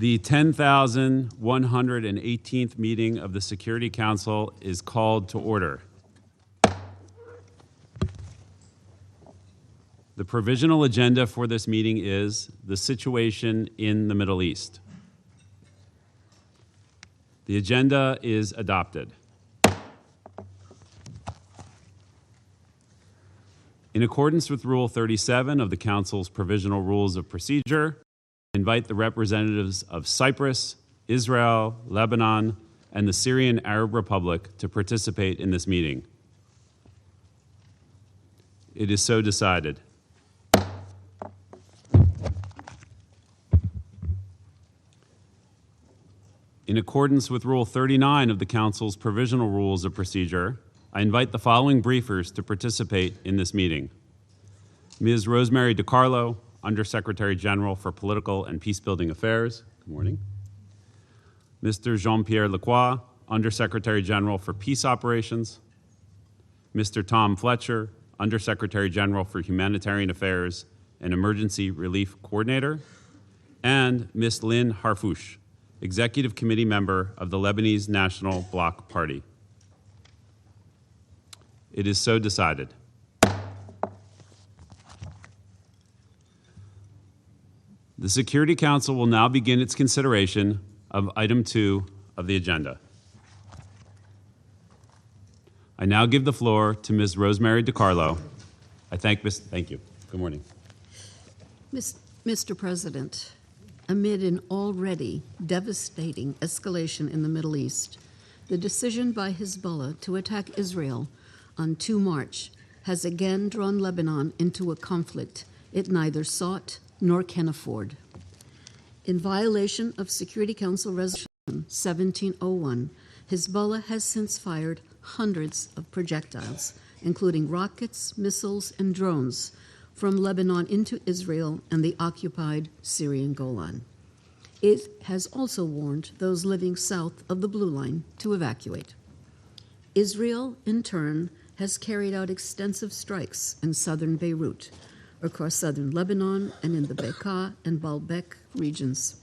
The 10,118th meeting of the Security Council is called to order. The provisional agenda for this meeting is the situation in the Middle East. The agenda is adopted. In accordance with Rule 37 of the Council's Provisional Rules of Procedure, I invite the representatives of Cyprus, Israel, Lebanon, and the Syrian Arab Republic to participate in this meeting. It is so decided. In accordance with Rule 39 of the Council's Provisional Rules of Procedure, I invite the following briefers to participate in this meeting. Ms. Rosemary DiCarlo, Undersecretary General for Political and Peacebuilding Affairs. Good morning. Mr. Jean-Pierre Lacroix, Undersecretary General for Peace Operations. Mr. Tom Fletcher, Undersecretary General for Humanitarian Affairs and Emergency Relief Coordinator. And Ms. Lynn Harfouche, Executive Committee Member of the Lebanese National Bloc Party. It is so decided. The Security Council will now begin its consideration of item 2 of the agenda. I now give the floor to Ms. Rosemary DiCarlo. Thank you. Good morning. Mr. President, amid an already devastating escalation in the Middle East, the decision by Hezbollah to attack Israel on 2 March has again drawn Lebanon into a conflict it neither sought nor can afford. In violation of Security Council Resolution 1701, Hezbollah has since fired hundreds of projectiles, including rockets, missiles, and drones, from Lebanon into Israel and the occupied Syrian Golan. It has also warned those living south of the Blue Line to evacuate. Israel, in turn, has carried out extensive strikes in southern Beirut, across southern Lebanon, and in the Bekaa and Baalbek regions.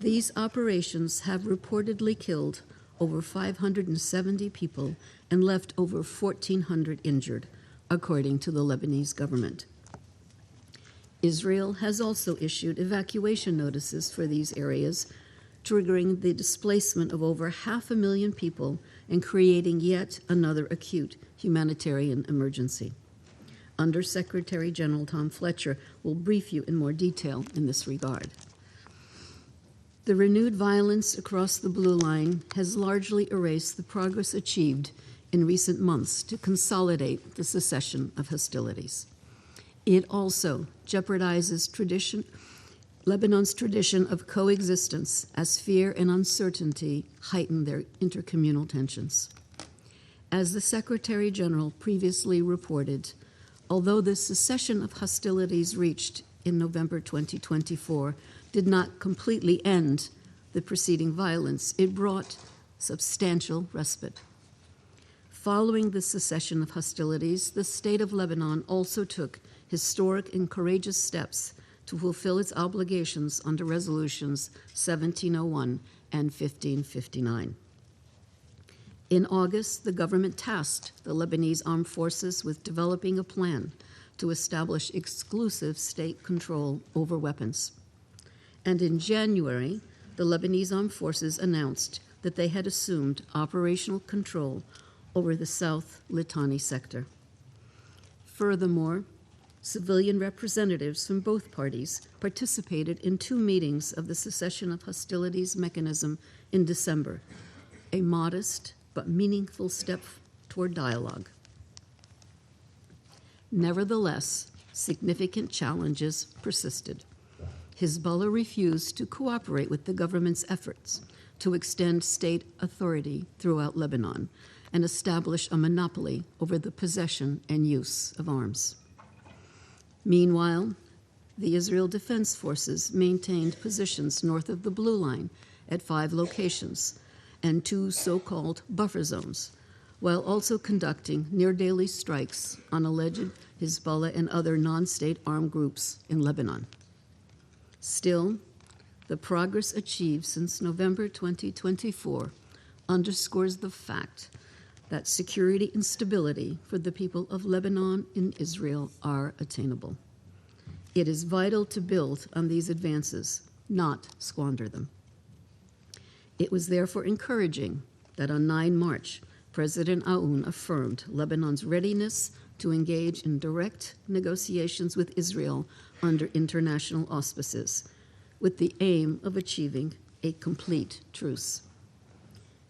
These operations have reportedly killed over 570 people and left over 1,400 injured, according to the Lebanese government. Israel has also issued evacuation notices for these areas, triggering the displacement of over 500,000 people and creating yet another acute humanitarian emergency. Undersecretary General Tom Fletcher will brief you in more detail in this regard. The renewed violence across the Blue Line has largely erased the progress achieved in recent months to consolidate the cessation of hostilities. It also jeopardizes Lebanon's tradition of coexistence as fear and uncertainty heighten their intercommunal tensions. As the Secretary General previously reported, although the cessation of hostilities reached in November 2024 did not completely end the preceding violence, it brought substantial respite. Following the cessation of hostilities, the state of Lebanon also took historic and courageous steps to fulfill its obligations under Resolutions 1701 and 1559. In August, the government tasked the Lebanese armed forces with developing a plan to establish exclusive state control over weapons. And in January, the Lebanese armed forces announced that they had assumed operational control over the South Litani sector. Furthermore, civilian representatives from both parties participated in 2 meetings of the cessation of hostilities mechanism in December, a modest but meaningful step toward dialogue. Nevertheless, significant challenges persisted. Hezbollah refused to cooperate with the government's efforts to extend state authority throughout Lebanon and establish a monopoly over the possession and use of arms. Meanwhile, the Israel Defense Forces maintained positions north of the Blue Line at 5 locations and 2 so-called buffer zones, while also conducting near-daily strikes on alleged Hezbollah and other non-state armed groups in Lebanon. Still, The progress achieved since November 2024 underscores the fact that security and stability for the people of Lebanon and Israel are attainable. It is vital to build on these advances, not squander them. It was therefore encouraging that on 9 March, President Aoun affirmed Lebanon's readiness to engage in direct negotiations with Israel under international auspices, with the aim of achieving a complete truce.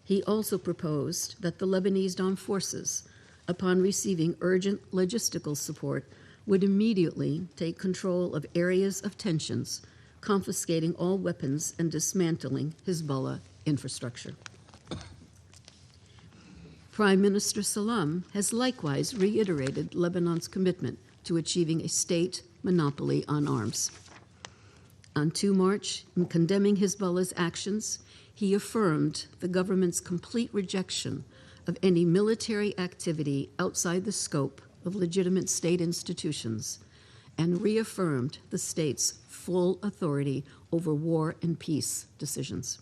He also proposed that the Lebanese armed forces, upon receiving urgent logistical support, would immediately take control of areas of tensions, confiscating all weapons and dismantling Hezbollah infrastructure. Prime Minister Salam has likewise reiterated Lebanon's commitment to achieving a state monopoly on arms. On 2 March, in condemning Hezbollah's actions, he affirmed the government's complete rejection of any military activity outside the scope of legitimate state institutions and reaffirmed the state's full authority over war and peace decisions.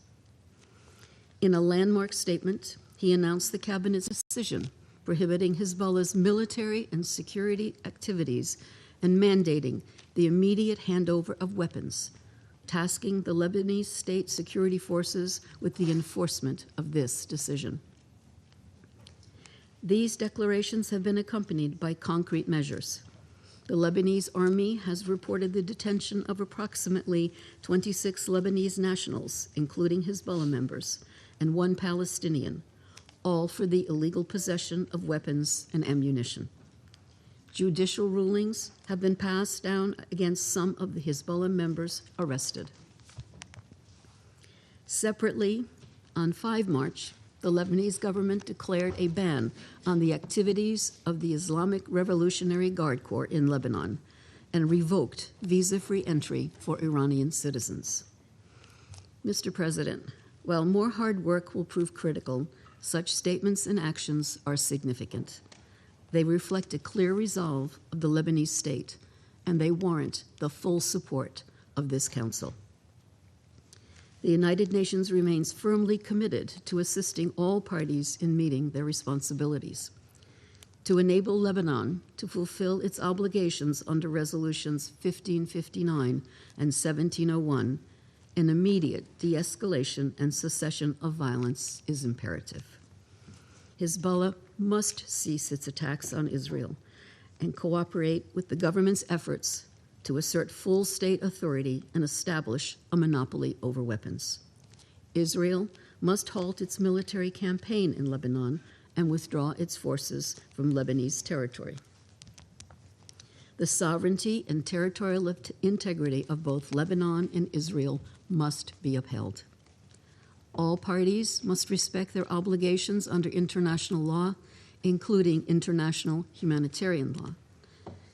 In a landmark statement, he announced the cabinet's decision prohibiting Hezbollah's military and security activities and mandating the immediate handover of weapons, tasking the Lebanese state security forces with the enforcement of this decision. These declarations have been accompanied by concrete measures. The Lebanese army has reported the detention of approximately 26 Lebanese nationals, including Hezbollah members, and 1 Palestinian, all for the illegal possession of weapons and ammunition. Judicial rulings have been passed down against some of the Hezbollah members arrested. Separately, on 5 March, the Lebanese government declared a ban on the activities of the Islamic Revolutionary Guard Corps in Lebanon and revoked visa-free entry for Iranian citizens. Mr. President, while more hard work will prove critical, such statements and actions are significant. They reflect a clear resolve of the Lebanese state, and they warrant the full support of this Council. The United Nations remains firmly committed to assisting all parties in meeting their responsibilities. To enable Lebanon to fulfill its obligations under Resolutions 1559 and 1701, an immediate de-escalation and cessation of violence is imperative. Hezbollah must cease its attacks on Israel and cooperate with the government's efforts to assert full state authority and establish a monopoly over weapons. Israel must halt its military campaign in Lebanon and withdraw its forces from Lebanese territory. The sovereignty and territorial integrity of both Lebanon and Israel must be upheld. All parties must respect their obligations under international law, including international humanitarian law.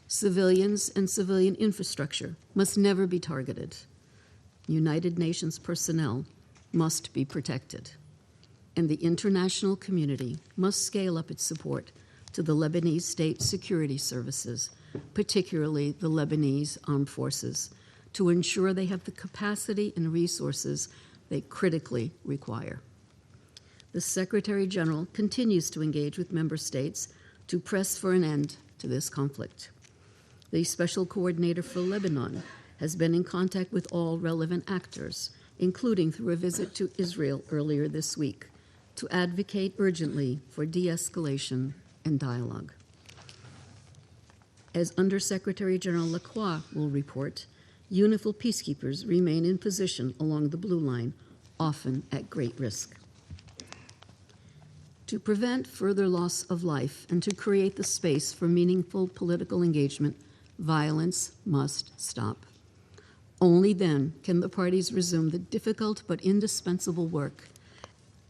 Civilians and civilian infrastructure must never be targeted. United Nations personnel must be protected. And the international community must scale up its support to the Lebanese state security services, particularly the Lebanese armed forces, to ensure they have the capacity and resources they critically require. The Secretary General continues to engage with member states to press for an end to this conflict. The Special Coordinator for Lebanon has been in contact with all relevant actors, including through a visit to Israel earlier this week, to advocate urgently for de-escalation and dialogue. As Undersecretary General Lacroix will report, UNIFIL peacekeepers remain in position along the Blue Line, often at great risk. To prevent further loss of life and to create the space for meaningful political engagement, violence must stop. Only then can the parties resume the difficult but indispensable work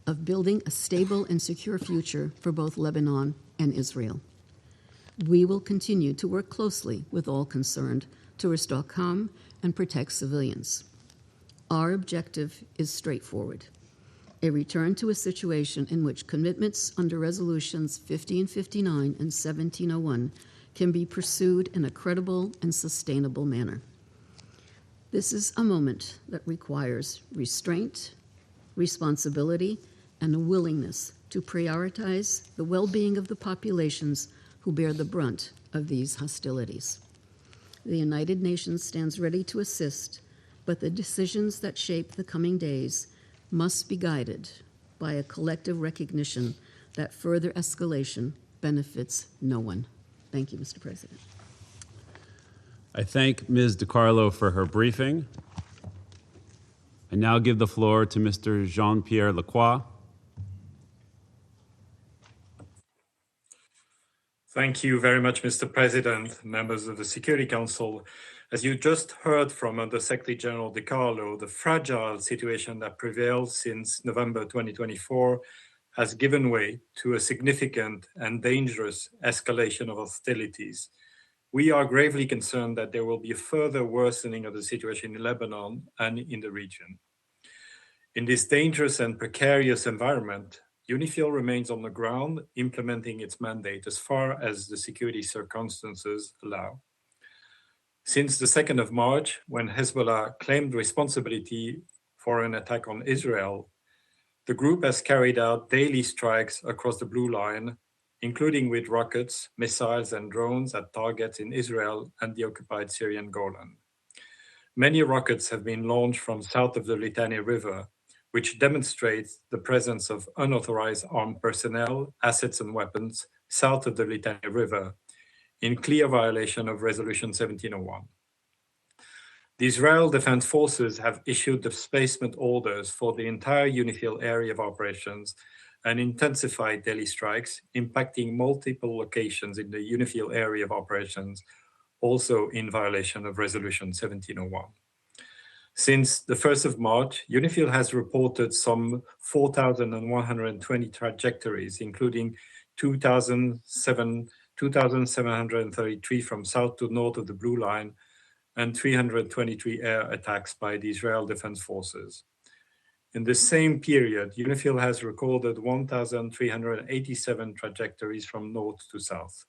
of building a stable and secure future for both Lebanon and Israel. We will continue to work closely with all concerned to restore calm and protect civilians. Our objective is straightforward: a return to a situation in which commitments under Resolutions 1559 and 1701 can be pursued in a credible and sustainable manner. This is a moment that requires restraint, responsibility, and a willingness to prioritize the well-being of the populations who bear the brunt of these hostilities. The United Nations stands ready to assist, but the decisions that shape the coming days must be guided by a collective recognition that further escalation benefits no one. Thank you, Mr. President. I thank Ms. DiCarlo for her briefing. I now give the floor to Mr. Jean-Pierre Lacroix. Thank you very much, Mr. President, members of the Security Council. As you just heard from Under Secretary General DiCarlo, the fragile situation that prevails since November 2024 has given way to a significant and dangerous escalation of hostilities. We are gravely concerned that there will be a further worsening of the situation in Lebanon and in the region. In this dangerous and precarious environment, UNIFIL remains on the ground, implementing its mandate as far as the security circumstances allow. Since the 2nd of March, when Hezbollah claimed responsibility for an attack on Israel, the group has carried out daily strikes across the Blue Line, including with rockets, missiles, and drones at targets in Israel and the occupied Syrian Golan. Many rockets have been launched from south of the Litani River, which demonstrates the presence of unauthorized armed personnel, assets, and weapons south of the Litani River, in clear violation of Resolution 1701. The Israel Defense Forces have issued displacement orders for the entire UNIFIL area of operations and intensified daily strikes, impacting multiple locations in the UNIFIL area of operations, also in violation of Resolution 1701. Since the 1st of March, UNIFIL has reported some 4,120 trajectories, including 2,733 from south to north of the Blue Line and 323 air attacks by the Israel Defense Forces. In the same period, UNIFIL has recorded 1,387 trajectories from north to south.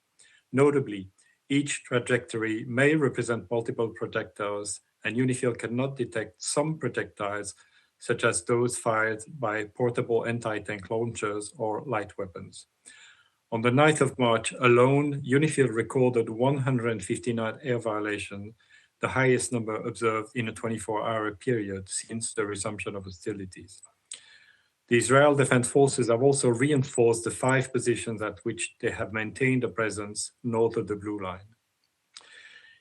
Notably, each trajectory may represent multiple projectiles, and UNIFIL cannot detect some projectiles, such as those fired by portable anti-tank launchers or light weapons. On the 9th of March alone, UNIFIL recorded 159 air violations, the highest number observed in a 24-hour period since the resumption of hostilities. The Israel Defense Forces have also reinforced the 5 positions at which they have maintained a presence north of the Blue Line.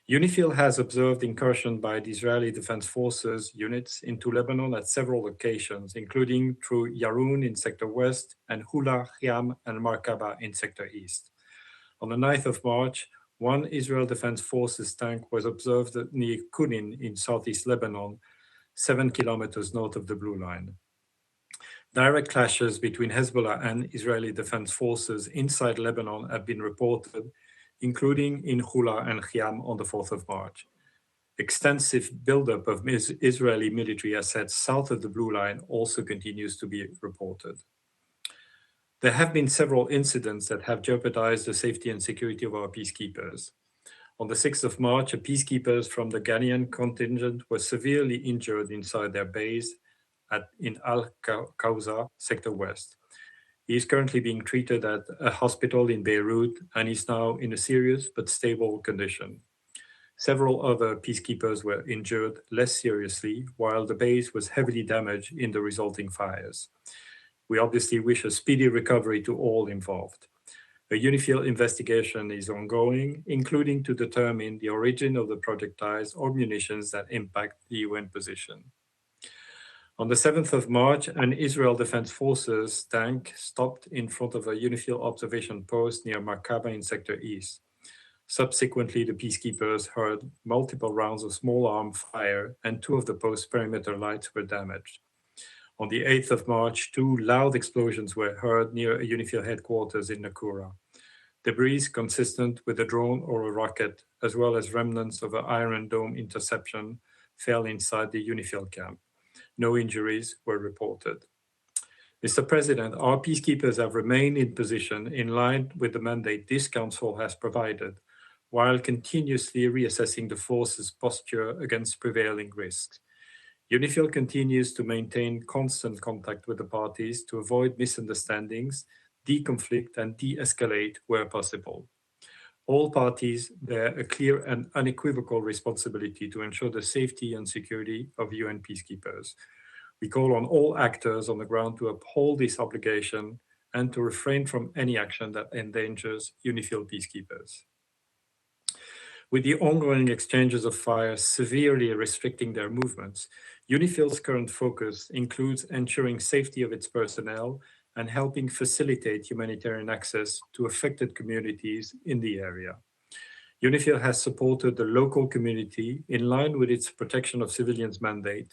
UNIFIL has observed incursion by the Israeli Defense Forces units into Lebanon at several locations, including through Yarun in Sector West and Hula, Khiam, and Markaba in Sector East. On the 9th of March, one Israel Defense Forces tank was observed near Kunin in southeast Lebanon, 7 kilometers north of the Blue Line. Direct clashes between Hezbollah and Israeli Defense Forces inside Lebanon have been reported, including in Hula and Khiam on the 4th of March. Extensive buildup of Israeli military assets south of the Blue Line also continues to be reported. There have been several incidents that have jeopardized the safety and security of our peacekeepers. On the 6th of March, peacekeepers from the Ghanaian contingent were severely injured inside their base in Al-Kawza, Sector West. He is currently being treated at a hospital in Beirut and is now in a serious but stable condition. Several other peacekeepers were injured less seriously, while the base was heavily damaged in the resulting fires. We obviously wish a speedy recovery to all involved. A UNIFIL investigation is ongoing, including to determine the origin of the projectiles or munitions that impact the UN position. On the 7th of March, an Israel Defense Forces tank stopped in front of a UNIFIL observation post near Markaba in Sector East. Subsequently, the peacekeepers heard multiple rounds of small arms fire, and 2 of the post's perimeter lights were damaged. On the 8th of March, 2 loud explosions were heard near a UNIFIL headquarters in Nakura. Debris consistent with a drone or a rocket, as well as remnants of an Iron Dome interception, fell inside the UNIFIL camp. No injuries were reported. Mr. President, our peacekeepers have remained in position in line with the mandate this Council has provided, while continuously reassessing the force's posture against prevailing risks. UNIFIL continues to maintain constant contact with the parties to avoid misunderstandings, deconflict, and de-escalate where possible. All parties bear a clear and unequivocal responsibility to ensure the safety and security of UN peacekeepers. We call on all actors on the ground to uphold this obligation and to refrain from any action that endangers UNIFIL peacekeepers. With the ongoing exchanges of fire severely restricting their movements, UNIFIL's current focus includes ensuring safety of its personnel and helping facilitate humanitarian access to affected communities in the area. UNIFIL has supported the local community in line with its protection of civilians mandate,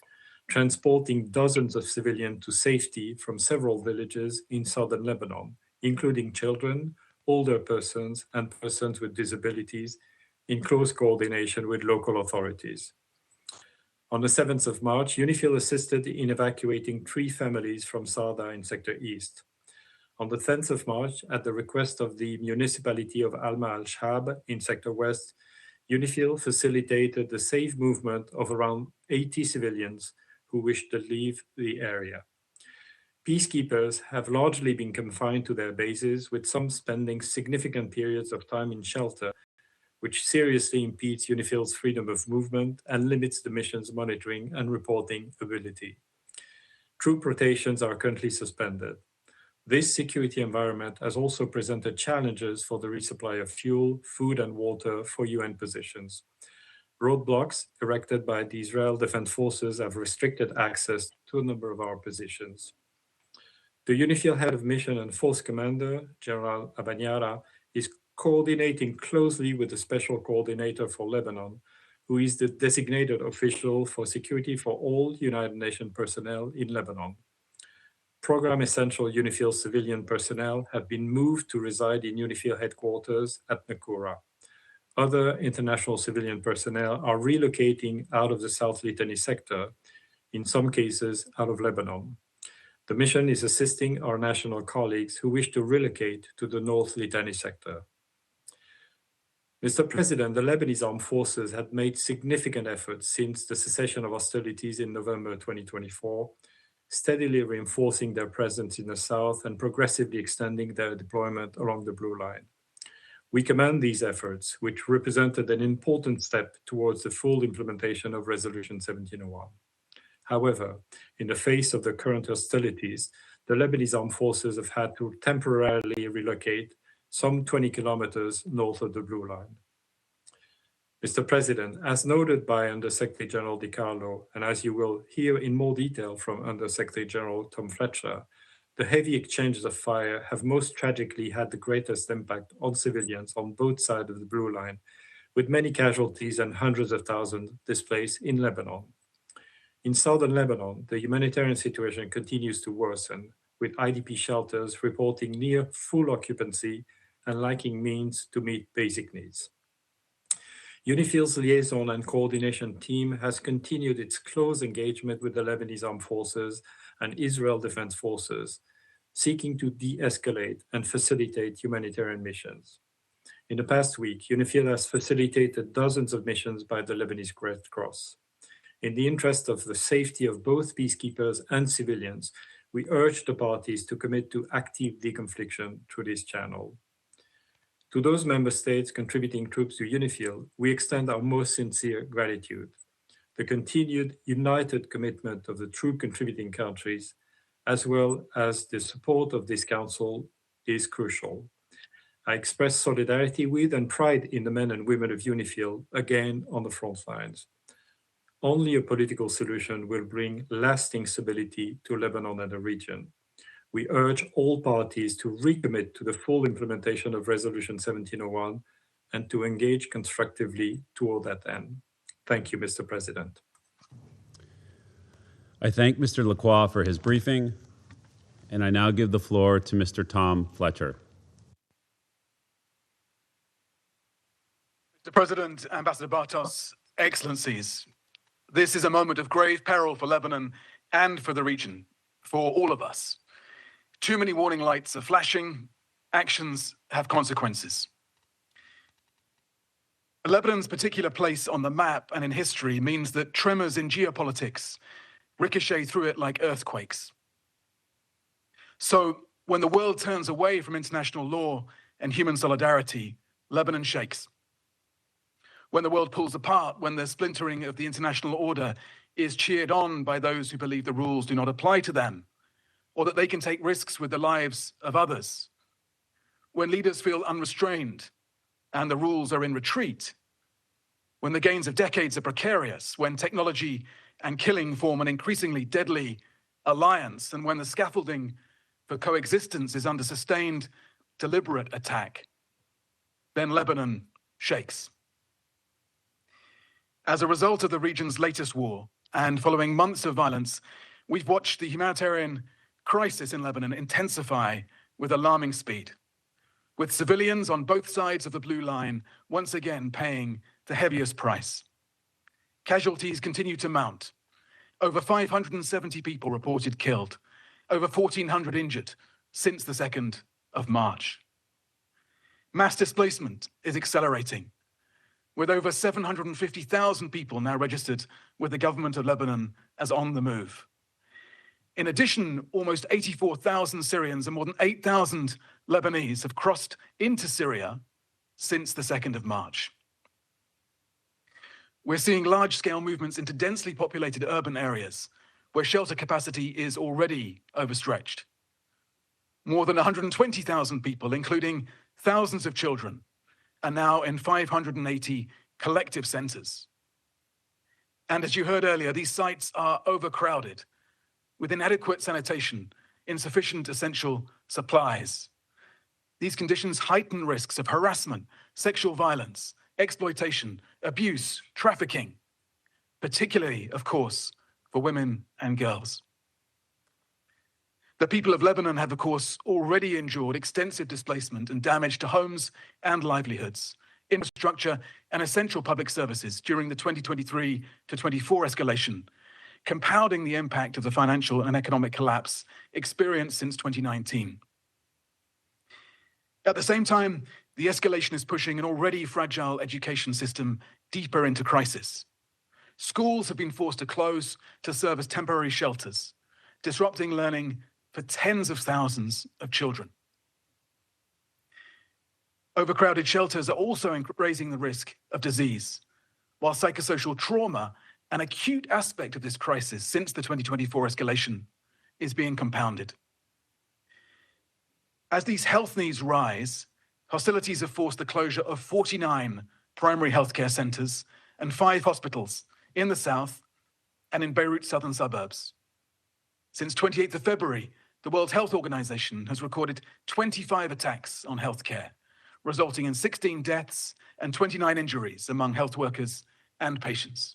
transporting dozens of civilians to safety from several villages in southern Lebanon, including children, older persons, and persons with disabilities, in close coordination with local authorities. On the 7th of March, UNIFIL assisted in evacuating 3 families from Sada in Sector East. On the 10th of March, at the request of the municipality of Alma al-Shab in Sector West, UNIFIL facilitated the safe movement of around 80 civilians who wished to leave the area. Peacekeepers have largely been confined to their bases, with some spending significant periods of time in shelter, which seriously impedes UNIFIL's freedom of movement and limits the mission's monitoring and reporting ability. Troop rotations are currently suspended. This security environment has also presented challenges for the resupply of fuel, food, and water for UN positions. Roadblocks erected by the Israel Defense Forces have restricted access to a number of our positions. The UNIFIL head of mission and force commander, General Abanyara, is coordinating closely with the Special Coordinator for Lebanon, who is the designated official for security for all United Nations personnel in Lebanon. Program Essential UNIFIL civilian personnel have been moved to reside in UNIFIL headquarters at Nakura. Other international civilian personnel are relocating out of the South Litani sector, in some cases out of Lebanon. The mission is assisting our national colleagues who wish to relocate to the North Litani sector. Mr. President, the Lebanese armed forces had made significant efforts since the cessation of hostilities in November 2024, steadily reinforcing their presence in the south and progressively extending their deployment along the Blue Line. We commend these efforts, which represented an important step towards the full implementation of Resolution 1701. However, in the face of the current hostilities, the Lebanese armed forces have had to temporarily relocate some 20 kilometers north of the Blue Line. Mr. President, as noted by Undersecretary General DiCarlo, and as you will hear in more detail from Undersecretary General Tom Fletcher, the heavy exchanges of fire have most tragically had the greatest impact on civilians on both sides of the Blue Line, with many casualties and hundreds of thousands displaced in Lebanon. In southern Lebanon, the humanitarian situation continues to worsen, with IDP shelters reporting near full occupancy and lacking means to meet basic needs. UNIFIL's liaison and coordination team has continued its close engagement with the Lebanese Armed Forces and Israel Defense Forces, seeking to de-escalate and facilitate humanitarian missions. In the past week, UNIFIL has facilitated dozens of missions by the Lebanese Red Cross. In the interest of the safety of both peacekeepers and civilians, we urge the parties to commit to active deconfliction through this channel. To those member states contributing troops to UNIFIL, we extend our most sincere gratitude. The continued united commitment of the troop contributing countries, as well as the support of this Council, is crucial. I express solidarity with and pride in the men and women of UNIFIL, again on the front lines. Only a political solution will bring lasting stability to Lebanon and the region. We urge all parties to recommit to the full implementation of Resolution 1701 and to engage constructively toward that end. Thank you, Mr. President. I thank Mr. Lacroix for his briefing, and I now give the floor to Mr. Tom Fletcher. Mr. President, Ambassador Bartos, Excellencies, this is a moment of grave peril for Lebanon and for the region, for all of us. Too many warning lights are flashing. Actions have consequences. Lebanon's particular place on the map and in history means that tremors in geopolitics ricochet through it like earthquakes. So when the world turns away from international law and human solidarity, Lebanon shakes. When the world pulls apart, when the splintering of the international order is cheered on by those who believe the rules do not apply to them, or that they can take risks with the lives of others, when leaders feel unrestrained and the rules are in retreat, when the gains of decades are precarious, when technology and killing form an increasingly deadly alliance, and when the scaffolding for coexistence is under sustained, deliberate attack, then Lebanon shakes. As a result of the region's latest war, and following months of violence, we've watched the humanitarian crisis in Lebanon intensify with alarming speed, with civilians on both sides of the blue line once again paying the heaviest price. Casualties continue to mount. Over 570 people reported killed, over 1,400 injured since the 2nd of March. Mass displacement is accelerating, with over 750,000 people now registered with the government of Lebanon as on the move. In addition, almost 84,000 Syrians and more than 8,000 Lebanese have crossed into Syria since the 2nd of March. We're seeing large-scale movements into densely populated urban areas where shelter capacity is already overstretched. More than 120,000 people, including thousands of children, are now in 580 collective centers. And as you heard earlier, these sites are overcrowded, with inadequate sanitation, insufficient essential supplies. These conditions heighten risks of harassment, sexual violence, exploitation, abuse, trafficking, particularly, of course, for women and girls. The people of Lebanon have, of course, already endured extensive displacement and damage to homes and livelihoods, infrastructure, and essential public services during the 2023 to 24 escalation, compounding the impact of the financial and economic collapse experienced since 2019. At the same time, the escalation is pushing an already fragile education system deeper into crisis. Schools have been forced to close to serve as temporary shelters, disrupting learning for tens of thousands of children. Overcrowded shelters are also raising the risk of disease, while psychosocial trauma, an acute aspect of this crisis since the 2024 escalation, is being compounded. As these health needs rise, hostilities have forced the closure of 49 primary healthcare centers and 5 hospitals in the south and in Beirut's southern suburbs. Since 28th of February, the World Health Organization has recorded 25 attacks on healthcare, resulting in 16 deaths and 29 injuries among health workers and patients.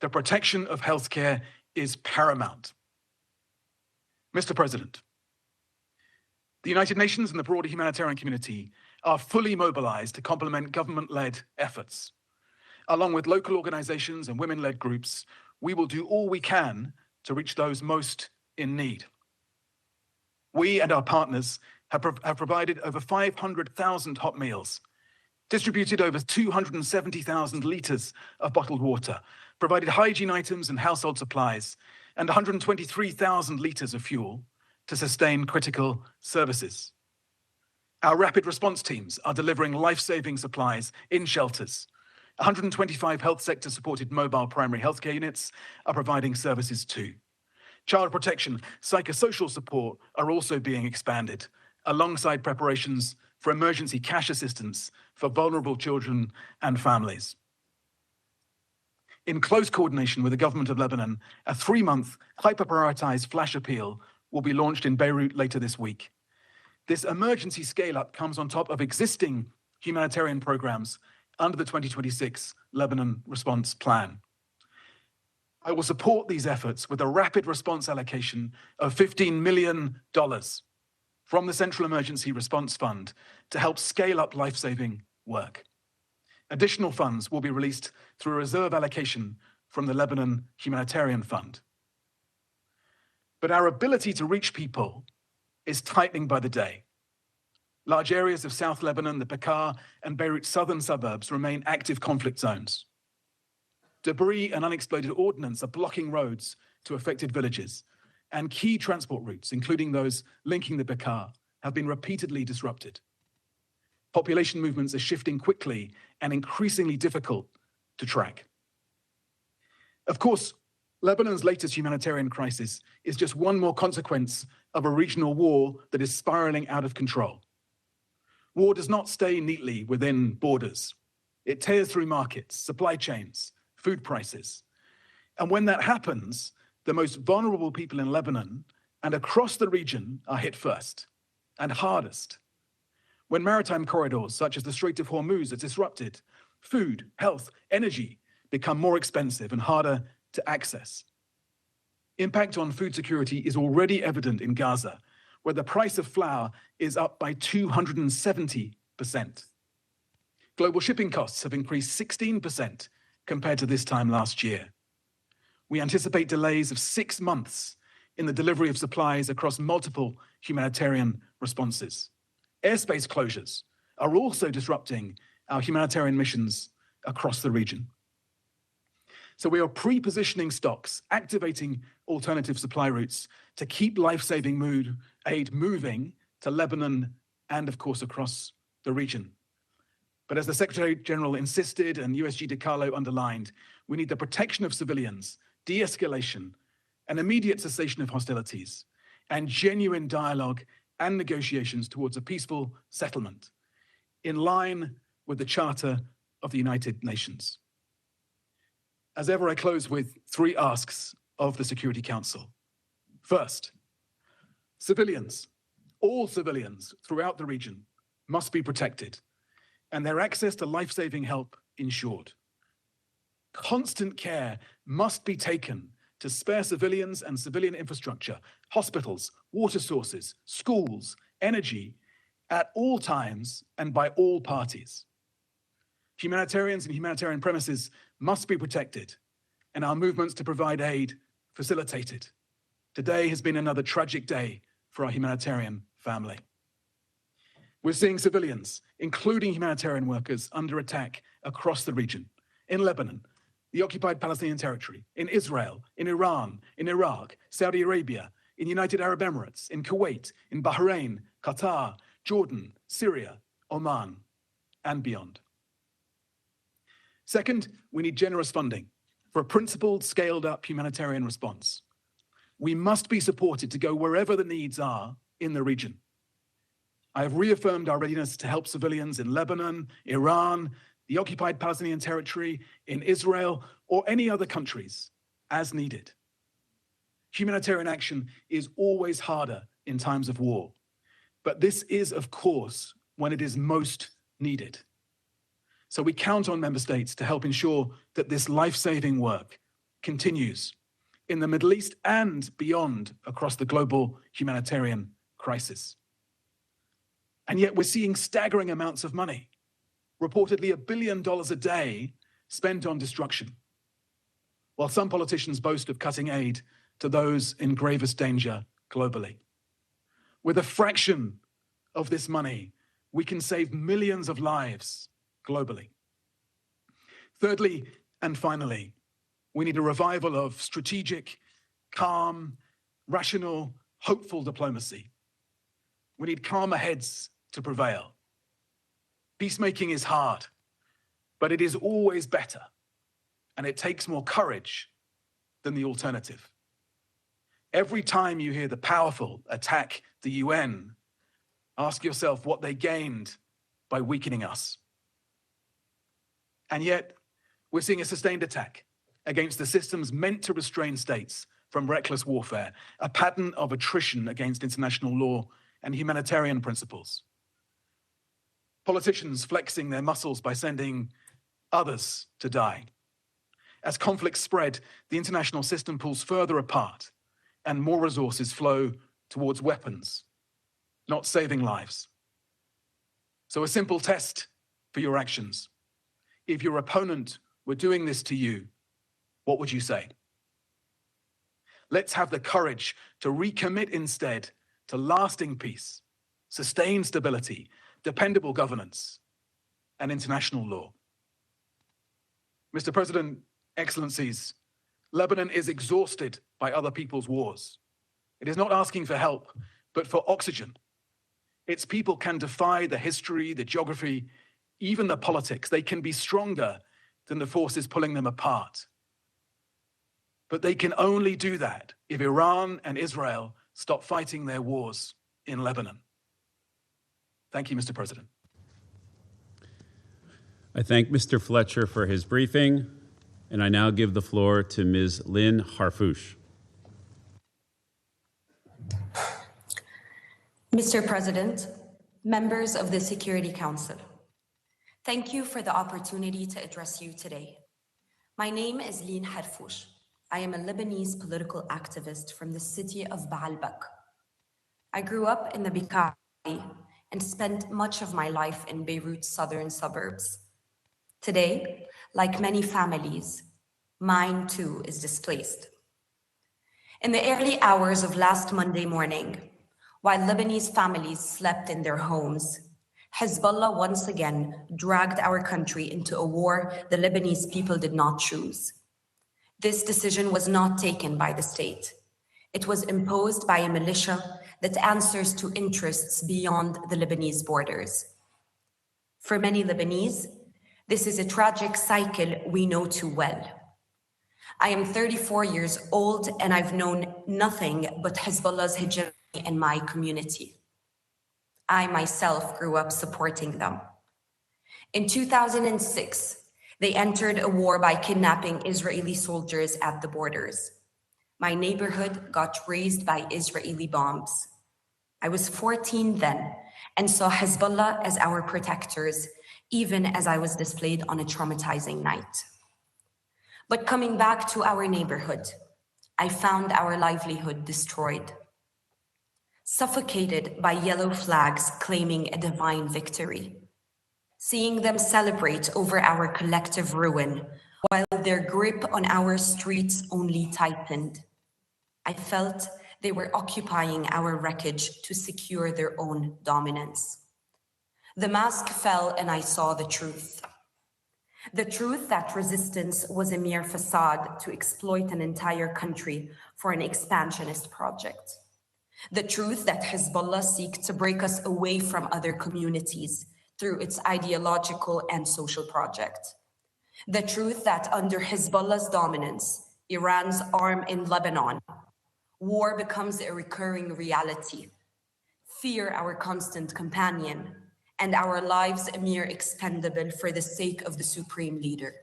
The protection of healthcare is paramount. Mr. President, the United Nations and the broader humanitarian community are fully mobilized to complement government-led efforts. Along with local organizations and women-led groups, we will do all we can to reach those most in need. We and our partners have provided over 500,000 hot meals, distributed over 270,000 liters of bottled water, provided hygiene items and household supplies, and 123,000 liters of fuel to sustain critical services. Our rapid response teams are delivering life-saving supplies in shelters. 125 health sector-supported mobile primary healthcare units are providing services too. Child protection, psychosocial support are also being expanded, alongside preparations for emergency cash assistance for vulnerable children and families. In close coordination with the government of Lebanon, a 3-month hyper-prioritized flash appeal will be launched in Beirut later this week. This emergency scale-up comes on top of existing humanitarian programs under the 2026 Lebanon Response Plan. I will support these efforts with a rapid response allocation of $15 million from the Central Emergency Response Fund to help scale up life-saving work. Additional funds will be released through a reserve allocation from the Lebanon Humanitarian Fund. But our ability to reach people is tightening by the day. Large areas of South Lebanon, the Bekaa, and Beirut's southern suburbs remain active conflict zones. Debris and unexploded ordnance are blocking roads to affected villages, and key transport routes, including those linking the Bekaa, have been repeatedly disrupted. Population movements are shifting quickly and increasingly difficult to track. Of course, Lebanon's latest humanitarian crisis is just one more consequence of a regional war that is spiraling out of control. War does not stay neatly within borders. It tears through markets, supply chains, food prices. And when that happens, the most vulnerable people in Lebanon and across the region are hit first and hardest. When maritime corridors such as the Strait of Hormuz are disrupted, food, health, energy become more expensive and harder to access. Impact on food security is already evident in Gaza, where the price of flour is up by 270%. Global shipping costs have increased 16% compared to this time last year. We anticipate delays of 6 months in the delivery of supplies across multiple humanitarian responses. Airspace closures are also disrupting our humanitarian missions across the region. So we are pre-positioning stocks, activating alternative supply routes to keep life-saving aid moving to Lebanon and, of course, across the region. But as the Secretary General insisted and USG DiCarlo underlined, we need the protection of civilians, de-escalation, an immediate cessation of hostilities, and genuine dialogue and negotiations towards a peaceful settlement, in line with the Charter of the United Nations. As ever, I close with 3 asks of the Security Council. First, civilians, all civilians throughout the region must be protected and their access to life-saving help ensured. Constant care must be taken to spare civilians and civilian infrastructure, hospitals, water sources, schools, energy, at all times and by all parties. Humanitarians and humanitarian premises must be protected and our movements to provide aid facilitated. Today has been another tragic day for our humanitarian family. We're seeing civilians, including humanitarian workers, under attack across the region, in Lebanon, the occupied Palestinian territory, in Israel, in Iran, in Iraq, Saudi Arabia, in United Arab Emirates, in Kuwait, in Bahrain, Qatar, Jordan, Syria, Oman, and beyond. Second, we need generous funding for a principled, scaled-up humanitarian response. We must be supported to go wherever the needs are in the region. I have reaffirmed our readiness to help civilians in Lebanon, Iran, the occupied Palestinian territory, in Israel, or any other countries as needed. Humanitarian action is always harder in times of war, but this is, of course, when it is most needed. So we count on member states to help ensure that this life-saving work continues in the Middle East and beyond across the global humanitarian crisis. And yet we're seeing staggering amounts of money, reportedly $1 billion a day spent on destruction, while some politicians boast of cutting aid to those in gravest danger globally. With a fraction of this money, we can save millions of lives globally. Thirdly, and finally, we need a revival of strategic, calm, rational, hopeful diplomacy. We need calmer heads to prevail. Peacemaking is hard, but it is always better, and it takes more courage than the alternative. Every time you hear the powerful attack the UN, ask yourself what they gained by weakening us. And yet, we're seeing a sustained attack against the systems meant to restrain states from reckless warfare, a pattern of attrition against international law and humanitarian principles. Politicians flexing their muscles by sending others to die. As conflicts spread, the international system pulls further apart and more resources flow towards weapons, not saving lives. So a simple test for your actions. If your opponent were doing this to you, what would you say? Let's have the courage to recommit instead to lasting peace, sustained stability, dependable governance, and international law. Mr. President, Excellencies, Lebanon is exhausted by other people's wars. It is not asking for help, but for oxygen. Its people can defy the history, the geography, even the politics. They can be stronger than the forces pulling them apart. But they can only do that if Iran and Israel stop fighting their wars in Lebanon. Thank you, Mr. President. I thank Mr. Fletcher for his briefing, and I now give the floor to Ms. Lynn Harfouche. Mr. President, members of the Security Council, thank you for the opportunity to address you today. My name is Lynn Harfouche. I am a Lebanese political activist from the city of Baalbek. I grew up in the Bekaa and spent much of my life in Beirut's southern suburbs. Today, like many families, mine too is displaced. In the early hours of last Monday morning, while Lebanese families slept in their homes, Hezbollah once again dragged our country into a war the Lebanese people did not choose. This decision was not taken by the state. It was imposed by a militia that answers to interests beyond the Lebanese borders. For many Lebanese, this is a tragic cycle we know too well. I am 34 years old and I've known nothing but Hezbollah's hegemony in my community. I myself grew up supporting them. In 2006, they entered a war by kidnapping Israeli soldiers at the borders. My neighborhood got razed by Israeli bombs. I was 14 then and saw Hezbollah as our protectors, even as I was displayed on a traumatizing night. But coming back to our neighborhood, I found our livelihood destroyed, suffocated by yellow flags claiming a divine victory, seeing them celebrate over our collective ruin while their grip on our streets only tightened. I felt they were occupying our wreckage to secure their own dominance. The mask fell and I saw the truth. The truth that resistance was a mere facade to exploit an entire country for an expansionist project. The truth that Hezbollah seeks to break us away from other communities through its ideological and social project. The truth that under Hezbollah's dominance, Iran's arm in Lebanon, war becomes a recurring reality, fear our constant companion, and our lives a mere expendable for the sake of the supreme leader.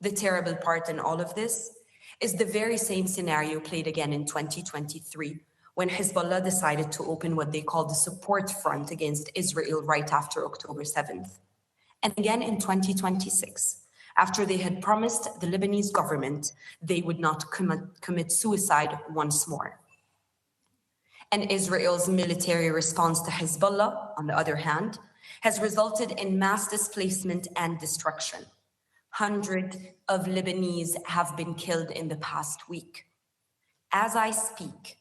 The terrible part in all of this is the very same scenario played again in 2023, when Hezbollah decided to open what they called the support front against Israel right after October 7th. And again in 2026, after they had promised the Lebanese government they would not commit suicide once more. And Israel's military response to Hezbollah, on the other hand, has resulted in mass displacement and destruction. Hundreds of Lebanese have been killed in the past week. As I speak,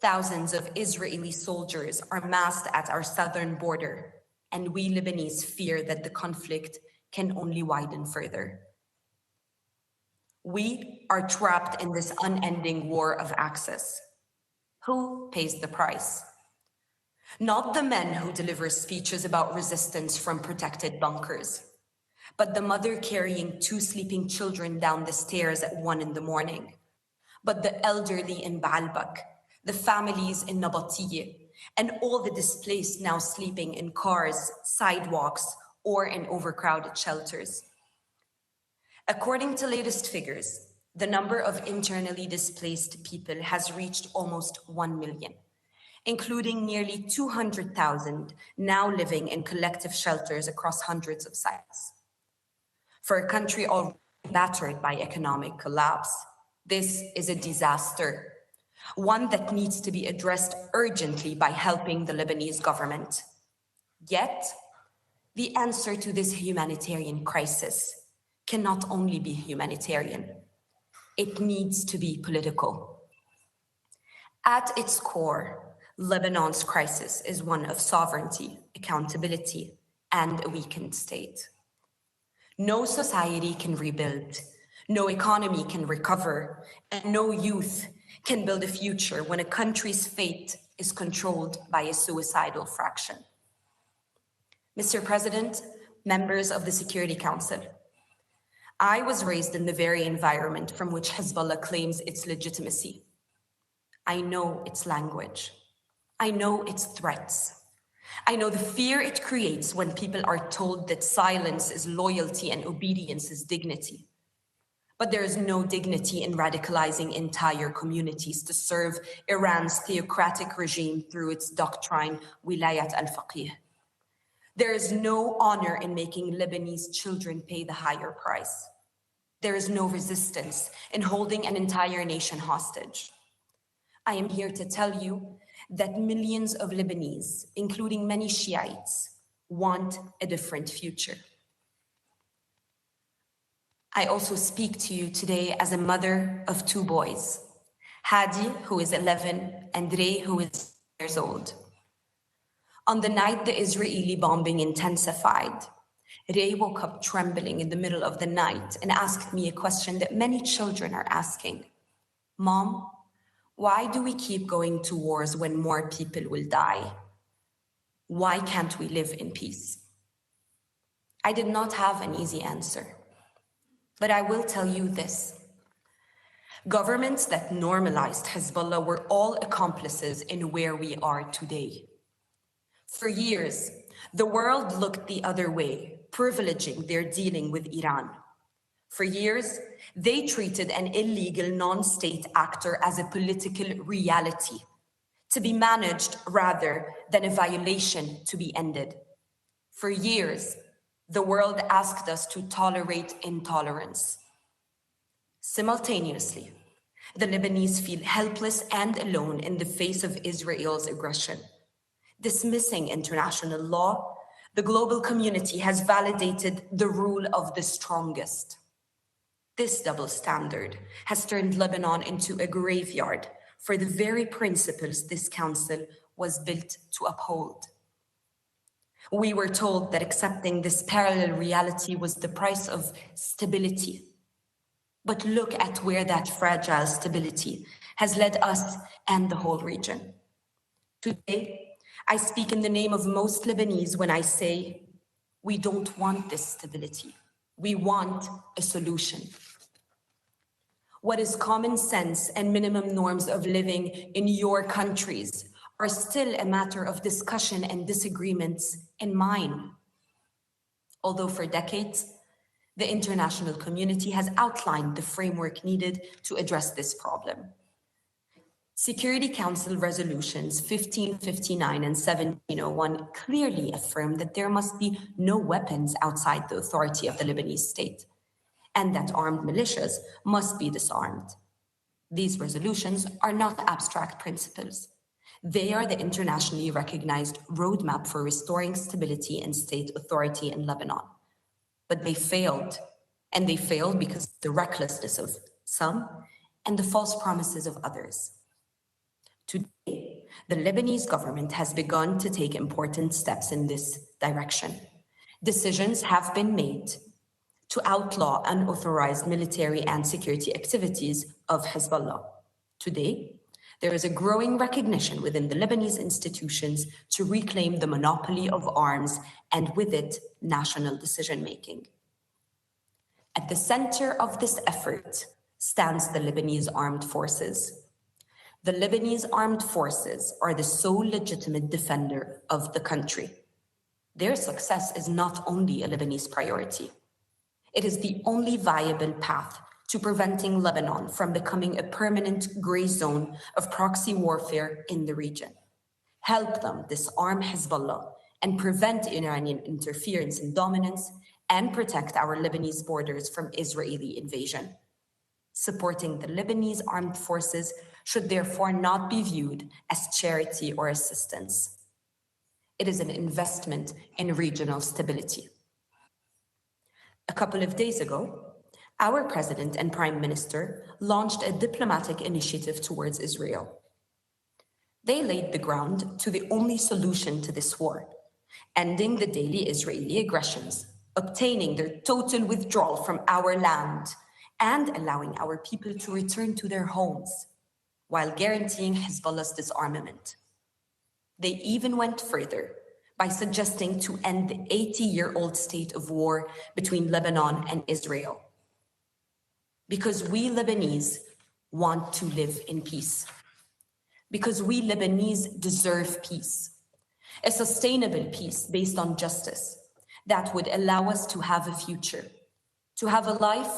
thousands of Israeli soldiers are massed at our southern border, and we Lebanese fear that the conflict can only widen further. We are trapped in this unending war of access. Who pays the price? Not the men who deliver speeches about resistance from protected bunkers, but the mother carrying 2 sleeping children down the stairs at 1 a.m, but the elderly in Baalbek, the families in Nabatieh, and all the displaced now sleeping in cars, sidewalks, or in overcrowded shelters. According to latest figures, the number of internally displaced people has reached almost 1 million, including nearly 200,000 now living in collective shelters across hundreds of sites. For a country already battered by economic collapse, this is a disaster, one that needs to be addressed urgently by helping the Lebanese government. Yet, the answer to this humanitarian crisis cannot only be humanitarian. It needs to be political. At its core, Lebanon's crisis is one of sovereignty, accountability, and a weakened state. No society can rebuild, no economy can recover, and no youth can build a future when a country's fate is controlled by a suicidal fraction. Mr. President, members of the Security Council, I was raised in the very environment from which Hezbollah claims its legitimacy. I know its language. I know its threats. I know the fear it creates when people are told that silence is loyalty and obedience is dignity. But there is no dignity in radicalizing entire communities to serve Iran's theocratic regime through its doctrine, Wilayat al-Faqih. There is no honor in making Lebanese children pay the higher price. There is no resistance in holding an entire nation hostage. I am here to tell you that millions of Lebanese, including many Shiites, want a different future. I also speak to you today as a mother of 2 boys, Hadi, who is 11, and Rey, who is years old. On the night the Israeli bombing intensified, Rey woke up trembling in the middle of the night and asked me a question that many children are asking. Mom, why do we keep going to wars when more people will die? Why can't we live in peace? I did not have an easy answer, but I will tell you this. Governments that normalized Hezbollah were all accomplices in where we are today. For years, the world looked the other way, privileging their dealing with Iran. For years, they treated an illegal non-state actor as a political reality, to be managed rather than a violation to be ended. For years, the world asked us to tolerate intolerance. Simultaneously, the Lebanese feel helpless and alone in the face of Israel's aggression. Dismissing international law, the global community has validated the rule of the strongest. This double standard has turned Lebanon into a graveyard for the very principles this council was built to uphold. We were told that accepting this parallel reality was the price of stability. But look at where that fragile stability has led us and the whole region. Today, I speak in the name of most Lebanese when I say, we don't want this stability. We want a solution. What is common sense and minimum norms of living in your countries are still a matter of discussion and disagreements in mine. Although for decades, the international community has outlined the framework needed to address this problem. Security Council resolutions 1559 and 1701 clearly affirm that there must be no weapons outside the authority of the Lebanese state, and that armed militias must be disarmed. These resolutions are not abstract principles. They are the internationally recognized roadmap for restoring stability and state authority in Lebanon. But they failed, and they failed because of the recklessness of some and the false promises of others. Today, the Lebanese government has begun to take important steps in this direction. Decisions have been made to outlaw unauthorized military and security activities of Hezbollah. Today, there is a growing recognition within the Lebanese institutions to reclaim the monopoly of arms and with it, national decision-making. At the center of this effort stands the Lebanese armed forces. The Lebanese armed forces are the sole legitimate defender of the country. Their success is not only a Lebanese priority. It is the only viable path to preventing Lebanon from becoming a permanent gray zone of proxy warfare in the region. Help them disarm Hezbollah and prevent Iranian interference and dominance, and protect our Lebanese borders from Israeli invasion. Supporting the Lebanese armed forces should therefore not be viewed as charity or assistance. It is an investment in regional stability. A couple of days ago, our president and prime minister launched a diplomatic initiative towards Israel. They laid the ground to the only solution to this war, ending the daily Israeli aggressions, obtaining their total withdrawal from our land, and allowing our people to return to their homes, while guaranteeing Hezbollah's disarmament. They even went further by suggesting to end the 80-year-old state of war between Lebanon and Israel. Because we Lebanese want to live in peace. Because we Lebanese deserve peace. A sustainable peace based on justice that would allow us to have a future, to have a life,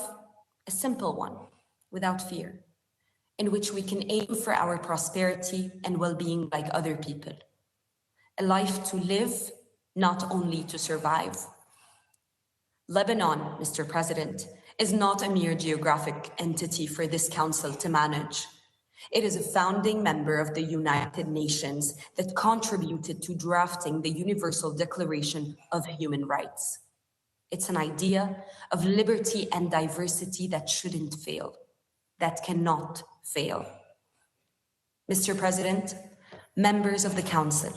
a simple one, without fear, in which we can aim for our prosperity and well-being like other people. A life to live, not only to survive. Lebanon, Mr. President, is not a mere geographic entity for this council to manage. It is a founding member of the United Nations that contributed to drafting the Universal Declaration of Human Rights. It's an idea of liberty and diversity that shouldn't fail, that cannot fail. Mr. President, members of the Council,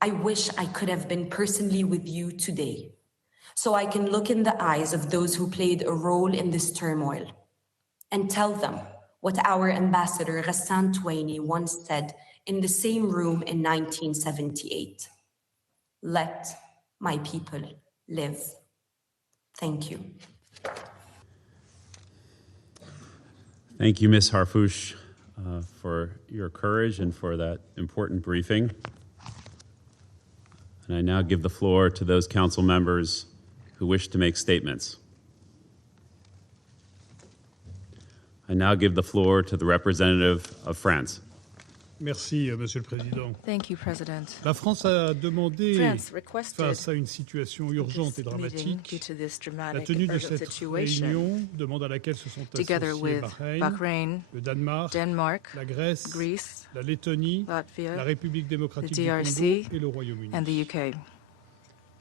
I wish I could have been personally with you today, so I can look in the eyes of those who played a role in this turmoil and tell them what our ambassador Ghassan Touaini once said in the same room in 1978. Let my people live. Thank you. Thank you, Ms. Harfouch, for your courage and for that important briefing. And I now give the floor to those council members who wish to make statements. I now give the floor to the representative of France. Merci, Monsieur le Président. Thank you, President. La France a demandé, France requested face à une situation urgente et this meeting dramatique, due to this la dramatic tenue de urgent cette situation, réunion, demande à laquelle se sont together associés with Bahrain, Bahrain, le Danemark, Denmark, la Grèce, Greece, la Lettonie, Latvia, la République démocratique the du DRC, Congo et le Royaume-Uni. and the UK.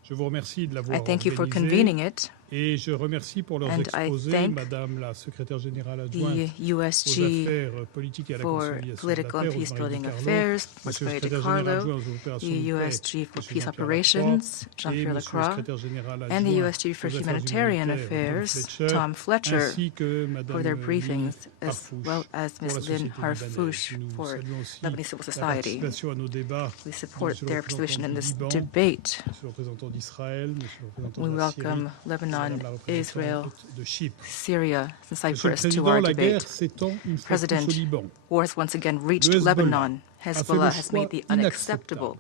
Je vous remercie de I l'avoir thank you for organisé convening it, et je remercie pour leurs and I exposés, thank Madame la secrétaire générale the adjointe aux USG affaires politiques et à la for conciliation de la Political paix, and Peace Rosemary Building DiCarlo, Affairs, Monsieur le Rosemary secrétaire général DiCarlo, adjoint aux opérations the de paix, USG for Monsieur Peace Jean-Pierre Operations, et Jean-Pierre Monsieur le Lacroix, secrétaire général and the adjoint USG for aux affaires Humanitarian humanitaires, Affairs, Tom Tom Fletcher, ainsi que for their Madame briefings, as Harfouch well as pour la Ms. Lynn société Harfouch libanaise. Nous for saluons aussi Lebanese Civil la Society. participation à nos débats We de support Monsieur le their représentant participation in du this Liban, debate. Monsieur le représentant d'Israël, Monsieur le représentant We de la Syrie, welcome Lebanon, Madame la Israel, représentante de Chypre. Syria, and Monsieur le Cyprus to Président, our la guerre debate. s'étend une fois de plus President, au Liban. war has once again reached Le Hezbollah Lebanon. a fait le Hezbollah has choix made the unacceptable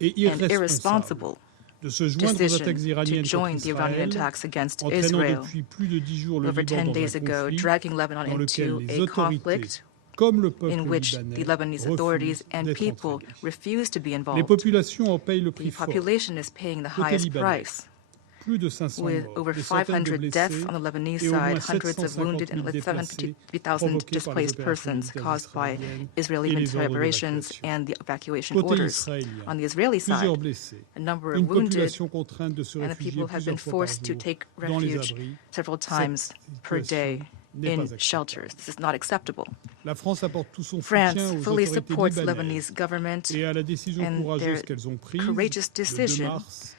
et and irresponsable irresponsible de se joindre aux attaques decision to iraniennes join contre the Iranian Israël, attacks against entraînant Israel depuis plus de 10 jours le over Liban 10 dans days un ago, conflit dragging Lebanon dans lequel into les a autorités, conflict comme le peuple in which the libanais, Lebanese authorities refusent and d'être people entraînés. refuse to be Les involved. populations en payent le The prix fort. population is paying the Côté highest libanais, price, plus de 500 with morts, over des centaines de 500 deaths blessés on the Lebanese et au moins side, hundreds of 750 wounded, 000 and déplacés 73,000 provoqués par les displaced opérations persons militaires caused by israéliennes Israeli et les military ordres operations d'évacuation. and the evacuation Côté orders. israélien, On the Israeli plusieurs side, blessés, a number une of wounded, population contrainte de se and the réfugier people have been plusieurs fois par forced to jour take dans les refuge abris. several times per day n'est pas in acceptable. shelters. This is not acceptable. La France apporte tout son France soutien aux fully autorités supports libanaises Lebanese government et à la décision and courageuse their qu'elles ont prise courageous le 2 decision mars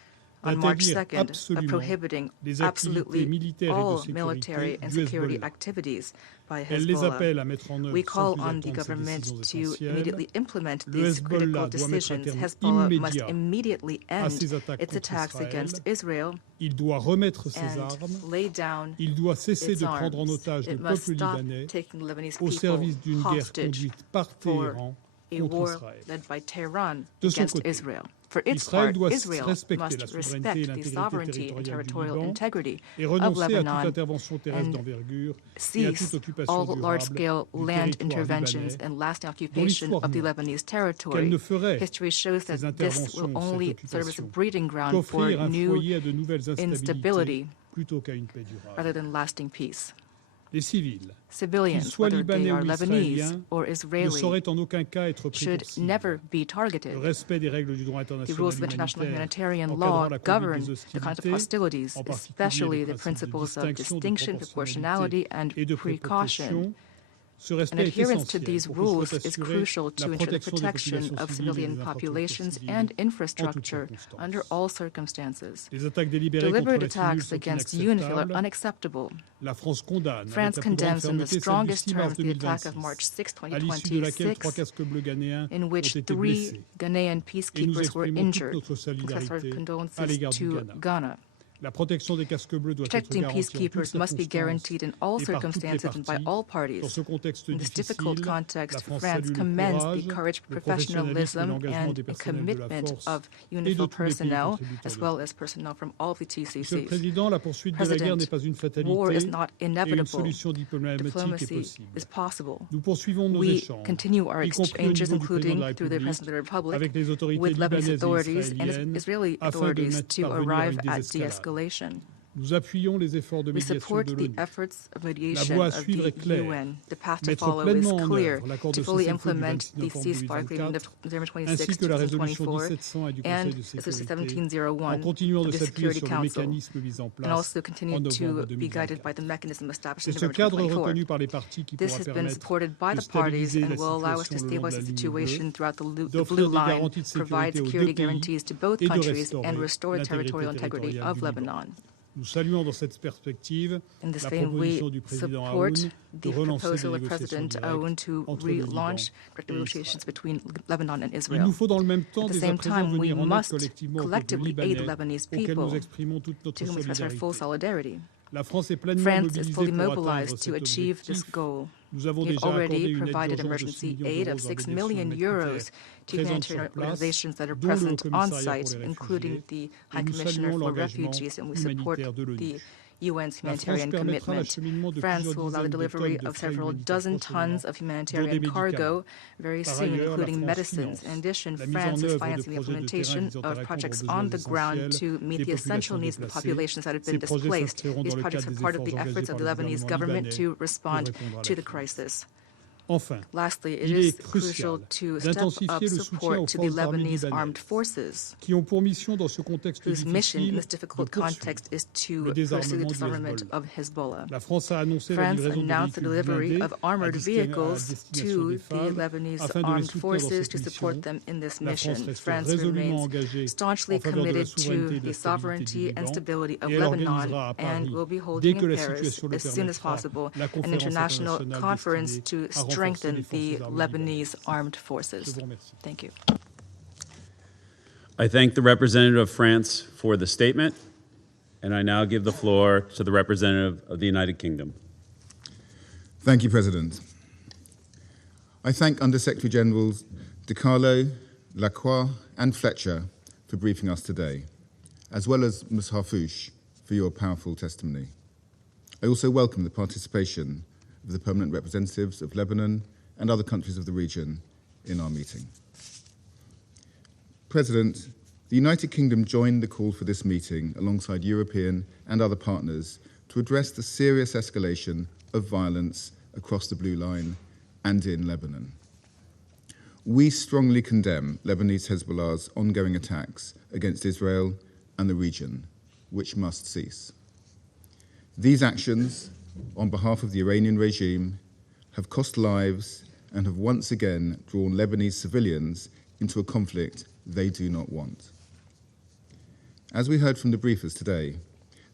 on March d'interdire 2nd of absolument prohibiting les activités absolutely militaires et all de military sécurité and du security Hezbollah. activities by Elle les Hezbollah. appelle à mettre en œuvre We sans call plus on the attendre ces government décisions to essentielles. immediately implement Le these critical Hezbollah doit mettre un decisions. terme Hezbollah must immédiat immediately à end ses attaques its contre attacks Israël. against Israel Il doit remettre ses and armes. lay down Il doit cesser its de prendre en arms. otage le It must peuple stop libanais taking Lebanese au people service d'une guerre hostage conduite par for Téhéran a contre war Israël. led by Tehran De son against côté, Israel. For its Israël part, doit Israel respecter must la souveraineté et respect the l'intégrité sovereignty and territoriale du territorial Liban integrity et of renoncer à toute Lebanon intervention terrestre and d'envergure et à cease toute occupation all durable large-scale du land territoire interventions libanais, and lasting dont occupation l'histoire of the montre Lebanese qu'elle territory. ne ferait History shows ces that this interventions will ou cette only serve as a occupation breeding ground for qu'offrir un new foyer à de nouvelles instabilités instability plutôt qu'à une paix durable. rather than lasting peace. Les civils, qu'ils Civilians, soient whether they libanais are ou Lebanese israéliens, or ne Israeli, sauraient en aucun cas être pris should pour cible. never be Le targeted. respect des règles du droit The international rules of international humanitaire humanitarian encadrant law la conduite govern des the kinds of hostilités, hostilities, en particulier especially les the principes de principles of distinction, de distinction, proportionality, and et de precaution. précaution, Ce respect And est adherence to essentiel these pour que rules soit is assurée crucial la to ensure the protection des protection populations of civiles et civilian des infrastructures populations civiles and en toutes infrastructure circonstances. under all circumstances. Les attaques délibérées contre Deliberate les civils attacks sont against UNIFIL are inacceptables. unacceptable. La France condamne France avec la plus grande condemns in the fermeté celle du strongest 6 mars terms the attack of 2026, March 6, à l'issue de laquelle 3 2026, casques bleus ghanéens in ont which été 3 blessés. Ghanaian Et nous peacekeepers were exprimons toute injured. notre We express our solidarité à condolences l'égard du to Ghana. Ghana. La protection des casques bleus doit être Protecting garantie en toutes peacekeepers must be circonstances guaranteed in all et par toutes les circumstances and by parties. all Dans parties. ce contexte In this difficult difficile, la context, France France salue le commends courage, the courage, le professionnalisme et professionalism, l'engagement and des a personnels de la commitment force of et de UNIFIL tous les pays personnel, contributeurs as de well l'OTAN. as personnel from all the Monsieur le TCCs. Président, la poursuite de la guerre President, n'est pas une fatalité war is not et une inevitable. solution diplomatique est Diplomacy possible. is possible. Nous poursuivons nos We échanges, continue our y compris au exchanges, niveau du président de la including through the République, President of the Republic, avec les autorités with Lebanese libanaises et authorities and israéliennes, Israeli afin de authorities mettre to parvenir à arrive une at désescalade. de-escalation. Nous appuyons les efforts de We médiation support de the l'ONU. efforts of La mediation voie à of suivre est the claire. UN. The path to Mettre follow is pleinement en clear œuvre l'accord to de fully cessez-le-feu du implement 26 the novembre ceasefire agreement 2024, of November 26, ainsi que la résolution 2024, 1700 du and Conseil de Resolution sécurité, en 1701 continuant de of the s'appuyer Security sur le Council, mécanisme mis en and place also en continue novembre to be guided by the 2024. mechanism established C'est in ce November cadre 2024. retenu par les parties qui This pourra has been permettre supported by de the parties stabiliser and la will allow us to situation le long de stabilize la the ligne situation bleue, throughout the blue d'offrir des line, garanties de provide sécurité aux security deux pays guarantees to both et de countries, and restaurer restore the territorial l'intégrité integrity territoriale of du Liban. Lebanon. Nous saluons dans cette perspective In this la vein, we proposition du président support Aoun de the relancer proposal les of négociations President directes Aoun to entre le Liban relaunch direct et negotiations Israël. between Lebanon and Il Israel. nous faut dans le même temps At the dès à same présent time, we venir en aide must collectivement au peuple collectively aid the libanais Lebanese auquel nous people, exprimons toute notre to whom we express our full solidarité. solidarity. La France est pleinement France is mobilisée fully pour atteindre mobilized to cet achieve this objectif. goal. Nous avons We've déjà accordé already une aide provided d'urgence de 6 emergency millions aid d'euros of aux 6 organisations million euros humanitaires to présentes sur humanitarian place, organizations that are dont le Haut present on Commissariat site, pour les including réfugiés, the High et nous Commissioner saluons for l'engagement Refugees, and we support humanitaire de l'ONU. the UN's La France humanitarian permettra commitment. l'acheminement de France plusieurs will allow the dizaines de delivery tonnes de of frais several humanitaires dozen prochainement, tons of dont des humanitarian cargo médicaments. very Par soon, ailleurs, la including France medicines. finance In addition, la mise France en is œuvre de financing the projets de terrain implementation visant à of répondre projects aux on besoins the ground essentiels to meet des the essential populations needs of the déplacées. populations that have Ces been projets displaced. s'inscriront These dans le projects cadre are des part of efforts the engagés efforts of par the le Lebanese gouvernement government libanais to pour respond répondre à to la the crise. crisis. Enfin, Lastly, it il is est crucial crucial to step d'intensifier up le soutien aux support to the forces armées Lebanese armed libanaises forces, qui ont pour mission dans ce contexte whose mission in difficile this de difficult poursuivre context is to le pursue the désarmement du disarmament Hezbollah. of Hezbollah. La France a annoncé la France livraison de announced the véhicules delivery blindés of à armored vehicles destination to des the femmes Lebanese afin de les armed soutenir dans forces cette to mission. support them in this La France mission. reste France résolument remains engagée staunchly en faveur de la committed souveraineté et to de la the stabilité du sovereignty and Liban stability of et elle Lebanon organisera à and Paris, will be dès holding que in la Paris situation le as soon as permettra, possible la an conférence international internationale conference destinée to à renforcer strengthen les forces the armées Lebanese libanaises. armed Je forces. vous remercie. Thank you. I thank the representative of France for the statement, and I now give the floor to the representative of the United Kingdom. Thank you, President. I thank Under-Secretary Generals De Carlo, Lacroix and Fletcher for briefing us today, as well as Ms. Harfouche for your powerful testimony. I also welcome the participation of the permanent representatives of Lebanon and other countries of the region in our meeting. President, the United Kingdom joined the call for this meeting alongside European and other partners to address the serious escalation of violence across the Blue Line and in Lebanon. We strongly condemn Lebanese Hezbollah's ongoing attacks against Israel and the region, which must cease. These actions, on behalf of the Iranian regime, have cost lives and have once again drawn Lebanese civilians into a conflict they do not want. As we heard from the briefers today,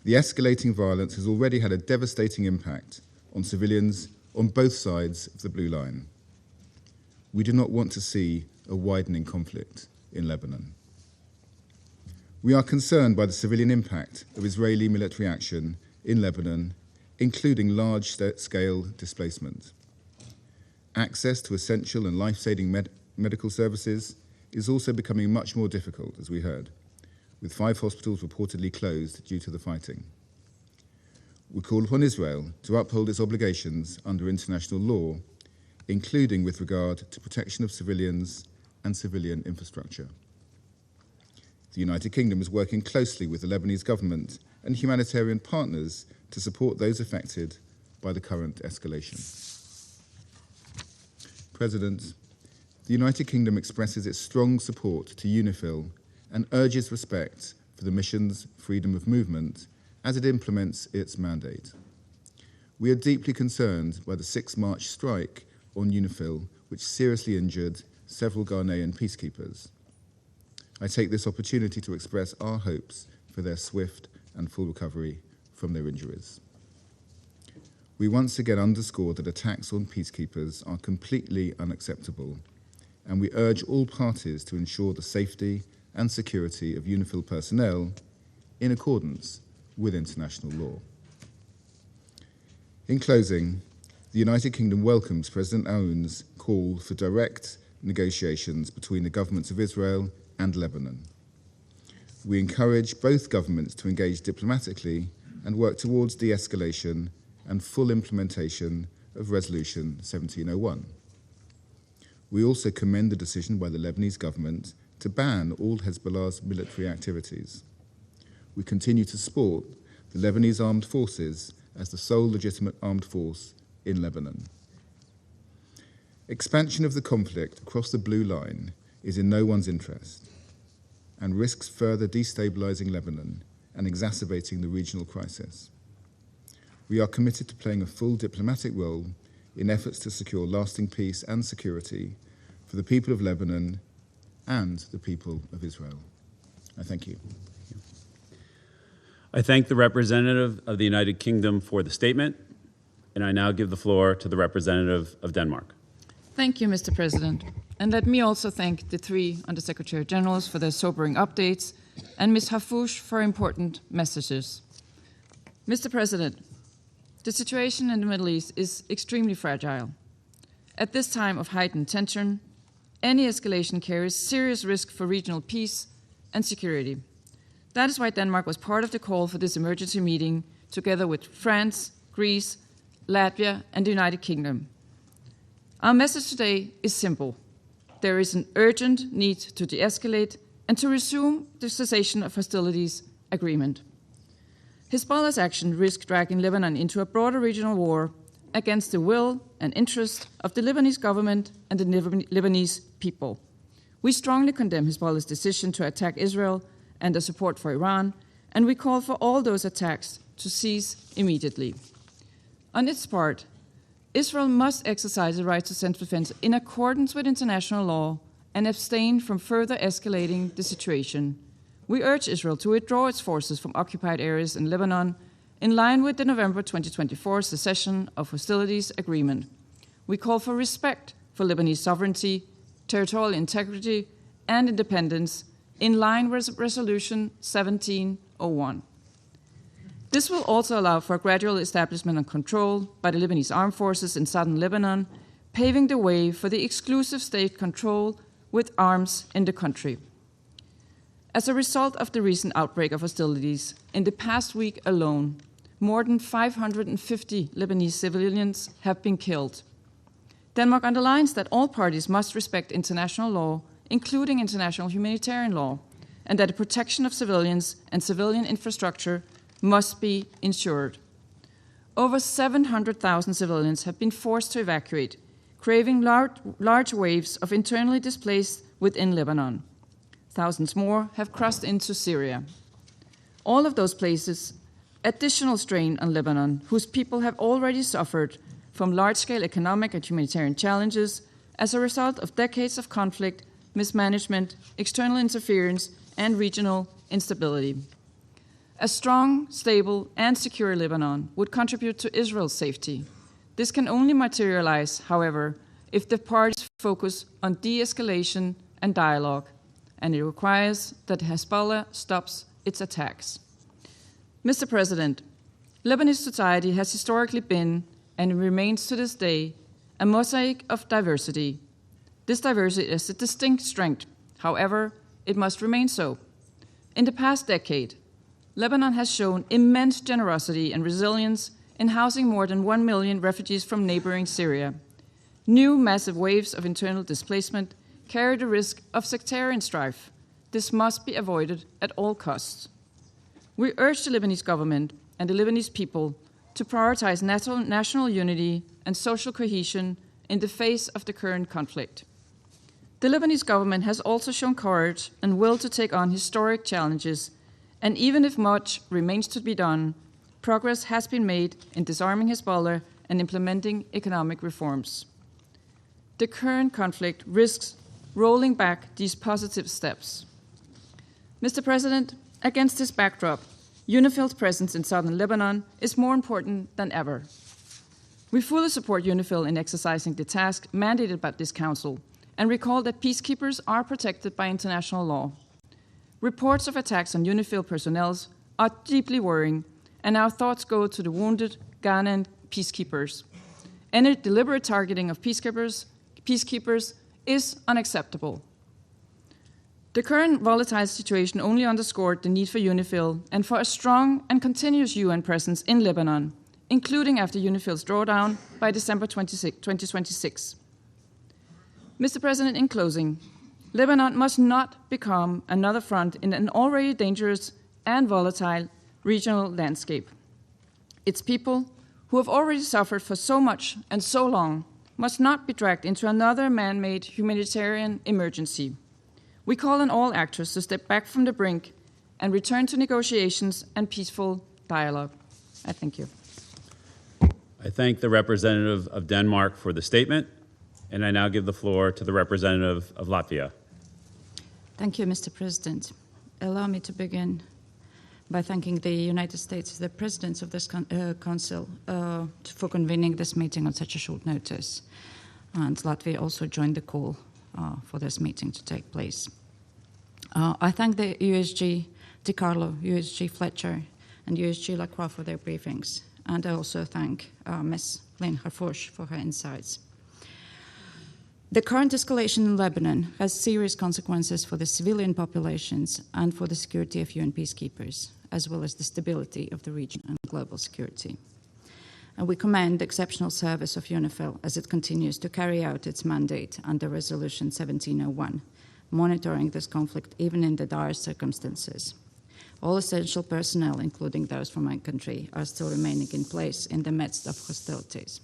the escalating violence has already had a devastating impact on civilians on both sides of the Blue Line. We do not want to see a widening conflict in Lebanon. We are concerned by the civilian impact of Israeli military action in Lebanon, including large-scale displacement. Access to essential and life-saving medical services is also becoming much more difficult, as we heard, with 5 hospitals reportedly closed due to the fighting. We call upon Israel to uphold its obligations under international law, including with regard to protection of civilians and civilian infrastructure. The United Kingdom is working closely with the Lebanese government and humanitarian partners to support those affected by the current escalation. President, the United Kingdom expresses its strong support to UNIFIL and urges respect for the mission's freedom of movement as it implements its mandate. we are deeply concerned by the 6 March strike on UNIFIL, which seriously injured several Ghanaian peacekeepers. I take this opportunity to express our hopes for their swift and full recovery from their injuries. We once again underscore that attacks on peacekeepers are completely unacceptable, and we urge all parties to ensure the safety and security of UNIFIL personnel in accordance with international law. In closing, the United Kingdom welcomes President Aoun's call for direct negotiations between the governments of Israel and Lebanon. We encourage both governments to engage diplomatically and work towards de-escalation and full implementation of Resolution 1701. We also commend the decision by the Lebanese government to ban all Hezbollah's military activities. We continue to support the Lebanese armed forces as the sole legitimate armed force in Lebanon. Expansion of the conflict across the Blue Line is in no one's interest and risks further destabilizing Lebanon and exacerbating the regional crisis. We are committed to playing a full diplomatic role in efforts to secure lasting peace and security for the people of Lebanon and the people of Israel. I thank you. I thank the representative of the United Kingdom for the statement, and I now give the floor to the representative of Denmark. Thank you, Mr. President. And let me also thank the 3 Undersecretary Generals for their sobering updates and Ms. Hafouche for important messages. Mr. President, the situation in the Middle East is extremely fragile. At this time of heightened tension, any escalation carries serious risk for regional peace and security. That is why Denmark was part of the call for this emergency meeting, together with France, Greece, Latvia, and the United Kingdom. Our message today is simple. There is an urgent need to de-escalate and to resume the cessation of hostilities agreement. Hezbollah's action risks dragging Lebanon into a broader regional war against the will and interest of the Lebanese government and the Lebanese people. We strongly condemn Hezbollah's decision to attack Israel and their support for Iran, and we call for all those attacks to cease immediately. On its part, Israel must exercise the right to self-defense in accordance with international law and abstain from further escalating the situation. We urge Israel to withdraw its forces from occupied areas in Lebanon in line with the November 2024 cessation of hostilities agreement. We call for respect for Lebanese sovereignty, territorial integrity, and independence in line with Resolution 1701. This will also allow for a gradual establishment and control by the Lebanese armed forces in southern Lebanon, paving the way for the exclusive state control with arms in the country. As a result of the recent outbreak of hostilities, in the past week alone, more than 550 Lebanese civilians have been killed. Denmark underlines that all parties must respect international law, including international humanitarian law, and that the protection of civilians and civilian infrastructure must be ensured. Over 700,000 civilians have been forced to evacuate, creating large waves of internally displaced within Lebanon. Thousands more have crossed into Syria. All of those places additional strain on Lebanon, whose people have already suffered from large-scale economic and humanitarian challenges as a result of decades of conflict, mismanagement, external interference, and regional instability. A strong, stable, and secure Lebanon would contribute to Israel's safety. This can only materialize, however, if the parties focus on de-escalation and dialogue, and it requires that Hezbollah stops its attacks. Mr. President, Lebanese society has historically been, and remains to this day, a mosaic of diversity. This diversity is a distinct strength. However, it must remain so. In the past decade, Lebanon has shown immense generosity and resilience in housing more than 1 million refugees from neighboring Syria. New massive waves of internal displacement carry the risk of sectarian strife. This must be avoided at all costs. We urge the Lebanese government and the Lebanese people to prioritize national unity and social cohesion in the face of the current conflict. The Lebanese government has also shown courage and will to take on historic challenges, and even if much remains to be done, progress has been made in disarming Hezbollah and implementing economic reforms. The current conflict risks rolling back these positive steps. Mr. President, against this backdrop, UNIFIL's presence in southern Lebanon is more important than ever. We fully support UNIFIL in exercising the task mandated by this Council and recall that peacekeepers are protected by international law. Reports of attacks on UNIFIL personnel are deeply worrying, and our thoughts go to the wounded Ghanaian peacekeepers. Any deliberate targeting of peacekeepers is unacceptable. The current volatile situation only underscored the need for UNIFIL and for a strong and continuous UN presence in Lebanon, including after UNIFIL's drawdown by December 2026. Mr. President, in closing, Lebanon must not become another front in an already dangerous and volatile regional landscape. Its people, who have already suffered for so much and so long, must not be dragged into another man-made humanitarian emergency. We call on all actors to step back from the brink and return to negotiations and peaceful dialogue. I thank you. I thank the representative of Denmark for the statement, and I now give the floor to the representative of Latvia. Thank you, Mr. President. Allow me to begin by thanking the United States, the presidents of this council, for convening this meeting on such a short notice. And Latvia also joined the call for this meeting to take place. I thank the USG DiCarlo, USG Fletcher, and USG Lacroix for their briefings. And I also thank Ms. Lynn Harfouch for her insights. The current escalation in Lebanon has serious consequences for the civilian populations and for the security of UN peacekeepers, as well as the stability of the region and global security. And we commend the exceptional service of UNIFIL as it continues to carry out its mandate under Resolution 1701, monitoring this conflict even in the direst circumstances. All essential personnel, including those from my country, are still remaining in place in the midst of hostilities.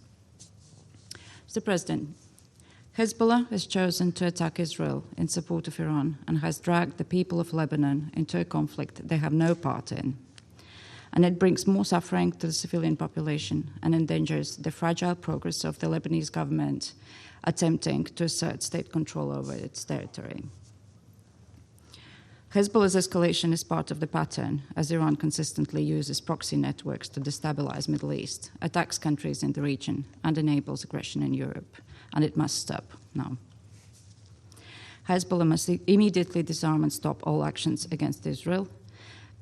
Mr. President, Hezbollah has chosen to attack Israel in support of Iran and has dragged the people of Lebanon into a conflict they have no part in. And it brings more suffering to the civilian population and endangers the fragile progress of the Lebanese government attempting to assert state control over its territory. Hezbollah's escalation is part of the pattern, as Iran consistently uses proxy networks to destabilize the Middle East, attacks countries in the region, and enables aggression in Europe. And it must stop now. Hezbollah must immediately disarm and stop all actions against Israel,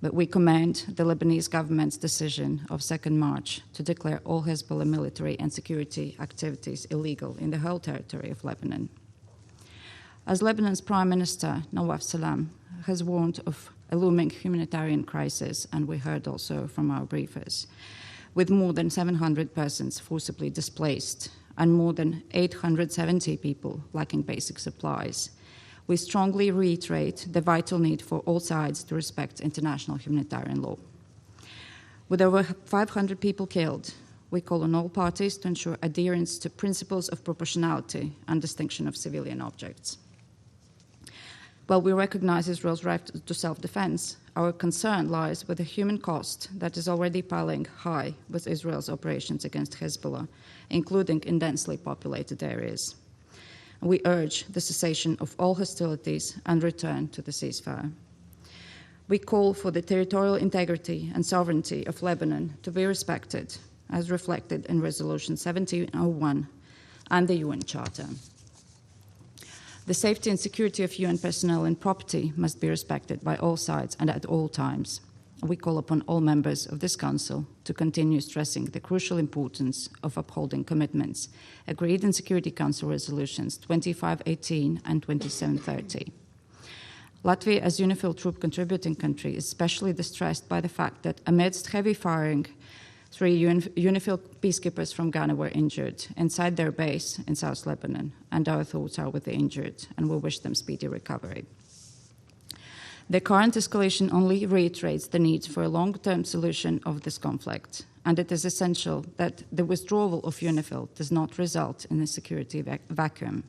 but we commend the Lebanese government's decision of 2nd March to declare all Hezbollah military and security activities illegal in the whole territory of Lebanon. As Lebanon's Prime Minister, Nawaf Salam, has warned of a looming humanitarian crisis, and we heard also from our briefers, with more than 700 persons forcibly displaced and more than 870 people lacking basic supplies, we strongly reiterate the vital need for all sides to respect international humanitarian law. With over 500 people killed, we call on all parties to ensure adherence to principles of proportionality and distinction of civilian objects. While we recognize Israel's right to self-defense, our concern lies with the human cost that is already piling high with Israel's operations against Hezbollah, including in densely populated areas. We urge the cessation of all hostilities and return to the ceasefire. We call for the territorial integrity and sovereignty of Lebanon to be respected, as reflected in Resolution 1701 and the UN Charter. The safety and security of UN personnel and property must be respected by all sides and at all times. We call upon all members of this Council to continue stressing the crucial importance of upholding commitments agreed in Security Council Resolutions 2518 and 2730. Latvia, as UNIFIL troop contributing country, is especially distressed by the fact that amidst heavy firing, 3 UNIFIL peacekeepers from Ghana were injured inside their base in South Lebanon, and our thoughts are with the injured, and we wish them speedy recovery. The current escalation only reiterates the need for a long-term solution of this conflict, and it is essential that the withdrawal of UNIFIL does not result in a security vacuum.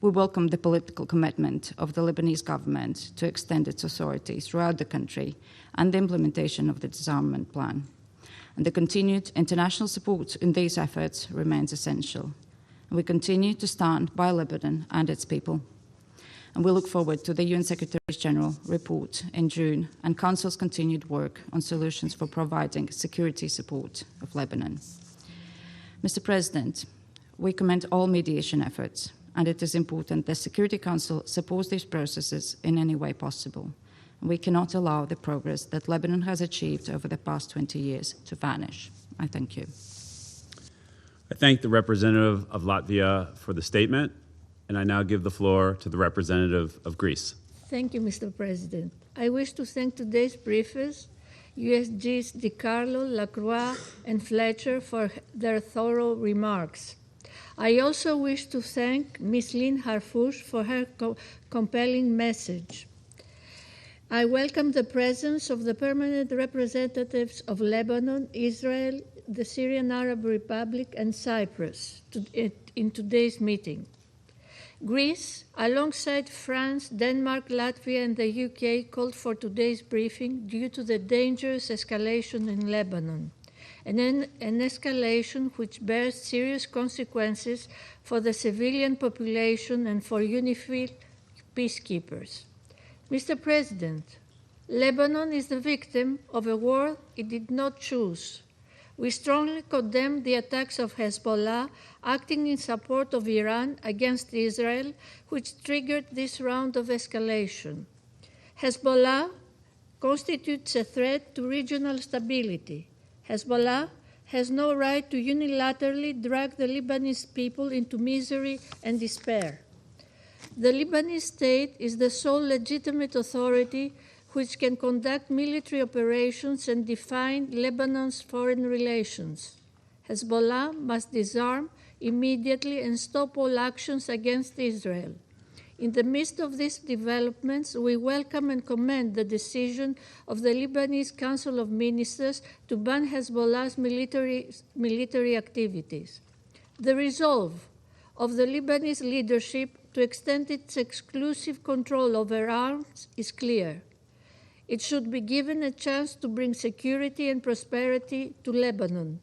We welcome the political commitment of the Lebanese government to extend its authority throughout the country and the implementation of the disarmament plan. And the continued international support in these efforts remains essential. And we continue to stand by Lebanon and its people. And we look forward to the UN Secretary-General report in June and Council's continued work on solutions for providing security support of Lebanon. Mr. President, we commend all mediation efforts, and it is important that Security Council supports these processes in any way possible. We cannot allow the progress that Lebanon has achieved over the past 20 years to vanish. I thank you. I thank the representative of Latvia for the statement, and I now give the floor to the representative of Greece. Thank you, Mr. President. I wish to thank today's briefers, USGs DiCarlo, Lacroix, and Fletcher for their thorough remarks. I also wish to thank Ms. Lynn Harfouche for her compelling message. I welcome the presence of the permanent representatives of Lebanon, Israel, the Syrian Arab Republic, and Cyprus in today's meeting. Greece, alongside France, Denmark, Latvia, and the UK, called for today's briefing due to the dangerous escalation in Lebanon, and an escalation which bears serious consequences for the civilian population and for UNIFIL peacekeepers. Mr. President, Lebanon is the victim of a war it did not choose. We strongly condemn the attacks of Hezbollah acting in support of Iran against Israel, which triggered this round of escalation. Hezbollah constitutes a threat to regional stability. Hezbollah has no right to unilaterally drag the Lebanese people into misery and despair. The Lebanese state is the sole legitimate authority which can conduct military operations and define Lebanon's foreign relations. Hezbollah must disarm immediately and stop all actions against Israel. In the midst of these developments, we welcome and commend the decision of the Lebanese Council of Ministers to ban Hezbollah's military activities. The resolve of the Lebanese leadership to extend its exclusive control over arms is clear. It should be given a chance to bring security and prosperity to Lebanon.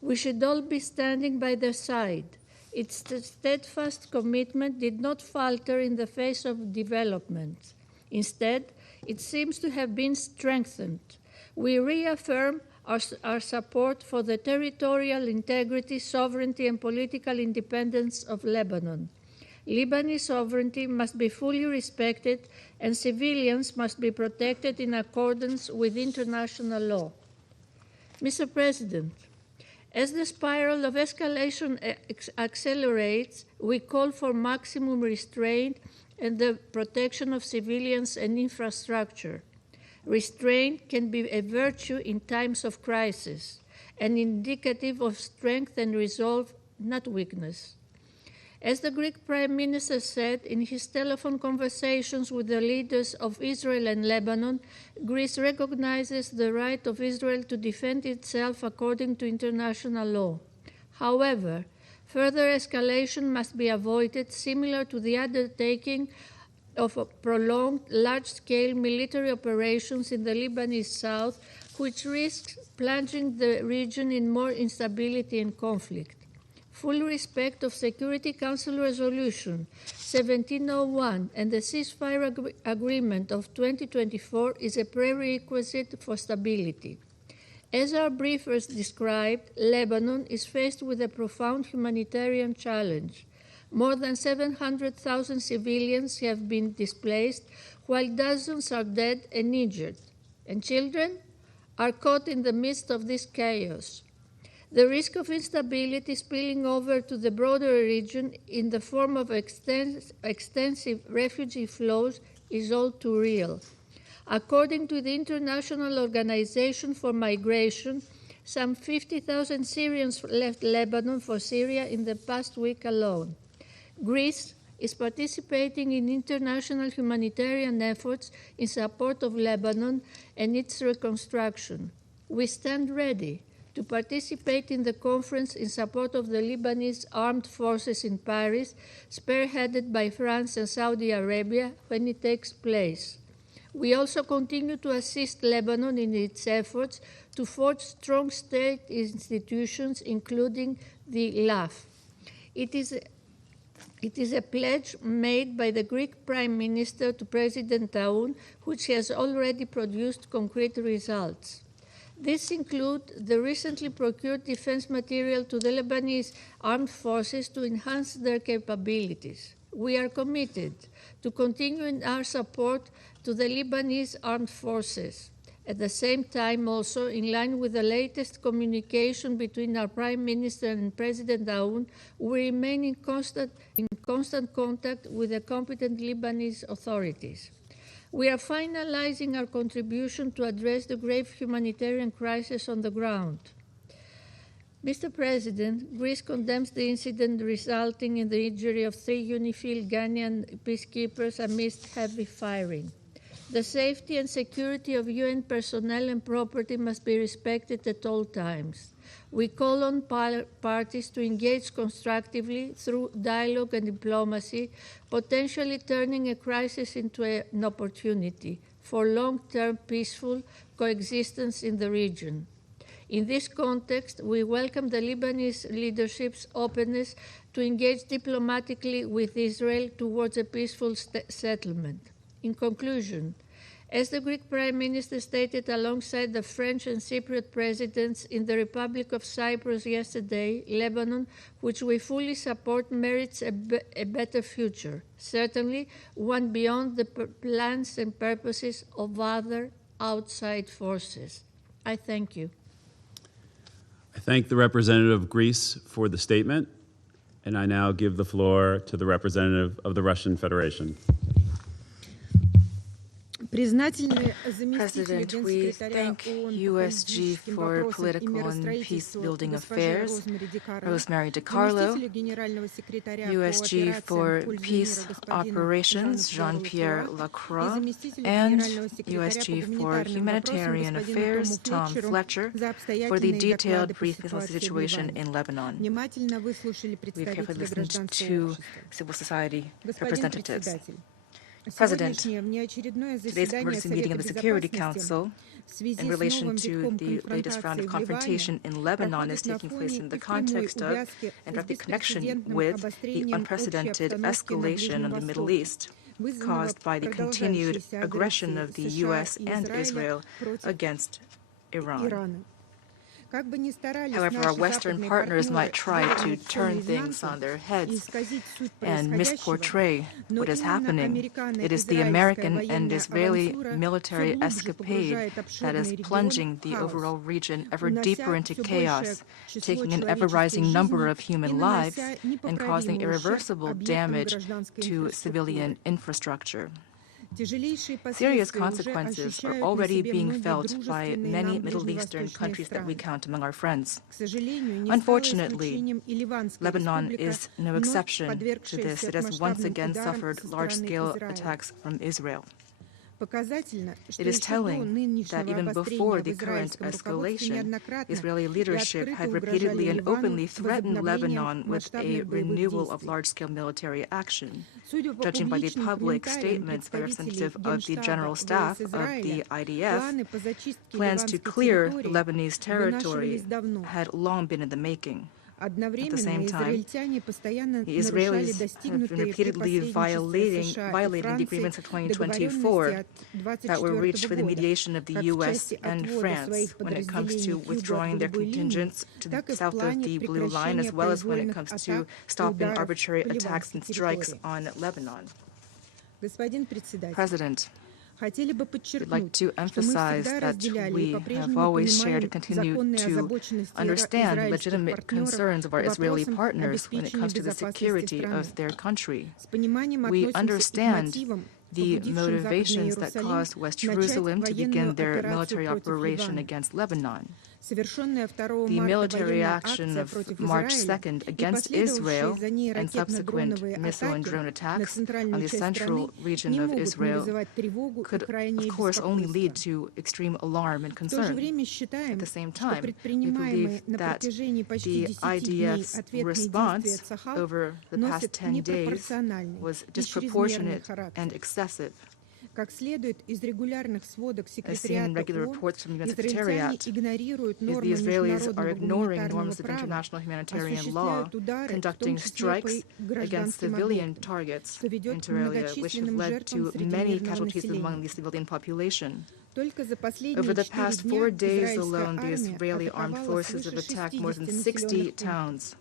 We should all be standing by their side. Its steadfast commitment did not falter in the face of developments. Instead, it seems to have been strengthened. We reaffirm our support for the territorial integrity, sovereignty, and political independence of Lebanon. Lebanese sovereignty must be fully respected, and civilians must be protected in accordance with international law. Mr. President, as the spiral of escalation accelerates, we call for maximum restraint and the protection of civilians and infrastructure. Restraint can be a virtue in times of crisis, and indicative of strength and resolve, not weakness. As the Greek Prime Minister said in his telephone conversations with the leaders of Israel and Lebanon, Greece recognizes the right of Israel to defend itself according to international law. However, further escalation must be avoided, similar to the undertaking of prolonged large-scale military operations in the Lebanese south, which risks plunging the region in more instability and conflict. Full respect of Security Council Resolution 1701 and the ceasefire agreement of 2024 is a prerequisite for stability. As our briefers described, Lebanon is faced with a profound humanitarian challenge. More than 700,000 civilians have been displaced, while dozens are dead and injured, and children are caught in the midst of this chaos. The risk of instability spilling over to the broader region in the form of extensive refugee flows is all too real. According to the International Organization for Migration, some 50,000 Syrians left Lebanon for Syria in the past week alone. Greece is participating in international humanitarian efforts in support of Lebanon and its reconstruction. We stand ready to participate in the conference in support of the Lebanese armed forces in Paris, spearheaded by France and Saudi Arabia, when it takes place. We also continue to assist Lebanon in its efforts to forge strong state institutions, including the LAF. It is a pledge made by the Greek Prime Minister to President Aoun, which has already produced concrete results. These include the recently procured defense material to the Lebanese armed forces to enhance their capabilities. We are committed to continuing our support to the Lebanese armed forces. At the same time, also, in line with the latest communication between our Prime Minister and President Aoun, we remain in constant contact with the competent Lebanese authorities. We are finalizing our contribution to address the grave humanitarian crisis on the ground. Mr. President, Greece condemns the incident resulting in the injury of 3 UNIFIL Ghanaian peacekeepers amidst heavy firing. The safety and security of UN personnel and property must be respected at all times. We call on parties to engage constructively through dialogue and diplomacy, potentially turning a crisis into an opportunity for long-term peaceful coexistence in the region. In this context, we welcome the Lebanese leadership's openness to engage diplomatically with Israel towards a peaceful settlement. In conclusion, as the Greek Prime Minister stated alongside the French and Cypriot presidents in the Republic of Cyprus yesterday, Lebanon, which we fully support, merits a better future, certainly one beyond the plans and purposes of other outside forces. I thank you. I thank the representative of Greece for the statement, and I now give the floor to the representative of the Russian Federation. President, we thank USG for Political and Peace-Building Affairs, Rosemary DiCarlo, USG for Peace Operations, Jean-Pierre Lacroix, and USG for Humanitarian Affairs, Tom Fletcher, for the detailed briefing of the situation in Lebanon. We carefully listened to civil society representatives. President, today's emergency meeting of the Security Council in relation to the latest round of confrontation in Lebanon is taking place in the context of and directly connection with the unprecedented escalation in the Middle East caused by the continued aggression of the U.S. and Israel against Iran. However, our Western partners might try to turn things on their heads and misportray what is happening. It is the American and Israeli military escapade that is plunging the overall region ever deeper into chaos, taking an ever-rising number of human lives and causing irreversible damage to civilian infrastructure. Serious consequences are already being felt by many Middle Eastern countries that we count among our friends. Unfortunately, Lebanon is no exception to this. It has once again suffered large-scale attacks from Israel. It is telling that even before the current escalation, Israeli leadership had repeatedly and openly threatened Lebanon with a renewal of large-scale military action. Judging by the public statements by the representative of the General Staff of the IDF, plans to clear the Lebanese territory had long been in the making. At the same time, the Israelis have been repeatedly violating the agreements of 2024 that were reached for the mediation of the U.S. and France when it comes to withdrawing their contingents to the south of the Blue Line, as well as when it comes to stopping arbitrary attacks and strikes on Lebanon. President, we'd like to emphasize that we have always shared and continue to understand the legitimate concerns of our Israeli partners when it comes to the security of their country. We understand the motivations that caused West Jerusalem to begin their military operation against Lebanon. The military action of March 2nd against Israel and subsequent missile and drone attacks on the central region of Israel could, of course, only lead to extreme alarm and concern. At the same time, we believe that the IDF's response over the past 10 days was disproportionate and excessive. As seen in regular reports from the UN Secretariat, the Israelis are ignoring norms of international humanitarian law, conducting strikes against civilian targets inter alia, which have led to many casualties among the civilian population. Over the past 4 days alone, the Israeli armed forces have attacked more than 60 towns.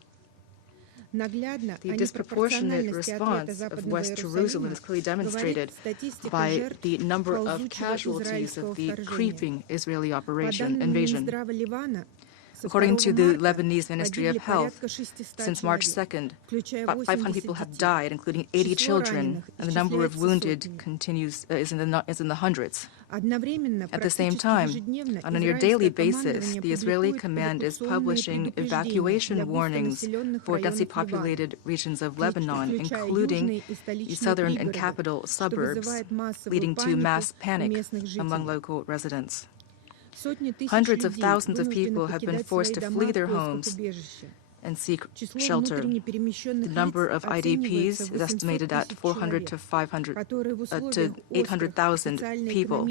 The disproportionate response of West Jerusalem is clearly demonstrated by the number of casualties of the creeping Israeli invasion. According to the Lebanese Ministry of Health, since March 2nd, 500 people have died, including 80 children, and the number of wounded is in the hundreds. At the same time, on a near-daily basis, the Israeli command is publishing evacuation warnings for densely populated regions of Lebanon, including the southern and capital suburbs, leading to mass panic among local residents. Hundreds of thousands of people have been forced to flee their homes and seek shelter. The number of IDPs is estimated at 400 to 800,000 people,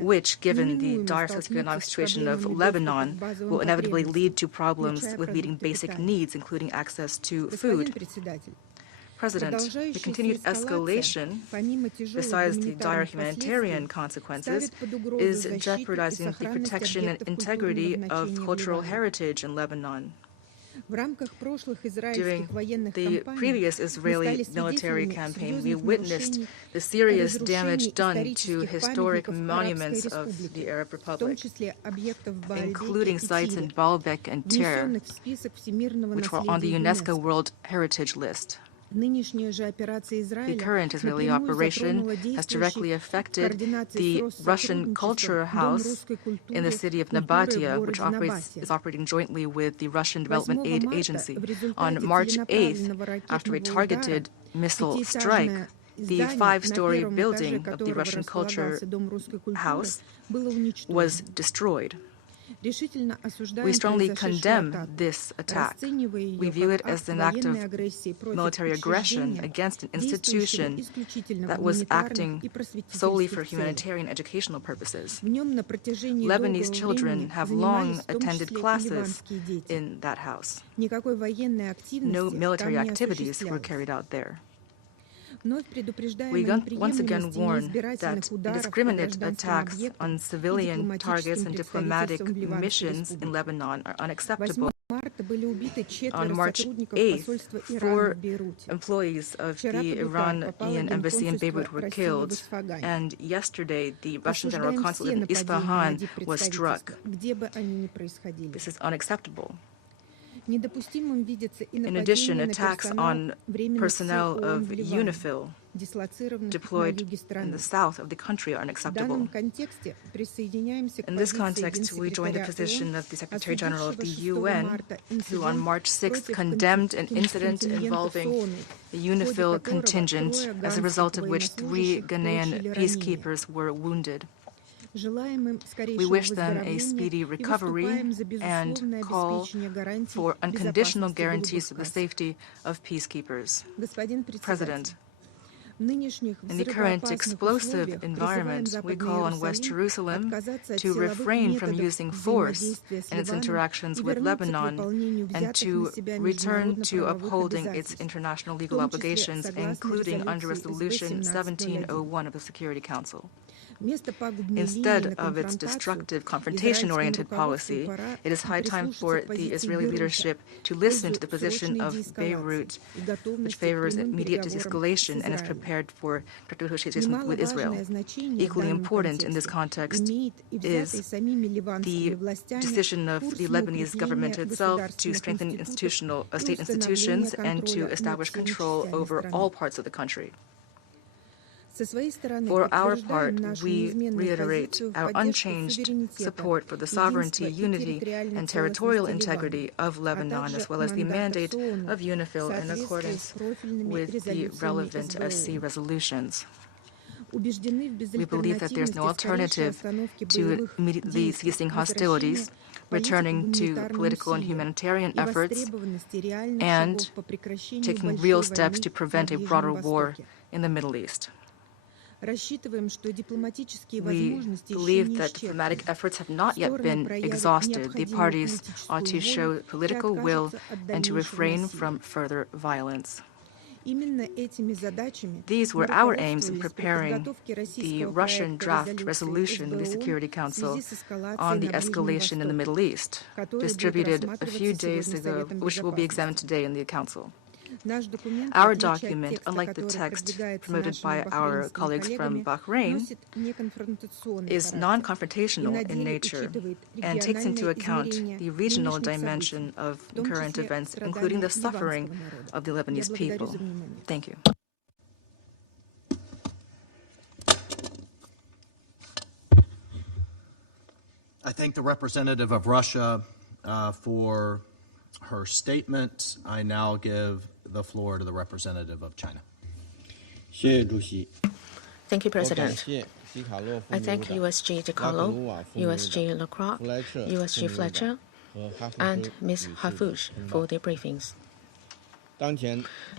which, given the dire socioeconomic situation of Lebanon, will inevitably lead to problems with meeting basic needs, including access to food. President, the continued escalation, besides the dire humanitarian consequences, is jeopardizing the protection and integrity of cultural heritage in Lebanon. During the previous Israeli military campaign, we witnessed the serious damage done to historic monuments of the Arab Republic, including sites in Baalbek and Tyre, which were on the UNESCO World Heritage List. The current Israeli operation has directly affected the Russian Culture House in the city of Nabatea, which is operating jointly with the Russian Development Aid Agency. On March 8th, after a targeted missile strike, the 5-story building of the Russian Culture House was destroyed. We strongly condemn this attack. We view it as an act of military aggression against an institution that was acting solely for humanitarian educational purposes. Lebanese children have long attended classes in that house. No military activities were carried out there. We once again warn that indiscriminate attacks on civilian targets and diplomatic missions in Lebanon are unacceptable. On March 8th, 4 employees of the Iranian embassy in Beirut were killed, and yesterday the Russian General Consulate in Isfahan was struck. This is unacceptable. In addition, attacks on personnel of UNIFIL deployed in the south of the country are unacceptable. In this context, we join the position of the Secretary General of the UN, who on March 6th condemned an incident involving the UNIFIL contingent, as a result of which 3 Ghanaian peacekeepers were wounded. We wish them a speedy recovery and call for unconditional guarantees of the safety of peacekeepers. President, in the current explosive environment, we call on West Jerusalem to refrain from using force in its interactions with Lebanon and to return to upholding its international legal obligations, including under Resolution 1701 of the Security Council. Instead of its destructive, confrontation-oriented policy, it is high time for the Israeli leadership to listen to the position of Beirut, which favors immediate de-escalation and is prepared for direct negotiations with Israel. Equally important in this context is the decision of the Lebanese government itself to strengthen state institutions and to establish control over all parts of the country. For our part, we reiterate our unchanged support for the sovereignty, unity, and territorial integrity of Lebanon, as well as the mandate of UNIFIL in accordance with the relevant SC resolutions. We believe that there's no alternative to immediately ceasing hostilities, returning to political and humanitarian efforts, and taking real steps to prevent a broader war in the Middle East. We believe that diplomatic efforts have not yet been exhausted. The parties ought to show political will and to refrain from further violence. These were our aims in preparing the Russian draft resolution in the Security Council on the escalation in the Middle East, distributed a few days ago, which will be examined today in the Council. Our document, unlike the text promoted by our colleagues from Bahrain, is non-confrontational in nature and takes into account the regional dimension of current events, including the suffering of the Lebanese people. Thank you. I thank the representative of Russia for her statement. I now give the floor to the representative of China. Thank you, President. I thank USG DiCarlo, USG Lacroix, USG Fletcher, and Ms. Hafouche for their briefings.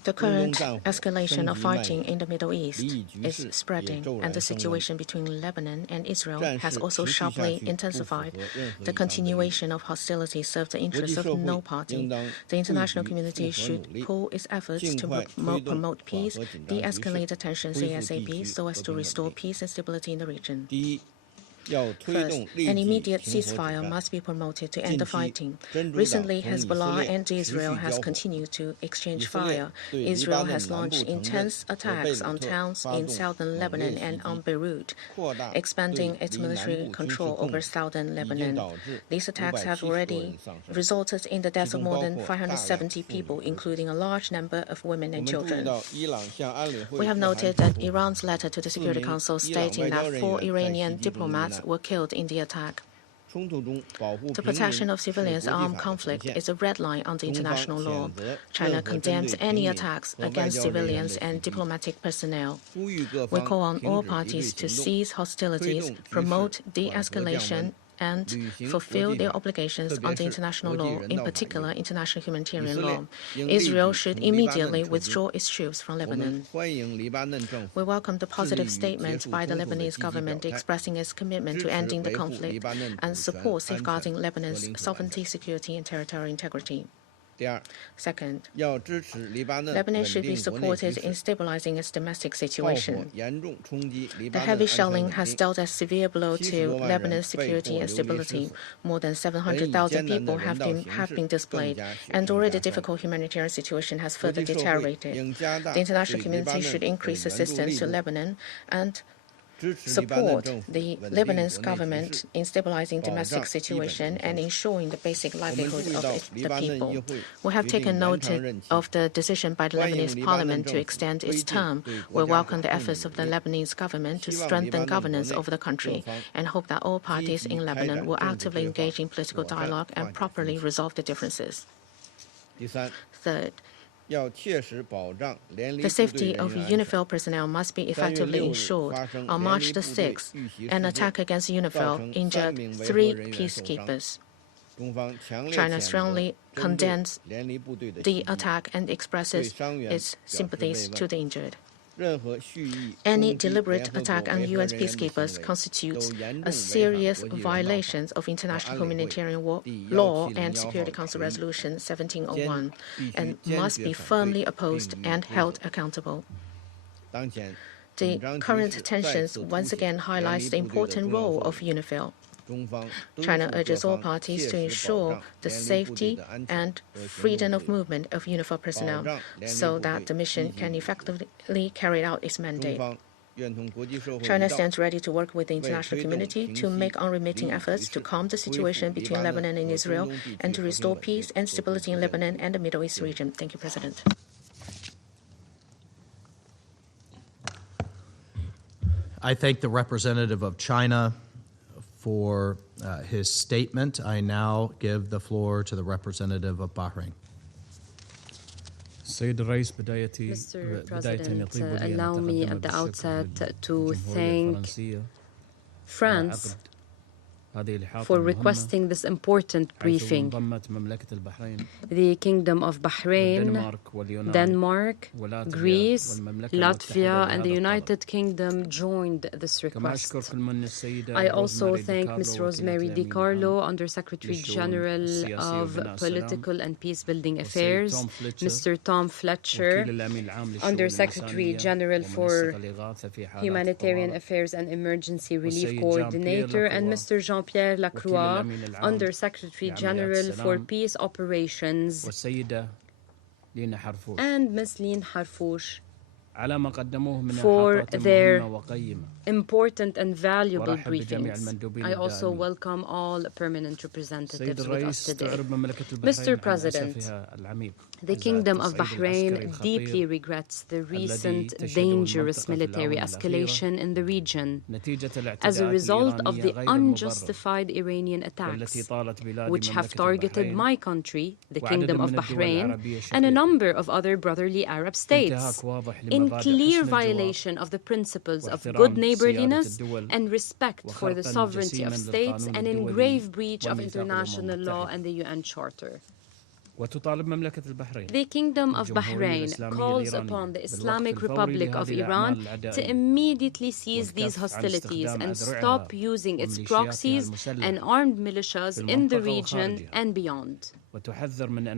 The current escalation of fighting in the Middle East is spreading, and the situation between Lebanon and Israel has also sharply intensified. The continuation of hostilities serves the interests of no party. The international community should pool its efforts to promote peace, de-escalate the tensions ASAP so as to restore peace and stability in the region. First, an immediate ceasefire must be promoted to end the fighting. Recently, Hezbollah and Israel has continued to exchange fire. Israel has launched intense attacks on towns in southern Lebanon and on Beirut, expanding its military control over southern Lebanon. These attacks have already resulted in the deaths of more than 570 people, including a large number of women and children. We have noted that Iran's letter to the Security Council stating that 4 Iranian diplomats were killed in the attack. The protection of civilians' armed conflict is a red line under international law. China condemns any attacks against civilians and diplomatic personnel. We call on all parties to cease hostilities, promote de-escalation, and fulfill their obligations under international law, in particular international humanitarian law. Israel should immediately withdraw its troops from Lebanon. We welcome the positive statement by the Lebanese government expressing its commitment to ending the conflict and support safeguarding Lebanon's sovereignty, security, and territorial integrity. Second, Lebanon should be supported in stabilizing its domestic situation. The heavy shelling has dealt a severe blow to Lebanon's security and stability. More than 700,000 people have been displaced, and already difficult humanitarian situation has further deteriorated. The international community should increase assistance to Lebanon and support the Lebanese government in stabilizing domestic situation and ensuring the basic livelihood of the people. We have taken note of the decision by the Lebanese parliament to extend its term. We welcome the efforts of the Lebanese government to strengthen governance over the country and hope that all parties in Lebanon will actively engage in political dialogue and properly resolve the differences. Third, the safety of UNIFIL personnel must be effectively ensured. On March the 6th, an attack against UNIFIL injured 3 peacekeepers. China strongly condemns the attack and expresses its sympathies to the injured. Any deliberate attack on UN's peacekeepers constitutes a serious violation of international humanitarian law and Security Council Resolution 1701 and must be firmly opposed and held accountable. The current tensions once again highlight the important role of UNIFIL. China urges all parties to ensure the safety and freedom of movement of UNIFIL personnel so that the mission can effectively carry out its mandate. China stands ready to work with the international community to make unremitting efforts to calm the situation between Lebanon and Israel and to restore peace and stability in Lebanon and the Middle East region. Thank you, President. I thank the representative of China for his statement. I now give the floor to the representative of Bahrain. Mr. President, allow me at the outset to thank France for requesting this important briefing. The Kingdom of Bahrain, Denmark, Greece, Latvia, and the United Kingdom joined this request. I also thank Ms. Rosemary DiCarlo, Under-Secretary General of Political and Peacebuilding Affairs, Mr. Tom Fletcher, Under-Secretary General for Humanitarian Affairs and Emergency Relief Coordinator, and Mr. Jean-Pierre Lacroix, Under-Secretary General for Peace Operations, and Ms. Lynn Harfouch for their important and valuable briefings. I also welcome all permanent representatives with us today. Mr. President, the Kingdom of Bahrain deeply regrets the recent dangerous military escalation in the region as a result of the unjustified Iranian attacks, which have targeted my country, the Kingdom of Bahrain, and a number of other brotherly Arab states, in clear violation of the principles of good neighborliness and respect for the sovereignty of states, and in grave breach of international law and the UN Charter. The Kingdom of Bahrain calls upon the Islamic Republic of Iran to immediately cease these hostilities and stop using its proxies and armed militias in the region and beyond.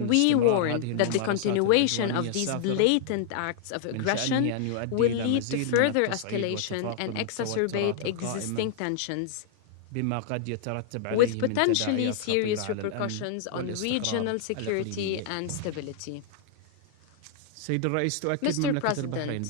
We warn that the continuation of these blatant acts of aggression will lead to further escalation and exacerbate existing tensions, with potentially serious repercussions on regional security and stability. Mr. President,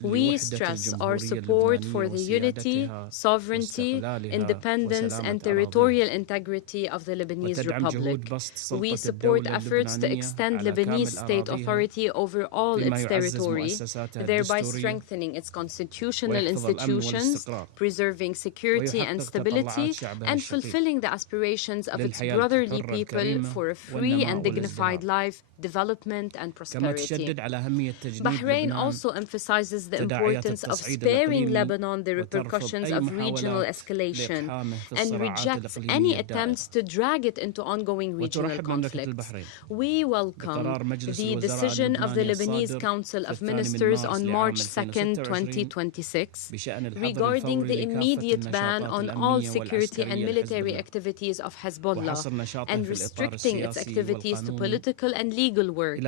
we stress our support for the unity, sovereignty, independence, and territorial integrity of the Lebanese Republic. We support efforts to extend Lebanese state authority over all its territory, thereby strengthening its constitutional institutions, preserving security and stability, and fulfilling the aspirations of its brotherly people for a free and dignified life, development, and prosperity. Bahrain also emphasizes the importance of sparing Lebanon the repercussions of regional escalation and rejects any attempts to drag it into ongoing regional conflicts. We welcome the decision of the Lebanese Council of Ministers on March 2, 2026, regarding the immediate ban on all security and military activities of Hezbollah and restricting its activities to political and legal work,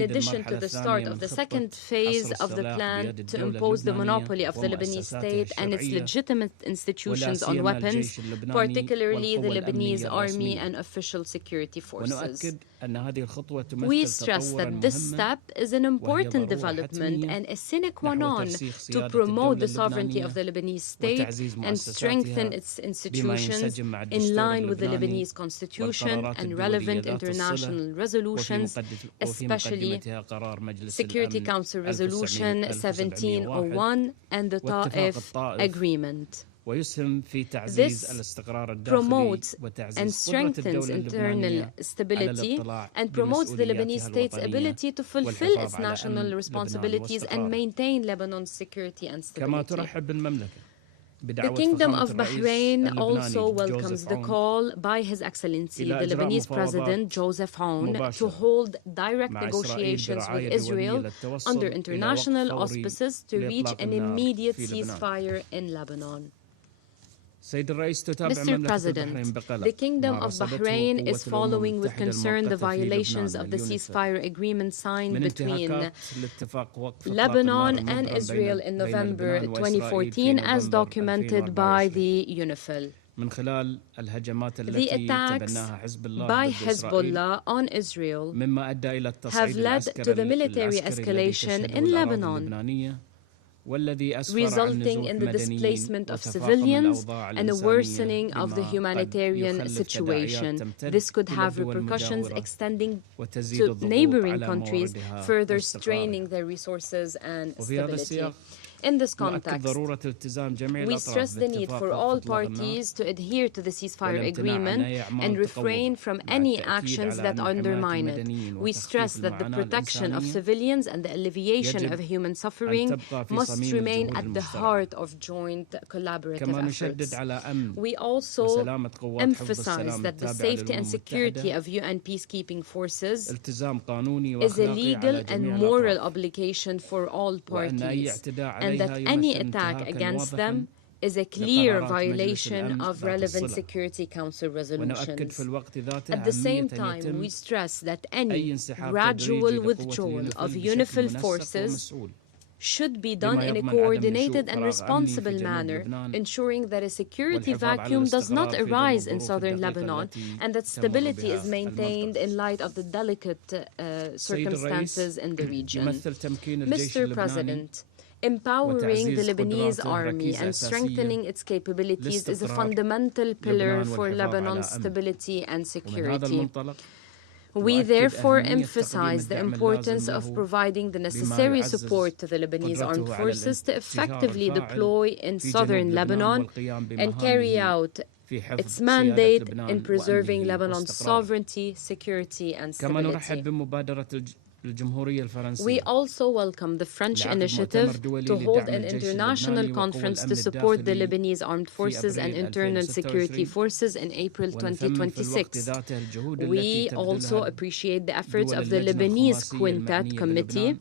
in addition to the start of the second phase of the plan to impose the monopoly of the Lebanese state and its legitimate institutions on weapons, particularly the Lebanese army and official security forces. We stress that this step is an important development and a sine qua non to promote the sovereignty of the Lebanese state and strengthen its institutions in line with the Lebanese constitution and relevant international resolutions, especially Security Council Resolution 1701 and the Ta'if Agreement. This promotes and strengthens internal stability and promotes the Lebanese state's ability to fulfill its national responsibilities and maintain Lebanon's security and stability. The Kingdom of Bahrain also welcomes the call by His Excellency, the Lebanese President Joseph Aoun, to hold direct negotiations with Israel under international auspices to reach an immediate ceasefire in Lebanon. Mr. President, the Kingdom of Bahrain is following with concern the violations of the ceasefire agreement signed between Lebanon and Israel in November 2014, as documented by the UNIFIL. The attacks by Hezbollah on Israel have led to the military escalation in Lebanon, resulting in the displacement of civilians and a worsening of the humanitarian situation. This could have repercussions extending to neighboring countries, further straining their resources and stability. In this context, we stress the need for all parties to adhere to the ceasefire agreement and refrain from any actions that undermine it. We stress that the protection of civilians and the alleviation of human suffering must remain at the heart of joint collaborative efforts. We also emphasize that the safety and security of UN peacekeeping forces is a legal and moral obligation for all parties, and that any attack against them is a clear violation of relevant Security Council resolutions. At the same time, we stress that any gradual withdrawal of UNIFIL forces should be done in a coordinated and responsible manner, ensuring that a security vacuum does not arise in southern Lebanon and that stability is maintained in light of the delicate circumstances in the region. Mr. President, empowering the Lebanese army and strengthening its capabilities is a fundamental pillar for Lebanon's stability and security. We therefore emphasize the importance of providing the necessary support to the Lebanese armed forces to effectively deploy in southern Lebanon and carry out its mandate in preserving Lebanon's sovereignty, security, and stability. We also welcome the French initiative to hold an international conference to support the Lebanese armed forces and internal security forces in April 2026. We also appreciate the efforts of the Lebanese Quintet Committee,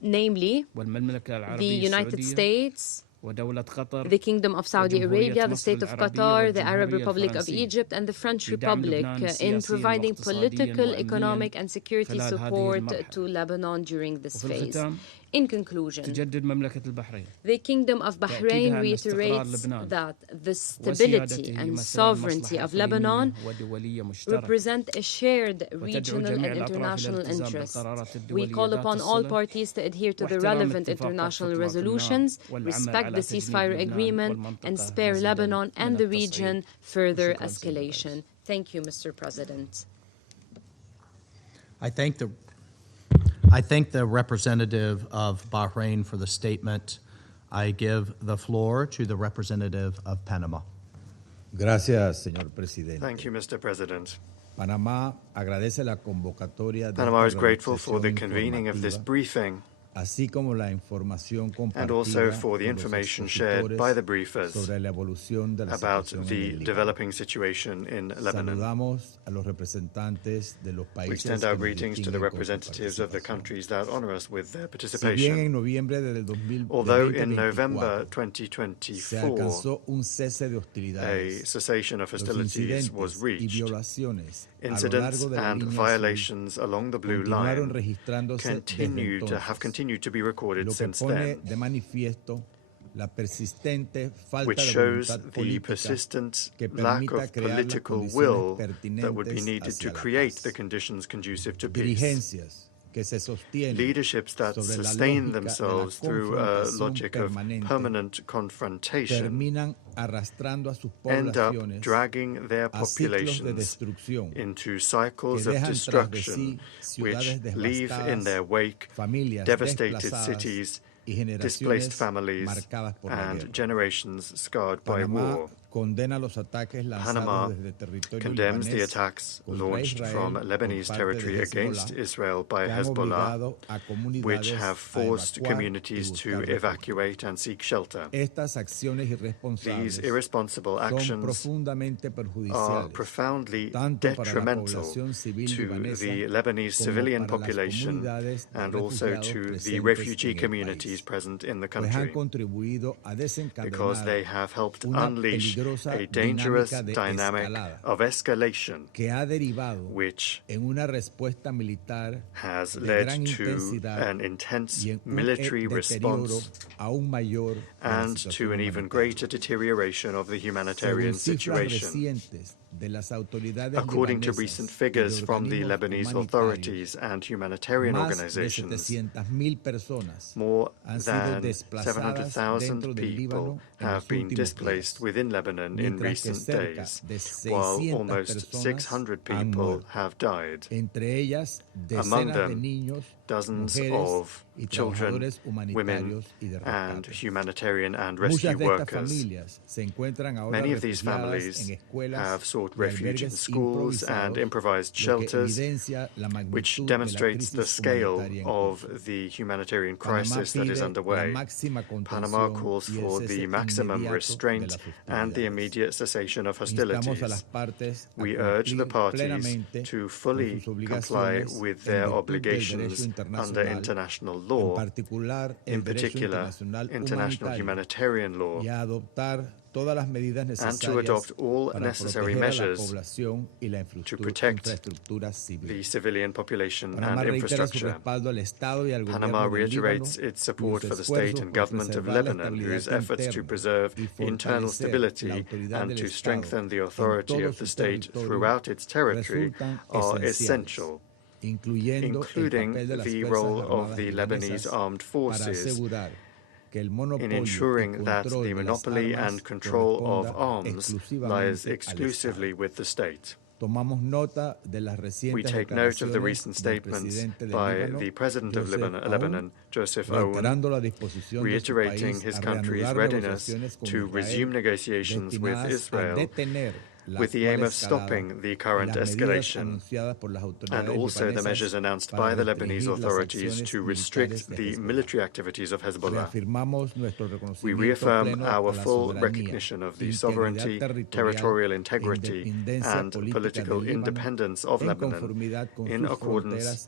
namely the United States, the Kingdom of Saudi Arabia, the State of Qatar, the Arab Republic of Egypt, and the French Republic in providing political, economic, and security support to Lebanon during this phase. In conclusion, the Kingdom of Bahrain reiterates that the stability and sovereignty of Lebanon represent a shared regional and international interest. We call upon all parties to adhere to the relevant international resolutions, respect the ceasefire agreement, and spare Lebanon and the region further escalation. Thank you, Mr. President. I thank the representative of Bahrain for the statement. I give the floor to the representative of Panama. Gracias, señor presidente. Thank you, Mr. President. Panama agradece la convocatoria de Panama is grateful for the convening of this briefing así como la información and also for the information shared by the briefers sobre la evolución de la about situación the en el developing situation in Lebanon. Saludamos a los representantes de los países We extend our que nos greetings to the distinguen con su representatives of the countries that honor us with their Si bien participation. en noviembre del 2024 Although in November se 2024, alcanzó un cese de a hostilidades, cessation of los hostilities was incidentes y reached, violaciones a lo incidents largo de la and línea violations along the blue continuaron line registrándose desde have entonces, continued to be recorded lo que since pone then, de manifiesto la persistente falta which de shows voluntad the política persistent que lack permita of crear las political condiciones will that would be pertinentes needed to hacia la create paz. the conditions conducive to peace. Dirigencias que se sostienen Leaderships that sobre la sustain lógica themselves de la through a confrontación logic of permanente permanent confrontation terminan arrastrando a sus end up poblaciones dragging their a ciclos de populations destrucción into que cycles of dejan tras de destruction sí which ciudades leave in their devastadas, wake familias devastated desplazadas cities, y displaced generaciones families, marcadas por la and guerra. generations scarred by Panamá war. condena los ataques Panama lanzados desde territorio condemns the libanés attacks contra launched Israel from por Lebanese parte territory de against Hezbollah, Israel by que han Hezbollah, obligado a comunidades which have a forced evacuar communities y to buscar refugio. evacuate and seek shelter. Estas acciones irresponsables These irresponsible son actions profundamente are perjudiciales profoundly tanto para la detrimental población civil to libanesa the Lebanese como civilian para las population comunidades de and also refugiados to the presentes refugee en el communities país, present in the pues han country, contribuido a because they desencadenar have helped una unleash peligrosa a dangerous dinámica de dynamic escalada of escalation que ha derivado which en una respuesta militar has de led gran to intensidad an intense y en un military deterioro response aún mayor de la and situación to an even humanitaria. greater deterioration of the humanitarian Según cifras situation. recientes de las autoridades According to libanesas recent y de figures from the organismos Lebanese humanitarios, authorities and humanitarian más de organizations, 700,000 personas more han sido than desplazadas 700,000 dentro del people Líbano en have los been últimos displaced días, within Lebanon in mientras que recent cerca days, de while 600 almost personas 600 han people muerto. have died. Entre ellas, Among decenas de them, niños, dozens mujeres of children, women, and humanitarian and rescue workers. Many of these families have sought refuge in schools and improvised shelters, which demonstrates the scale of the humanitarian crisis that is underway. Panama calls for the maximum restraint and the immediate cessation of hostilities. We urge the parties to fully comply with their obligations under international law, in particular international humanitarian law, and to adopt all necessary measures to protect the civilian population and infrastructure. Panama reiterates its support for the state and government of Lebanon, whose efforts to preserve internal stability and to strengthen the authority of the state throughout its territory are essential, including the role of the Lebanese armed forces in ensuring that the monopoly and control of arms lies exclusively with the state. We take note of the recent statements by the President of Lebanon, Joseph Aoun, reiterating his country's readiness to resume negotiations with Israel with the aim of stopping the current escalation, and also the measures announced by the Lebanese authorities to restrict the military activities of Hezbollah. We reaffirm our full recognition of the sovereignty, territorial integrity, and political independence of Lebanon in accordance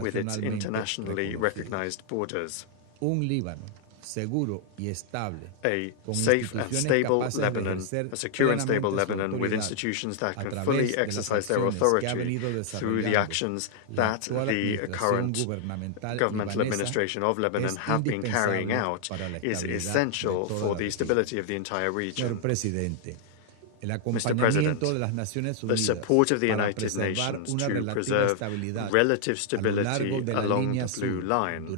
with its internationally recognized borders. A safe and stable Lebanon, a secure and stable Lebanon with institutions that can fully exercise their authority through the actions that the current governmental administration of Lebanon have been carrying out is essential for the stability of the entire region. Mr. President, the support of the United Nations to preserve relative stability along the Blue Line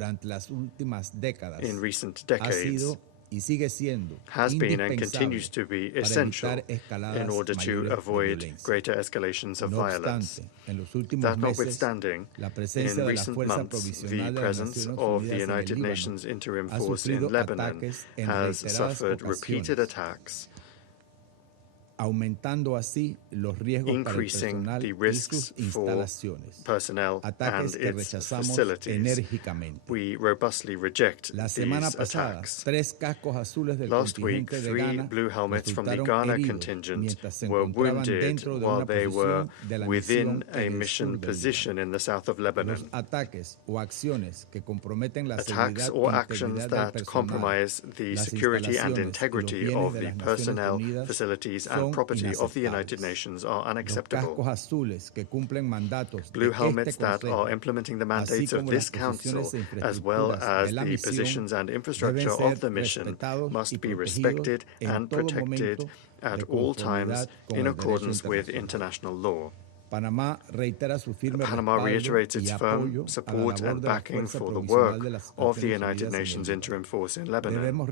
in recent decades has been and continues to be essential in order to avoid greater escalations of violence. That notwithstanding, in recent months, the presence of the United Nations interim force in Lebanon has suffered repeated attacks, increasing the risks for personnel and its facilities. We robustly reject these attacks. Last week, 3 blue helmets from the Ghana contingent were wounded while they were within a mission position in the south of Lebanon. Attacks or actions that compromise the security and integrity of the personnel, facilities, and property of the United Nations are unacceptable. Blue helmets that are implementing the mandates of this Council, as well as the positions and infrastructure of the mission, must be respected and protected at all times in accordance with international law. Panama reiterates its firm support and backing for the work of the United Nations Interim Force in Lebanon.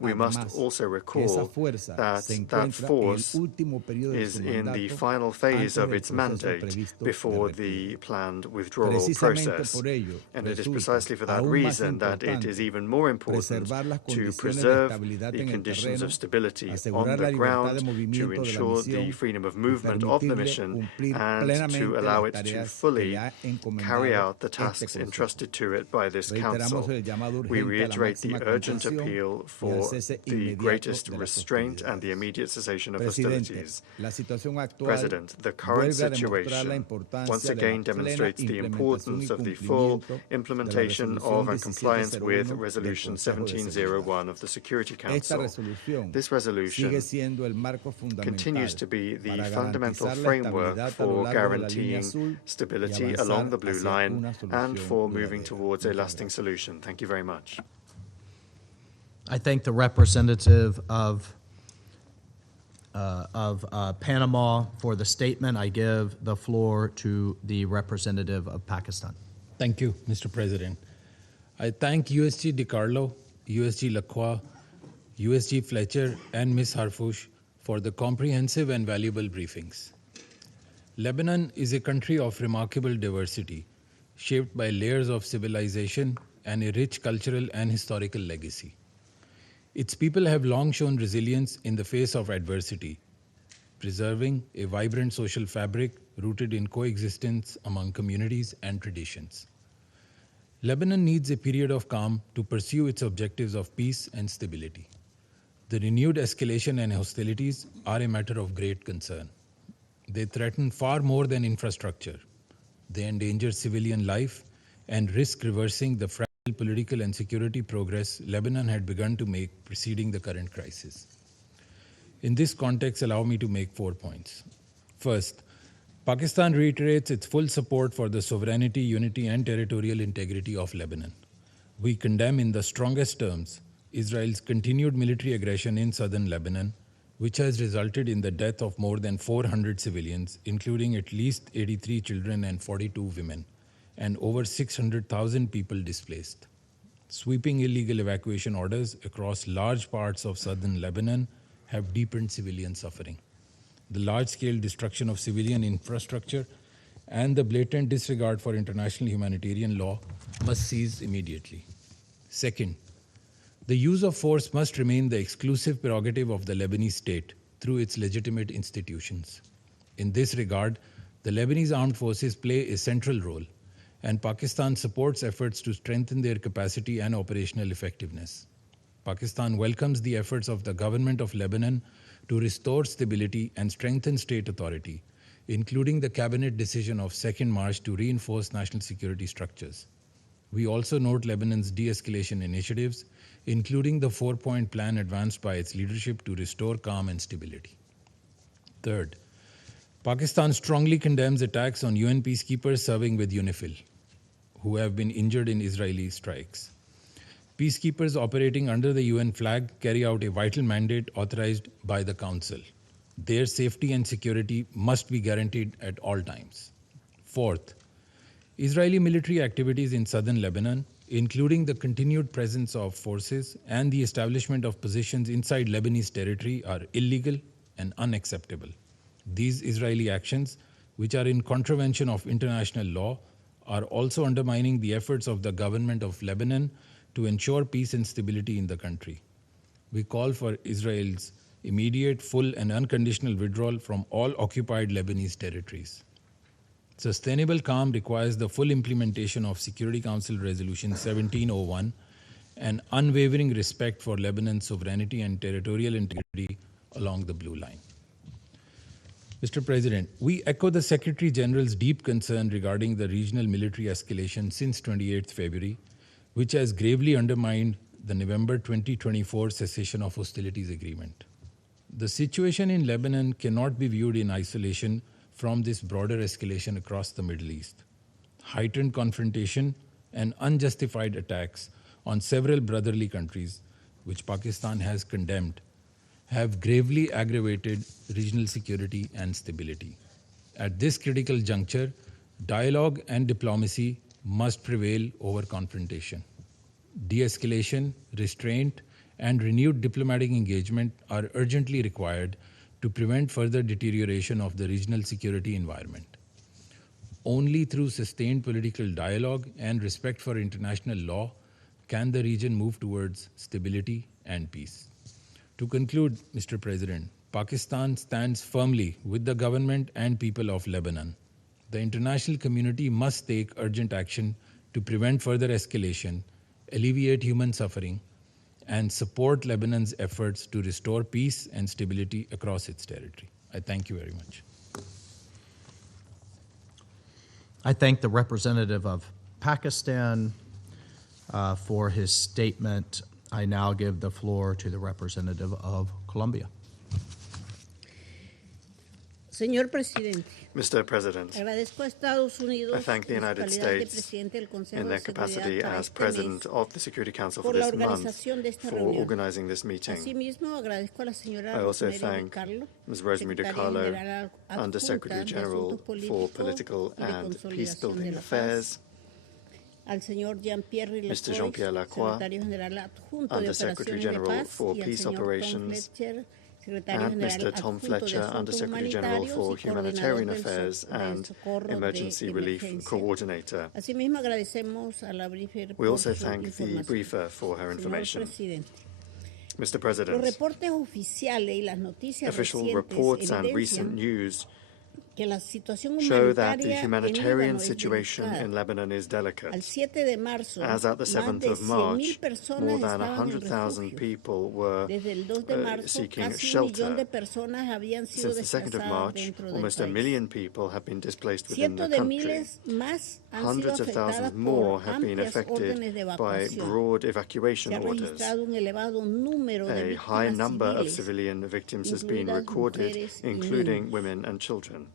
We must also recall that that force is in the final phase of its mandate before the planned withdrawal process. And it is precisely for that reason that it is even more important to preserve the conditions of stability on the ground, to ensure the freedom of movement of the mission, and to allow it to fully carry out the tasks entrusted to it by this Council. We reiterate the urgent appeal for the greatest restraint and the immediate cessation of hostilities. President, the current situation once again demonstrates the importance of the full implementation of and compliance with Resolution 1701 of the Security Council. This resolution continues to be the fundamental framework for guaranteeing stability along the Blue Line and for moving towards a lasting solution. Thank you very much. I thank the representative of Panama for the statement. I give the floor to the representative of Pakistan. Thank you, Mr. President. I thank USG DiCarlo, USG Lacroix, USG Fletcher, and Ms. Harfouch for the comprehensive and valuable briefings. Lebanon is a country of remarkable diversity, shaped by layers of civilization and a rich cultural and historical legacy. Its people have long shown resilience in the face of adversity, preserving a vibrant social fabric rooted in coexistence among communities and traditions. Lebanon needs a period of calm to pursue its objectives of peace and stability. The renewed escalation and hostilities are a matter of great concern. They threaten far more than infrastructure. They endanger civilian life and risk reversing the fragile political and security progress Lebanon had begun to make preceding the current crisis. In this context, allow me to make 4 points. First, Pakistan reiterates its full support for the sovereignty, unity, and territorial integrity of Lebanon. We condemn in the strongest terms Israel's continued military aggression in southern Lebanon, which has resulted in the death of more than 400 civilians, including at least 83 children and 42 women, and over 600,000 people displaced. Sweeping illegal evacuation orders across large parts of southern Lebanon have deepened civilian suffering. The large-scale destruction of civilian infrastructure and the blatant disregard for international humanitarian law must cease immediately. Second, the use of force must remain the exclusive prerogative of the Lebanese state through its legitimate institutions. In this regard, the Lebanese armed forces play a central role, and Pakistan supports efforts to strengthen their capacity and operational effectiveness. Pakistan welcomes the efforts of the government of Lebanon to restore stability and strengthen state authority, including the cabinet decision of 2nd March to reinforce national security structures. We also note Lebanon's de-escalation initiatives, including the 4-point plan advanced by its leadership to restore calm and stability. Third, Pakistan strongly condemns attacks on UN peacekeepers serving with UNIFIL, who have been injured in Israeli strikes. Peacekeepers operating under the UN flag carry out a vital mandate authorized by the Council. Their safety and security must be guaranteed at all times. Fourth, Israeli military activities in southern Lebanon, including the continued presence of forces and the establishment of positions inside Lebanese territory, are illegal and unacceptable. These Israeli actions, which are in contravention of international law, are also undermining the efforts of the government of Lebanon to ensure peace and stability in the country. We call for Israel's immediate, full, and unconditional withdrawal from all occupied Lebanese territories. Sustainable calm requires the full implementation of Security Council Resolution 1701 and unwavering respect for Lebanon's sovereignty and territorial integrity along the Blue Line. Mr. President, we echo the Secretary General's deep concern regarding the regional military escalation since 28th February, which has gravely undermined the November 2024 cessation of hostilities agreement. The situation in Lebanon cannot be viewed in isolation from this broader escalation across the Middle East. Heightened confrontation and unjustified attacks on several brotherly countries, which Pakistan has condemned, have gravely aggravated regional security and stability. At this critical juncture, dialogue and diplomacy must prevail over confrontation. De-escalation, restraint, and renewed diplomatic engagement are urgently required to prevent further deterioration of the regional security environment. Only through sustained political dialogue and respect for international law can the region move towards stability and peace. To conclude, Mr. President, Pakistan stands firmly with the government and people of Lebanon. The international community must take urgent action to prevent further escalation, alleviate human suffering, and support Lebanon's efforts to restore peace and stability across its territory. I thank you very much. I thank the representative of Pakistan for his statement. I now give the floor to the representative of Colombia. Señor Presidente, Mr. President, agradezco a Estados Unidos I thank the United States in their capacity as President of the Security Council for this month for organizing this meeting. I also thank Ms. Rosemary DiCarlo, Under Secretary General for Political and Peace-Building Affairs, Mr. Jean-Pierre Lacroix, Under Secretary General for Peace Operations, and Mr. Tom Fletcher, Undersecretary General for Humanitarian Affairs and Emergency Relief Coordinator. We also thank the briefer for her information. Mr. President, official reports and recent news show that the humanitarian situation in Lebanon is delicate. As at the 7th of March, more than 100,000 people were seeking shelter. Since the 2nd of March, almost 1 million people have been displaced within the country. Hundreds of thousands more have been affected by broad evacuation orders. A high number of civilian victims has been recorded, including women and children.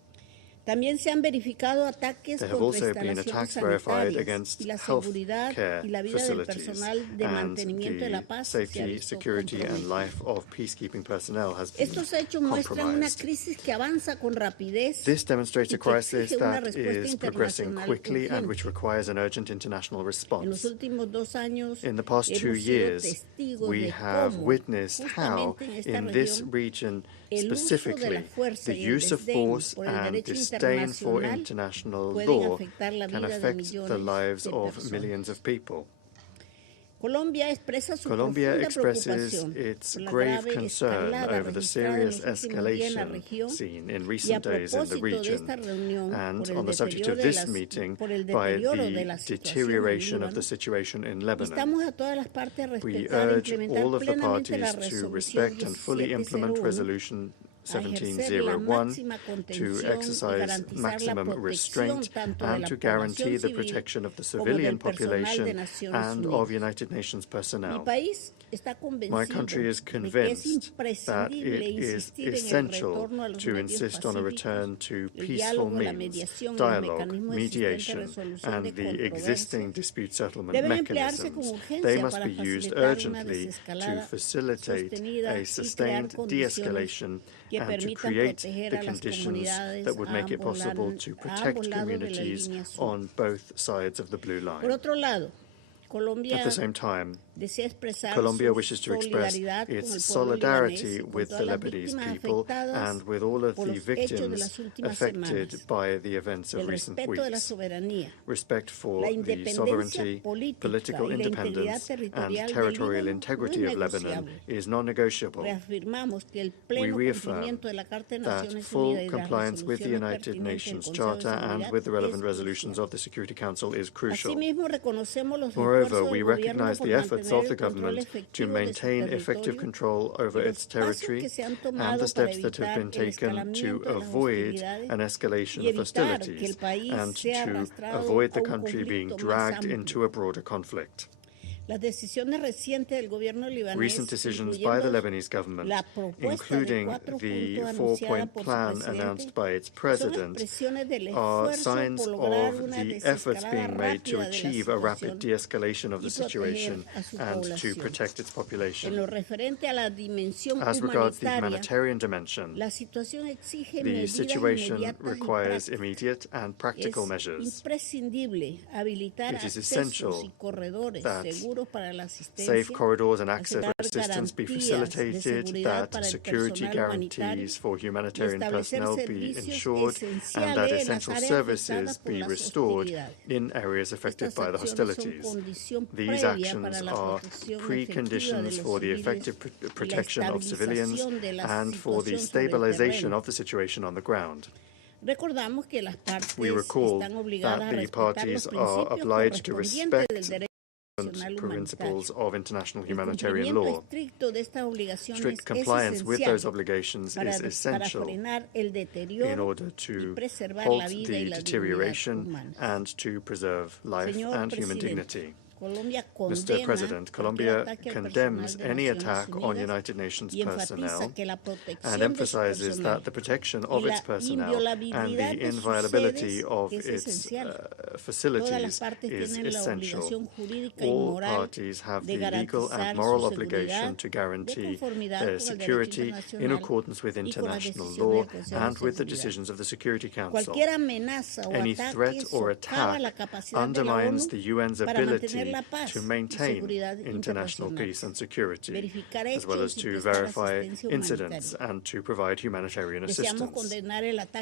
There have also been attacks verified against health care facilities, and the safety, security, and life of peacekeeping personnel has been compromised. This demonstrates a crisis that is progressing quickly and which requires an urgent international response. In the past 2 years, we have witnessed how, in this region specifically, the use of force and disdain for international law can affect the lives of millions of people. Colombia expresses its grave concern over the serious escalation seen in recent days in the region, and on the subject of this meeting, by the deterioration of the situation in Lebanon. We urge all of the parties to respect and fully implement Resolution 1701, to exercise maximum restraint and to guarantee the protection of the civilian population and of United Nations personnel. My country is convinced that it is essential to insist on a return to peaceful means, dialogue, mediation, and the existing dispute settlement mechanisms. They must be used urgently to facilitate a sustained de-escalation and to create the conditions that would make it possible to protect communities on both sides of the blue line. At the same time, Colombia wishes to express its solidarity with the Lebanese people and with all of the victims affected by the events of recent weeks. Respect for the sovereignty, political independence, and territorial integrity of Lebanon is non-negotiable. We reaffirm that full compliance with the United Nations Charter and with the relevant resolutions of the Security Council is crucial. Moreover, we recognize the efforts of the government to maintain effective control over its territory and the steps that have been taken to avoid an escalation of hostilities and to avoid the country being dragged into a broader conflict. Recent decisions by the Lebanese government, including the 4-point plan announced by its president, are signs of the efforts being made to achieve a rapid de-escalation of the situation and to protect its population. As regards the humanitarian dimension, the situation requires immediate and practical measures. It is essential that safe corridors and access for assistance be facilitated, that security guarantees for humanitarian personnel be ensured, and that essential services be restored in areas affected by the hostilities. These actions are preconditions for the effective protection of civilians and for the stabilization of the situation on the ground. We recall that the parties are obliged to respect principles of international humanitarian law. Strict compliance with those obligations is essential in order to halt the deterioration and to preserve life and human dignity. Mr. President, Colombia condemns any attack on United Nations personnel and emphasizes that the protection of its personnel and the inviolability of its facilities is essential. All parties have the legal and moral obligation to guarantee their security in accordance with international law and with the decisions of the Security Council. Any threat or attack undermines the UN's ability to maintain international peace and security, as well as to verify incidents and to provide humanitarian assistance.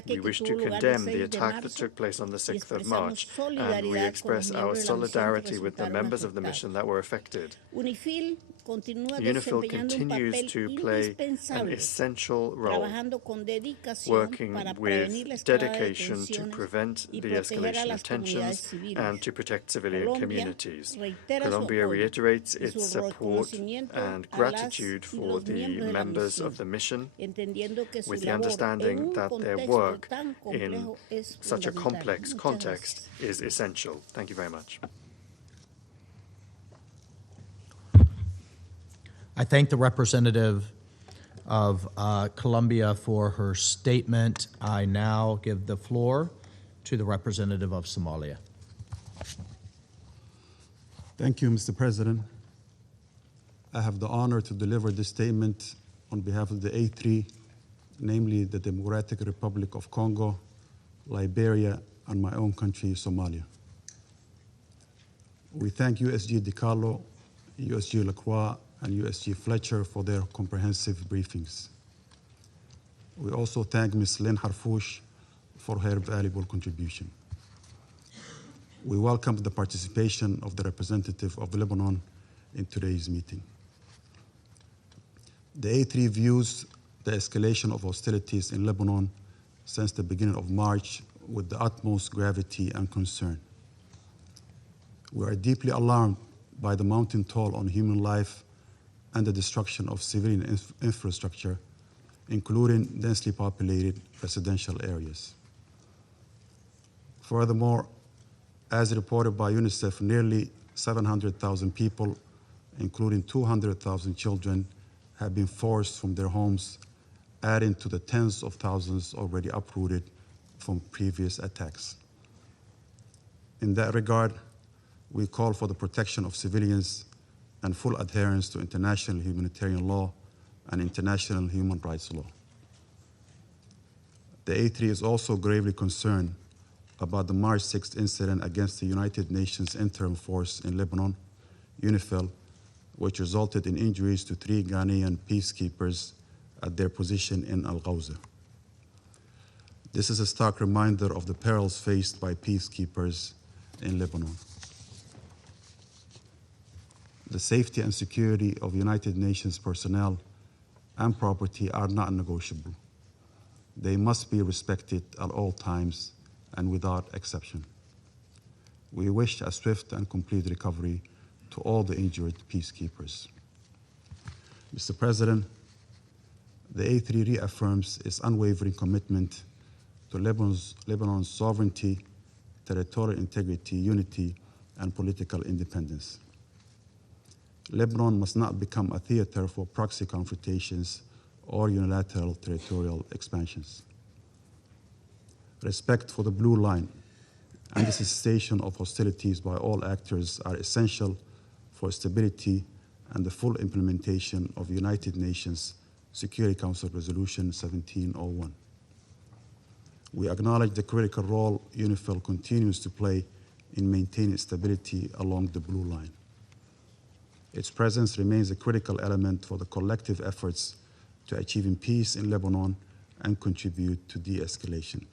We wish to condemn the attack that took place on the 6th of March, and we express our solidarity with the members of the mission that were affected. UNIFIL continues to play an essential role, working with dedication to prevent the escalation of tensions and to protect civilian communities. Colombia reiterates its support and gratitude for the members of the mission, with the understanding that their work in such a complex context is essential. Thank you very much. I thank the representative of Colombia for her statement. I now give the floor to the representative of Somalia. Thank you, Mr. President. I have the honor to deliver this statement on behalf of the A3, namely the Democratic Republic of Congo, Liberia, and my own country, Somalia. We thank USG DiCarlo, USG Lacroix, and USG Fletcher for their comprehensive briefings. We also thank Ms. Lynn Harfouch for her valuable contribution. We welcome the participation of the representative of Lebanon in today's meeting. The A3 views the escalation of hostilities in Lebanon since the beginning of March with the utmost gravity and concern. We are deeply alarmed by the mounting toll on human life and the destruction of civilian infrastructure, including densely populated residential areas. Furthermore, as reported by UNICEF, nearly 700,000 people, including 200,000 children, have been forced from their homes, adding to the tens of thousands already uprooted from previous attacks. In that regard, we call for the protection of civilians and full adherence to international humanitarian law and international human rights law. The A3 is also gravely concerned about the March 6th incident against the United Nations Interim Force in Lebanon, UNIFIL, which resulted in injuries to 3 Ghanaian peacekeepers at their position in Al-Ghawza. This is a stark reminder of the perils faced by peacekeepers in Lebanon. The safety and security of United Nations personnel and property are not negotiable. They must be respected at all times and without exception. We wish a swift and complete recovery to all the injured peacekeepers. Mr. President, the A3 reaffirms its unwavering commitment to Lebanon's sovereignty, territorial integrity, unity, and political independence. Lebanon must not become a theater for proxy confrontations or unilateral territorial expansions. Respect for the blue line and the cessation of hostilities by all actors are essential for stability and the full implementation of United Nations Security Council Resolution 1701. We acknowledge the critical role UNIFIL continues to play in maintaining stability along the blue line. Its presence remains a critical element for the collective efforts to achieving peace in Lebanon and contribute to de-escalation.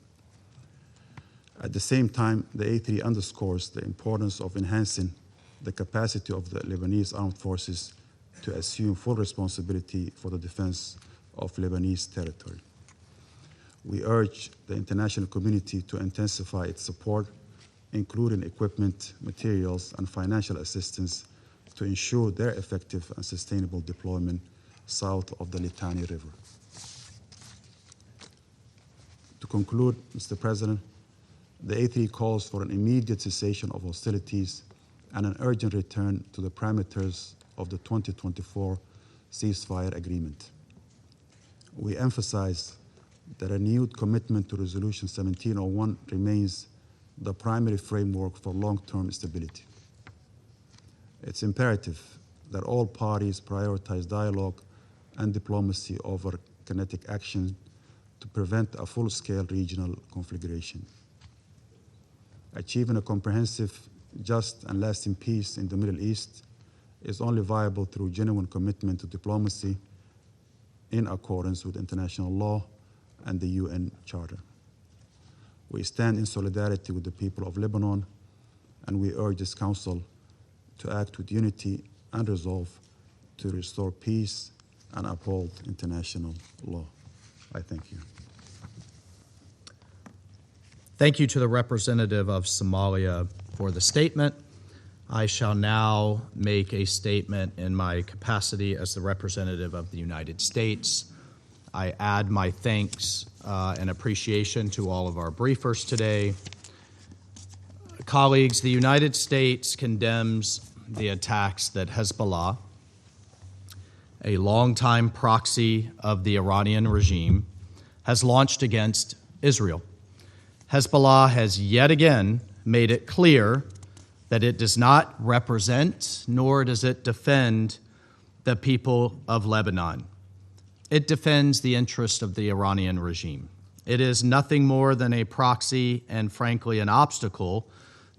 At the same time, the A3 underscores the importance of enhancing the capacity of the Lebanese armed forces to assume full responsibility for the defense of Lebanese territory. We urge the international community to intensify its support, including equipment, materials, and financial assistance to ensure their effective and sustainable deployment south of the Litani River. To conclude, Mr. President, the A3 calls for an immediate cessation of hostilities and an urgent return to the parameters of the 2024 ceasefire agreement. We emphasize that a renewed commitment to Resolution 1701 remains the primary framework for long-term stability. It's imperative that all parties prioritize dialogue and diplomacy over kinetic action to prevent a full-scale regional conflagration. Achieving a comprehensive just and lasting peace in the Middle East is only viable through genuine commitment to diplomacy in accordance with international law and the UN Charter. We stand in solidarity with the people of Lebanon, and we urge this Council to act with unity and resolve to restore peace and uphold international law. I thank you. Thank you to the representative of Somalia for the statement. I shall now make a statement in my capacity as the representative of the United States. I add my thanks and appreciation to all of our briefers today. Colleagues, the United States condemns the attacks that Hezbollah, a longtime proxy of the Iranian regime, has launched against Israel. Hezbollah has yet again made it clear that it does not represent nor does it defend the people of Lebanon. It defends the interest of the Iranian regime. It is nothing more than a proxy and, frankly, an obstacle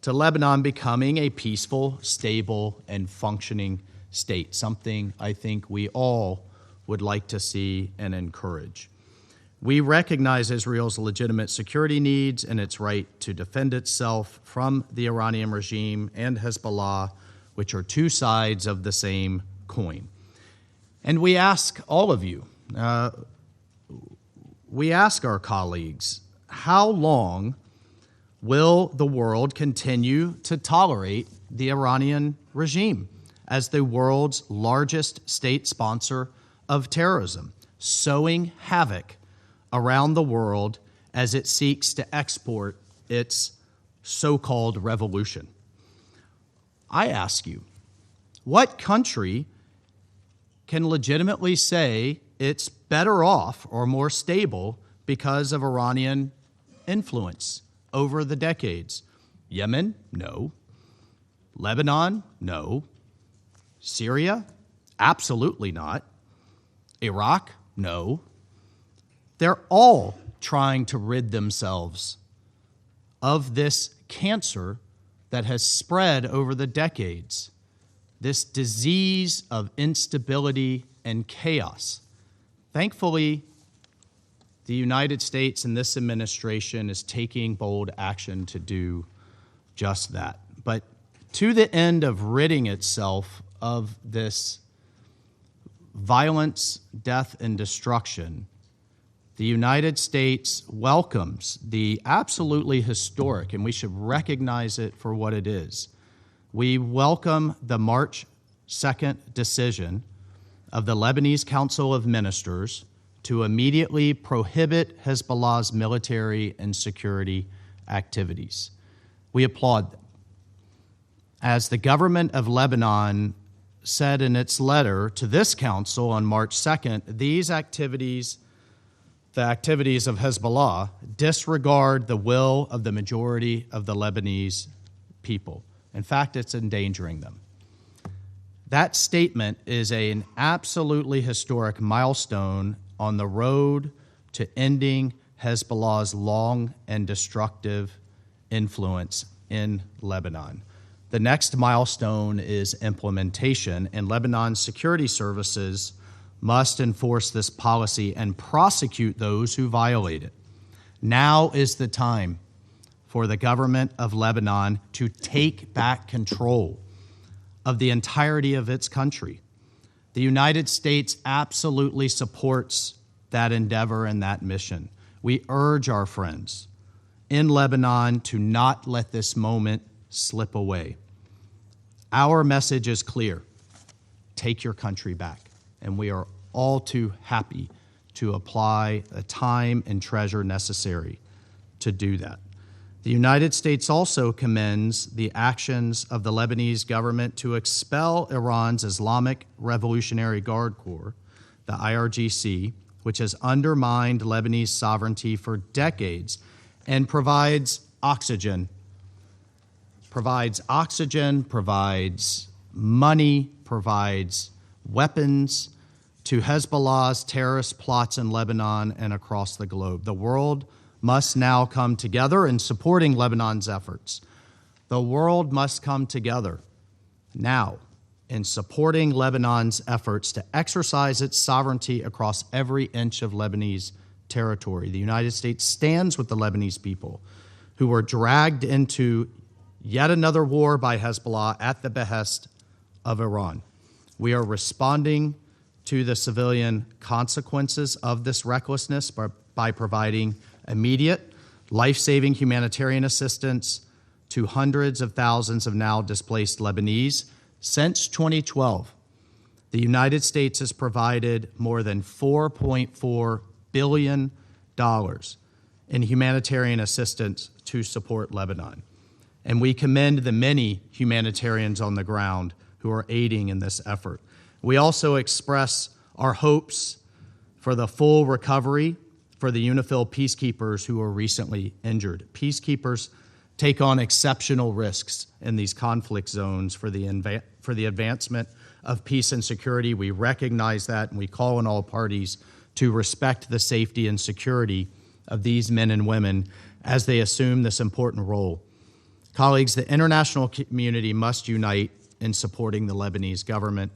to Lebanon becoming a peaceful, stable, and functioning state, something I think we all would like to see and encourage. We recognize Israel's legitimate security needs and its right to defend itself from the Iranian regime and Hezbollah, which are two sides of the same coin. And we ask all of you, we ask our colleagues, how long will the world continue to tolerate the Iranian regime as the world's largest state sponsor of terrorism, sowing havoc around the world as it seeks to export its so-called revolution? I ask you, what country can legitimately say it's better off or more stable because of Iranian influence over the decades? Yemen? No. Lebanon? No. Syria? Absolutely not. Iraq? No. They're all trying to rid themselves of this cancer that has spread over the decades, this disease of instability and chaos. Thankfully, the United States and this administration is taking bold action to do just that. But to the end of ridding itself of this violence, death, and destruction, the United States welcomes the absolutely historic, and we should recognize it for what it is. We welcome the March 2nd decision of the Lebanese Council of Ministers to immediately prohibit Hezbollah's military and security activities. We applaud them. As the government of Lebanon said in its letter to this council on March 2nd, these activities, the activities of Hezbollah, disregard the will of the majority of the Lebanese people. In fact, it's endangering them. That statement is an absolutely historic milestone on the road to ending Hezbollah's long and destructive influence in Lebanon. The next milestone is implementation, and Lebanon's security services must enforce this policy and prosecute those who violate it. Now is the time for the government of Lebanon to take back control of the entirety of its country. The United States absolutely supports that endeavor and that mission. We urge our friends in Lebanon to not let this moment slip away. Our message is clear. Take your country back. And we are all too happy to apply the time and treasure necessary to do that. The United States also commends the actions of the Lebanese government to expel Iran's Islamic Revolutionary Guard Corps, the IRGC, which has undermined Lebanese sovereignty for decades and provides oxygen, provides money, provides weapons to Hezbollah's terrorist plots in Lebanon and across the globe. The world must now come together in supporting Lebanon's efforts. The world must come together now in supporting Lebanon's efforts to exercise its sovereignty across every inch of Lebanese territory. The United States stands with the Lebanese people who were dragged into yet another war by Hezbollah at the behest of Iran. We are responding to the civilian consequences of this recklessness by providing immediate, life-saving humanitarian assistance to hundreds of thousands of now displaced Lebanese. Since 2012, the United States has provided more than $4.4 billion in humanitarian assistance to support Lebanon. And we commend the many humanitarians on the ground who are aiding in this effort. We also express our hopes for the full recovery for the UNIFIL peacekeepers who were recently injured. Peacekeepers take on exceptional risks in these conflict zones for the advancement of peace and security. We recognize that, and we call on all parties to respect the safety and security of these men and women as they assume this important role. Colleagues, the international community must unite in supporting the Lebanese government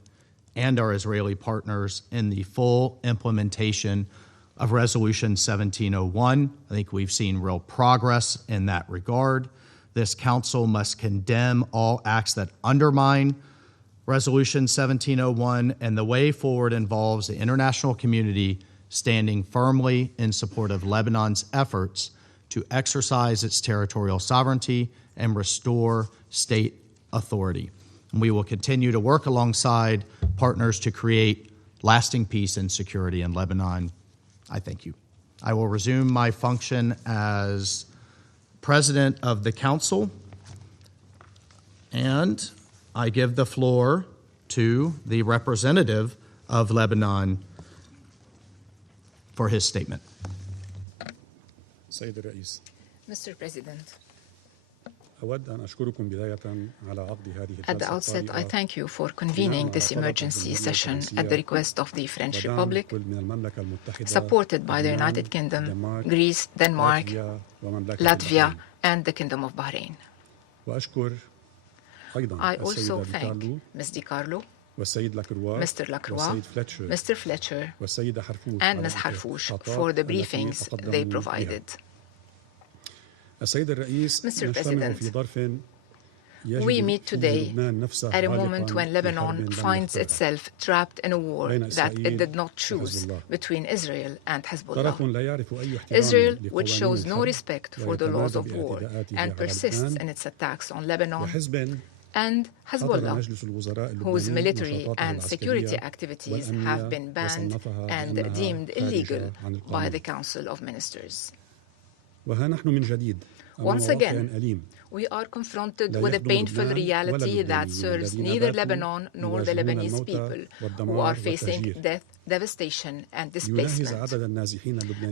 and our Israeli partners in the full implementation of Resolution 1701. I think we've seen real progress in that regard. This council must condemn all acts that undermine Resolution 1701, and the way forward involves the international community standing firmly in support of Lebanon's efforts to exercise its territorial sovereignty and restore state authority. And we will continue to work alongside partners to create lasting peace and security in Lebanon. I thank you. I will resume my function as president of the council, and I give the floor to the representative of Lebanon for his statement. Mr. President, at the outset, I thank you for convening this emergency session at the request of the French Republic, supported by the United Kingdom, Greece, Denmark, Latvia, and the Kingdom of Bahrain. I also thank Ms. DiCarlo, Mr. Lacroix, Mr. Fletcher, and Ms. Harfouch for the briefings they provided. Mr. President, we meet today at a moment when Lebanon finds itself trapped in a war that it did not choose between Israel and Hezbollah. Israel, which shows no respect for the laws of war and persists in its attacks on Lebanon, and Hezbollah, whose military and security activities have been banned and deemed illegal by the Council of Ministers. Once again, we are confronted with a painful reality that serves neither Lebanon nor the Lebanese people, who are facing death, devastation, and displacement.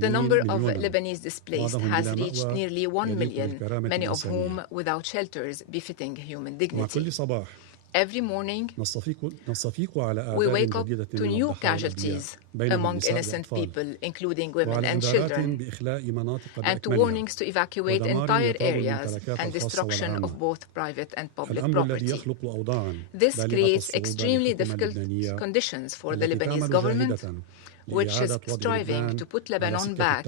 The number of Lebanese displaced has reached nearly 1 million, many of whom without shelters befitting human dignity. Every morning, we wake up to new casualties among innocent people, including women and children, and to warnings to evacuate entire areas and destruction of both private and public property. This creates extremely difficult conditions for the Lebanese government, which is striving to put Lebanon back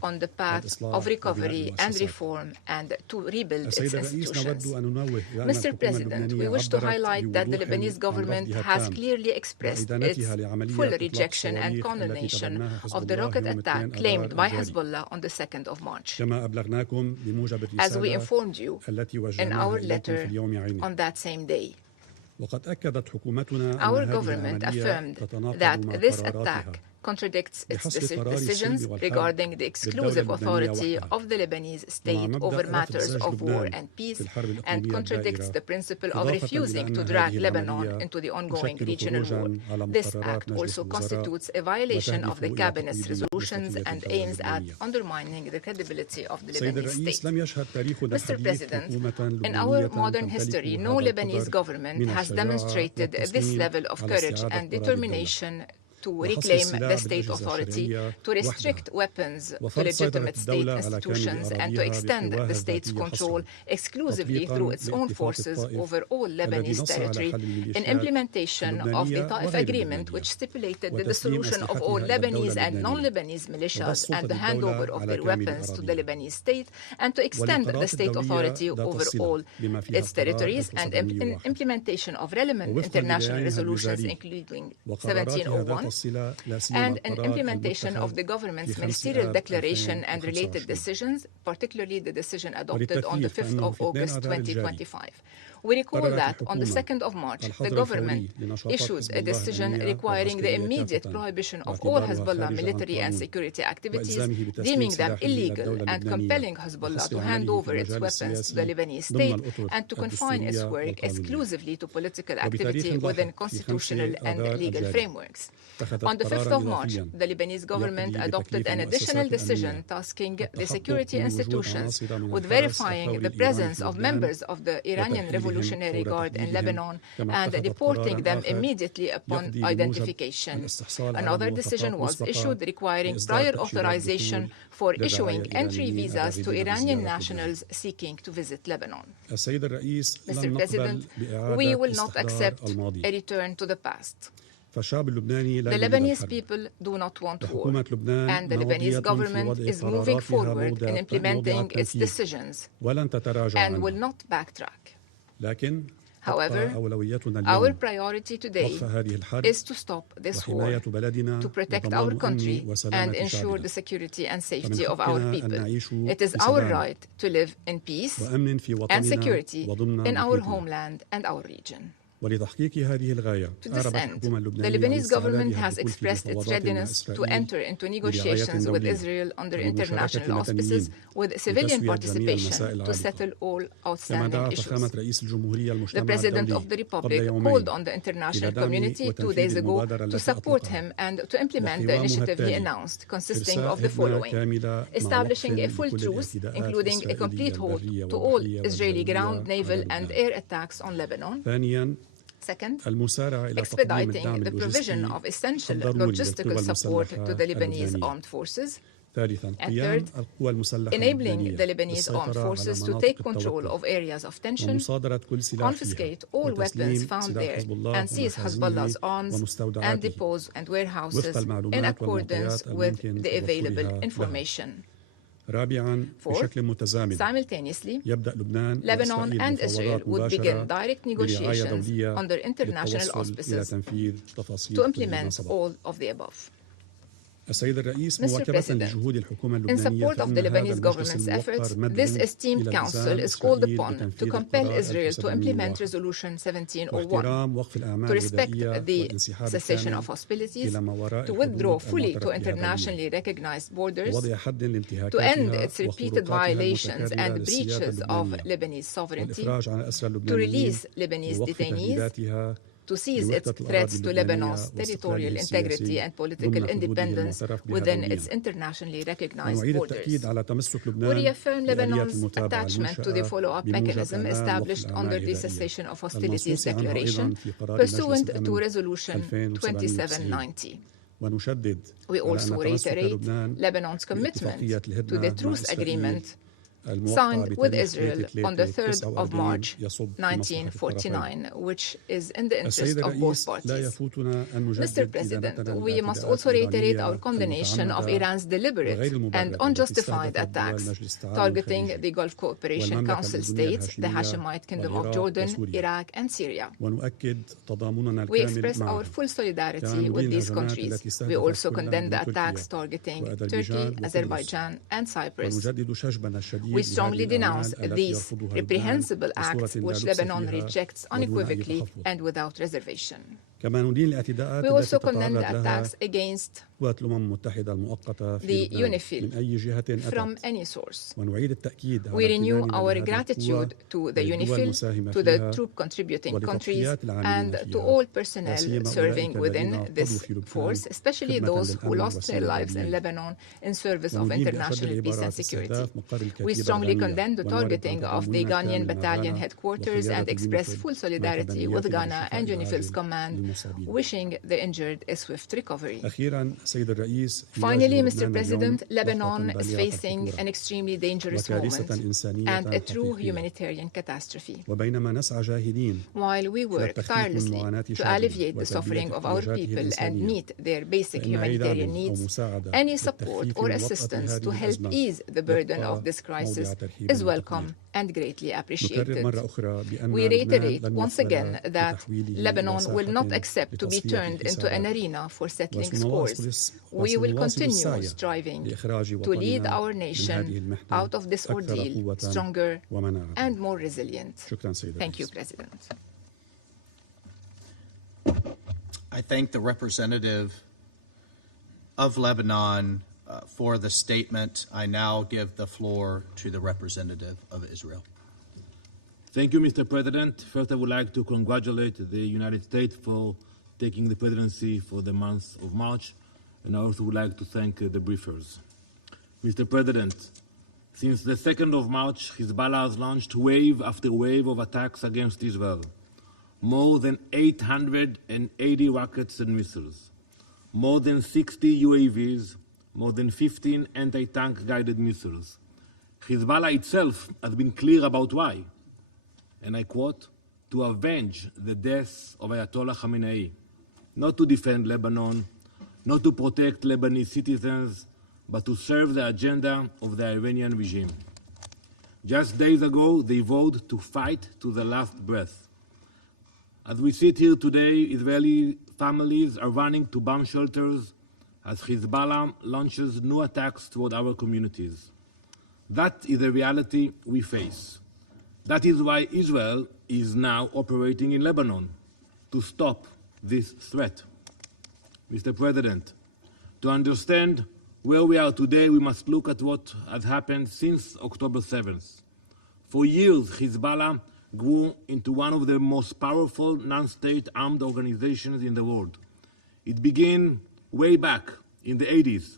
on the path of recovery and reform and to rebuild its institutions. Mr. President, we wish to highlight that the Lebanese government has clearly expressed its full rejection and condemnation of the rocket attack claimed by Hezbollah on the 2nd of March, as we informed you in our letter on that same day. Our government affirmed that this attack contradicts its decisions regarding the exclusive authority of the Lebanese state over matters of war and peace, and contradicts the principle of refusing to drag Lebanon into the ongoing regional war. This act also constitutes a violation of the cabinet's resolutions and aims at undermining the credibility of the Lebanese state. Mr. President, in our modern history, no Lebanese government has demonstrated this level of courage and determination to reclaim the state authority, to restrict weapons to legitimate state institutions, and to extend the state's control exclusively through its own forces over all Lebanese territory, in implementation of the Taif Agreement, which stipulated the dissolution of all Lebanese and non-Lebanese militias and the handover of their weapons to the Lebanese state, and to extend the state authority over all its territories, and in implementation of relevant international resolutions, including 1701, and in implementation of the government's ministerial declaration and related decisions, particularly the decision adopted on the 5th of August 2025. We recall that on the 2nd of March, the government issued a decision requiring the immediate prohibition of all Hezbollah military and security activities, deeming them illegal and compelling Hezbollah to hand over its weapons to the Lebanese state and to confine its work exclusively to political activity within constitutional and legal frameworks. On the 5th of March, the Lebanese government adopted an additional decision tasking the security institutions with verifying the presence of members of the Iranian Revolutionary Guard in Lebanon and deporting them immediately upon identification. Another decision was issued requiring prior authorization for issuing entry visas to Iranian nationals seeking to visit Lebanon. Mr. President, we will not accept a return to the past. The Lebanese people do not want war, and the Lebanese government is moving forward in implementing its decisions and will not backtrack. However, our priority today is to stop this war, to protect our country and ensure the security and safety of our people. It is our right to live in peace and security in our homeland and our region. To this end, the Lebanese government has expressed its readiness to enter into negotiations with Israel under international auspices with civilian participation to settle all outstanding issues. The President of the Republic called on the international community 2 days ago to support him and to implement the initiative he announced, consisting of the following: establishing a full truce, including a complete halt to all Israeli ground, naval, and air attacks on Lebanon. Second, expediting the provision of essential logistical support to the Lebanese armed forces. And third, enabling the Lebanese armed forces to take control of areas of tension, confiscate all weapons found there, and seize Hezbollah's arms and depots and warehouses in accordance with the available information. Fourth, simultaneously, Lebanon and Israel would begin direct negotiations under international auspices to implement all of the above. Mr. President, in support of the Lebanese government's efforts, this esteemed council is called upon to compel Israel to implement Resolution 1701, to respect the cessation of hostilities, to withdraw fully to internationally recognized borders, to end its repeated violations and breaches of Lebanese sovereignty, to release Lebanese detainees, to seize its threats to Lebanon's territorial integrity and political independence within its internationally recognized borders. We reaffirm Lebanon's attachment to the follow-up mechanism established under the Cessation of Hostilities Declaration pursuant to Resolution 2790. We also reiterate Lebanon's commitment to the truce agreement signed with Israel on the 3rd of March 1949, which is in the interest of both parties. Mr. President, we must also reiterate our condemnation of Iran's deliberate and unjustified attacks targeting the Gulf Cooperation Council states, the Hashemite Kingdom of Jordan, Iraq, and Syria. We express our full solidarity with these countries. We also condemn the attacks targeting Turkey, Azerbaijan, and Cyprus. We strongly denounce these reprehensible acts which Lebanon rejects unequivocally and without reservation. We also condemn the attacks against the UNIFIL from any source. We renew our gratitude to the UNIFIL, to the troop contributing countries, and to all personnel serving within this force, especially those who lost their lives in Lebanon in service of international peace and security. We strongly condemn the targeting of the Ghanaian battalion headquarters and express full solidarity with Ghana and UNIFIL's command, wishing the injured a swift recovery. Finally, Mr. President, Lebanon is facing an extremely dangerous moment and a true humanitarian catastrophe. While we work tirelessly to alleviate the suffering of our people and meet their basic humanitarian needs, any support or assistance to help ease the burden of this crisis is welcome and greatly appreciated. We reiterate once again that Lebanon will not accept to be turned into an arena for settling scores. We will continue striving to lead our nation out of this ordeal stronger and more resilient. Thank you, President. I thank the representative of Lebanon for the statement. I now give the floor to the representative of Israel. Thank you, Mr. President. First, I would like to congratulate the United States for taking the presidency for the month of March, and I also would like to thank the briefers. Mr. President, since the 2nd of March, Hezbollah has launched wave after wave of attacks against Israel. More than 880 rockets and missiles, more than 60 UAVs, more than 15 anti-tank guided missiles. Hezbollah itself has been clear about why, and I quote, to avenge the death of Ayatollah Khamenei, not to defend Lebanon, not to protect Lebanese citizens, but to serve the agenda of the Iranian regime. Just days ago, they vowed to fight to the last breath. As we sit here today, Israeli families are running to bomb shelters as Hezbollah launches new attacks toward our communities. That is the reality we face. That is why Israel is now operating in Lebanon to stop this threat. Mr. President, to understand where we are today, we must look at what has happened since October 7th. For years, Hezbollah grew into one of the most powerful non-state armed organizations in the world. It began way back in the 80s,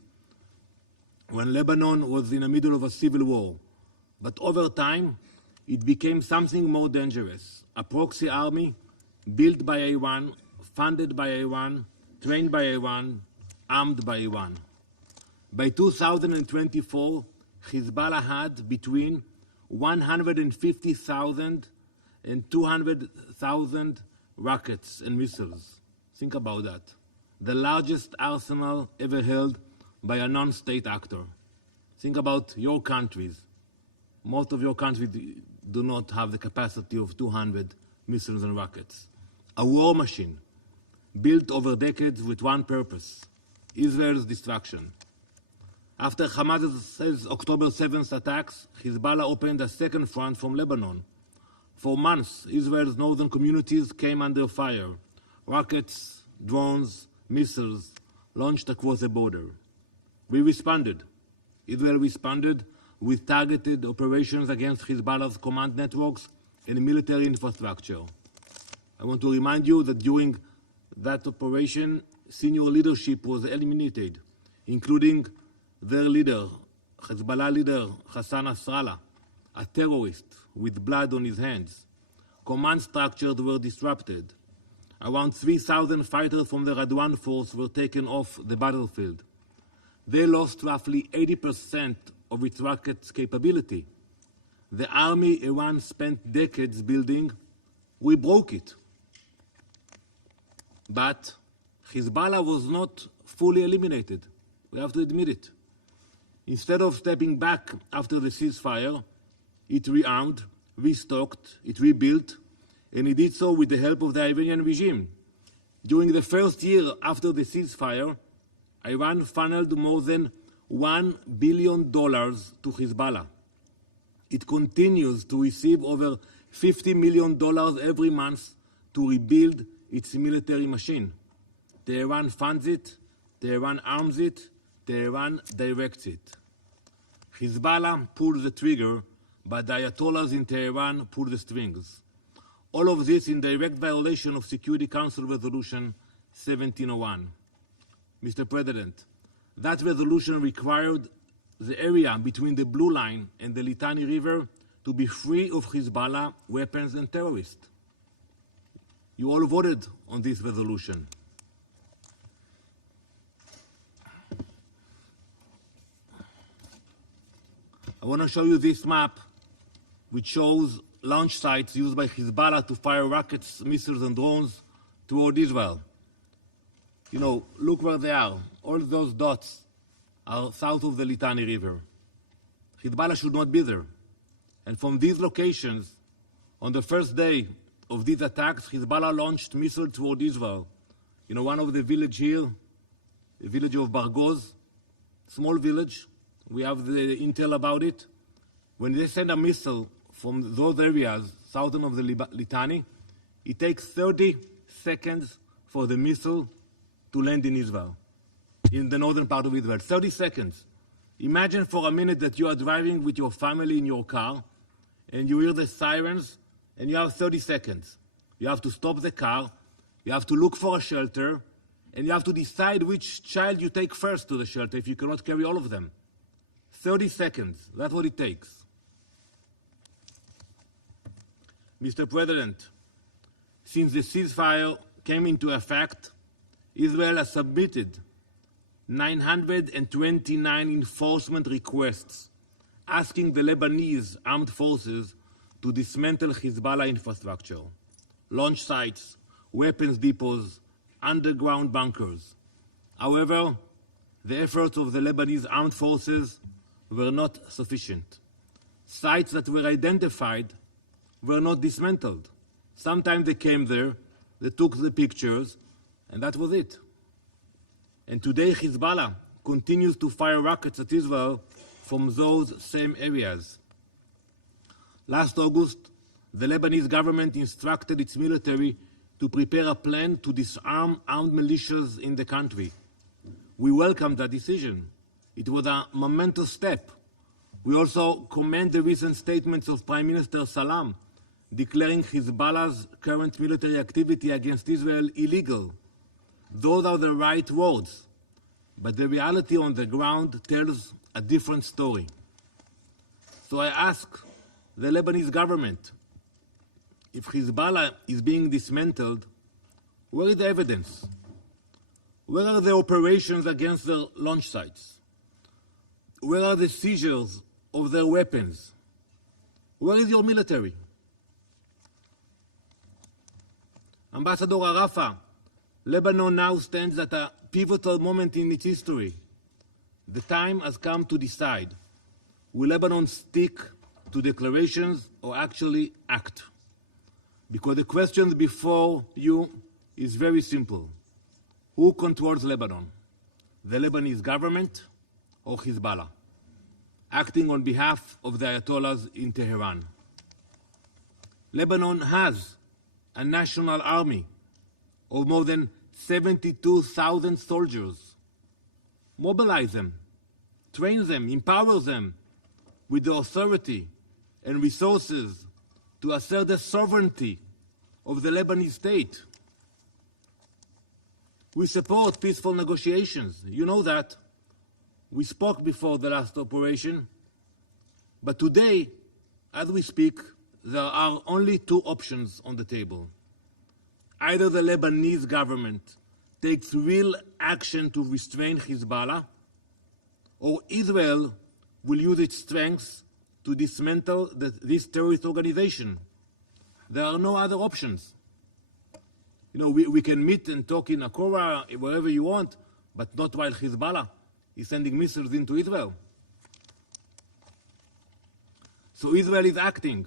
when Lebanon was in the middle of a civil war. But over time, it became something more dangerous, a proxy army built by Iran, funded by Iran, trained by Iran, armed by Iran. By 2024, Hezbollah had between 150,000 and 200,000 rockets and missiles. Think about that. The largest arsenal ever held by a non-state actor. Think about your countries. Most of your countries do not have the capacity of 200 missiles and rockets. A war machine built over decades with one purpose: Israel's destruction. After Hamas's October 7th attacks, Hezbollah opened a second front from Lebanon. For months, Israel's northern communities came under fire. Rockets, drones, missiles launched across the border. We responded. Israel responded with targeted operations against Hezbollah's command networks and military infrastructure. I want to remind you that during that operation, senior leadership was eliminated, including their leader, Hezbollah leader Hassan Nasrallah, a terrorist with blood on his hands. Command structures were disrupted. Around 3,000 fighters from the Radwan force were taken off the battlefield. They lost roughly 80% of its rockets' capability. The army Iran spent decades building, we broke it. But Hezbollah was not fully eliminated. We have to admit it. Instead of stepping back after the ceasefire, it rearmed, restocked, it rebuilt, and it did so with the help of the Iranian regime. During the first year after the ceasefire, Iran funneled more than $1 billion to Hezbollah. It continues to receive over $50 million every month to rebuild its military machine. Tehran funds it, Tehran arms it, Tehran directs it. Hezbollah pulls the trigger, but the Ayatollahs in Tehran pull the strings. All of this in direct violation of Security Council Resolution 1701. Mr. President, that resolution required the area between the Blue Line and the Litani River to be free of Hezbollah weapons and terrorists. You all voted on this resolution. I want to show you this map, which shows launch sites used by Hezbollah to fire rockets, missiles, and drones toward Israel. You know, look where they are. All those dots are south of the Litani River. Hezbollah should not be there. And from these locations, on the first day of these attacks, Hezbollah launched missiles toward Israel. You know, one of the villages here, the village of Bargoz, small village, we have the intel about it. When they send a missile from those areas, southern of the Litani, it takes 30 seconds for the missile to land in Israel, in the northern part of Israel. 30 seconds. Imagine for a minute that you are driving with your family in your car, and you hear the sirens, and you have 30 seconds. You have to stop the car, you have to look for a shelter, and you have to decide which child you take first to the shelter if you cannot carry all of them. 30 seconds, that's what it takes. Mr. President, since the ceasefire came into effect, Israel has submitted 929 enforcement requests asking the Lebanese armed forces to dismantle Hezbollah infrastructure, launch sites, weapons depots, underground bunkers. However, the efforts of the Lebanese armed forces were not sufficient. Sites that were identified were not dismantled. Sometimes they came there, they took the pictures, and that was it. And today Hezbollah continues to fire rockets at Israel from those same areas. Last August, the Lebanese government instructed its military to prepare a plan to disarm armed militias in the country. We welcomed that decision. It was a momentous step. We also commend the recent statements of Prime Minister Salam declaring Hezbollah's current military activity against Israel illegal. Those are the right words, but the reality on the ground tells a different story. So I ask the Lebanese government, if Hezbollah is being dismantled, where is the evidence? Where are the operations against the launch sites? Where are the seizures of their weapons? Where is your military? Ambassador Arafa, Lebanon now stands at a pivotal moment in its history. The time has come to decide. Will Lebanon stick to declarations or actually act? Because the question before you is very simple. Who controls Lebanon? The Lebanese government or Hezbollah, acting on behalf of the Ayatollahs in Tehran? Lebanon has a national army of more than 72,000 soldiers. Mobilize them, train them, empower them with the authority and resources to assert the sovereignty of the Lebanese state. We support peaceful negotiations. You know that. We spoke before the last operation. But today, as we speak, there are only two options on the table. Either the Lebanese government takes real action to restrain Hezbollah, or Israel will use its strength to dismantle this terrorist organization. There are no other options. You know, we can meet and talk in Akora, wherever you want, but not while Hezbollah is sending missiles into Israel. So Israel is acting.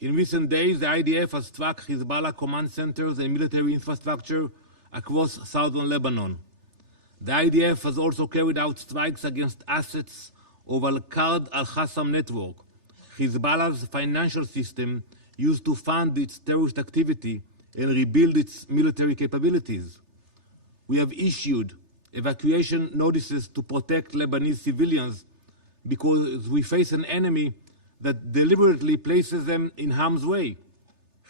In recent days, the IDF has struck Hezbollah command centers and military infrastructure across southern Lebanon. The IDF has also carried out strikes against assets of Al-Qard al-Qassam network, Hezbollah's financial system used to fund its terrorist activity and rebuild its military capabilities. We have issued evacuation notices to protect Lebanese civilians because we face an enemy that deliberately places them in harm's way.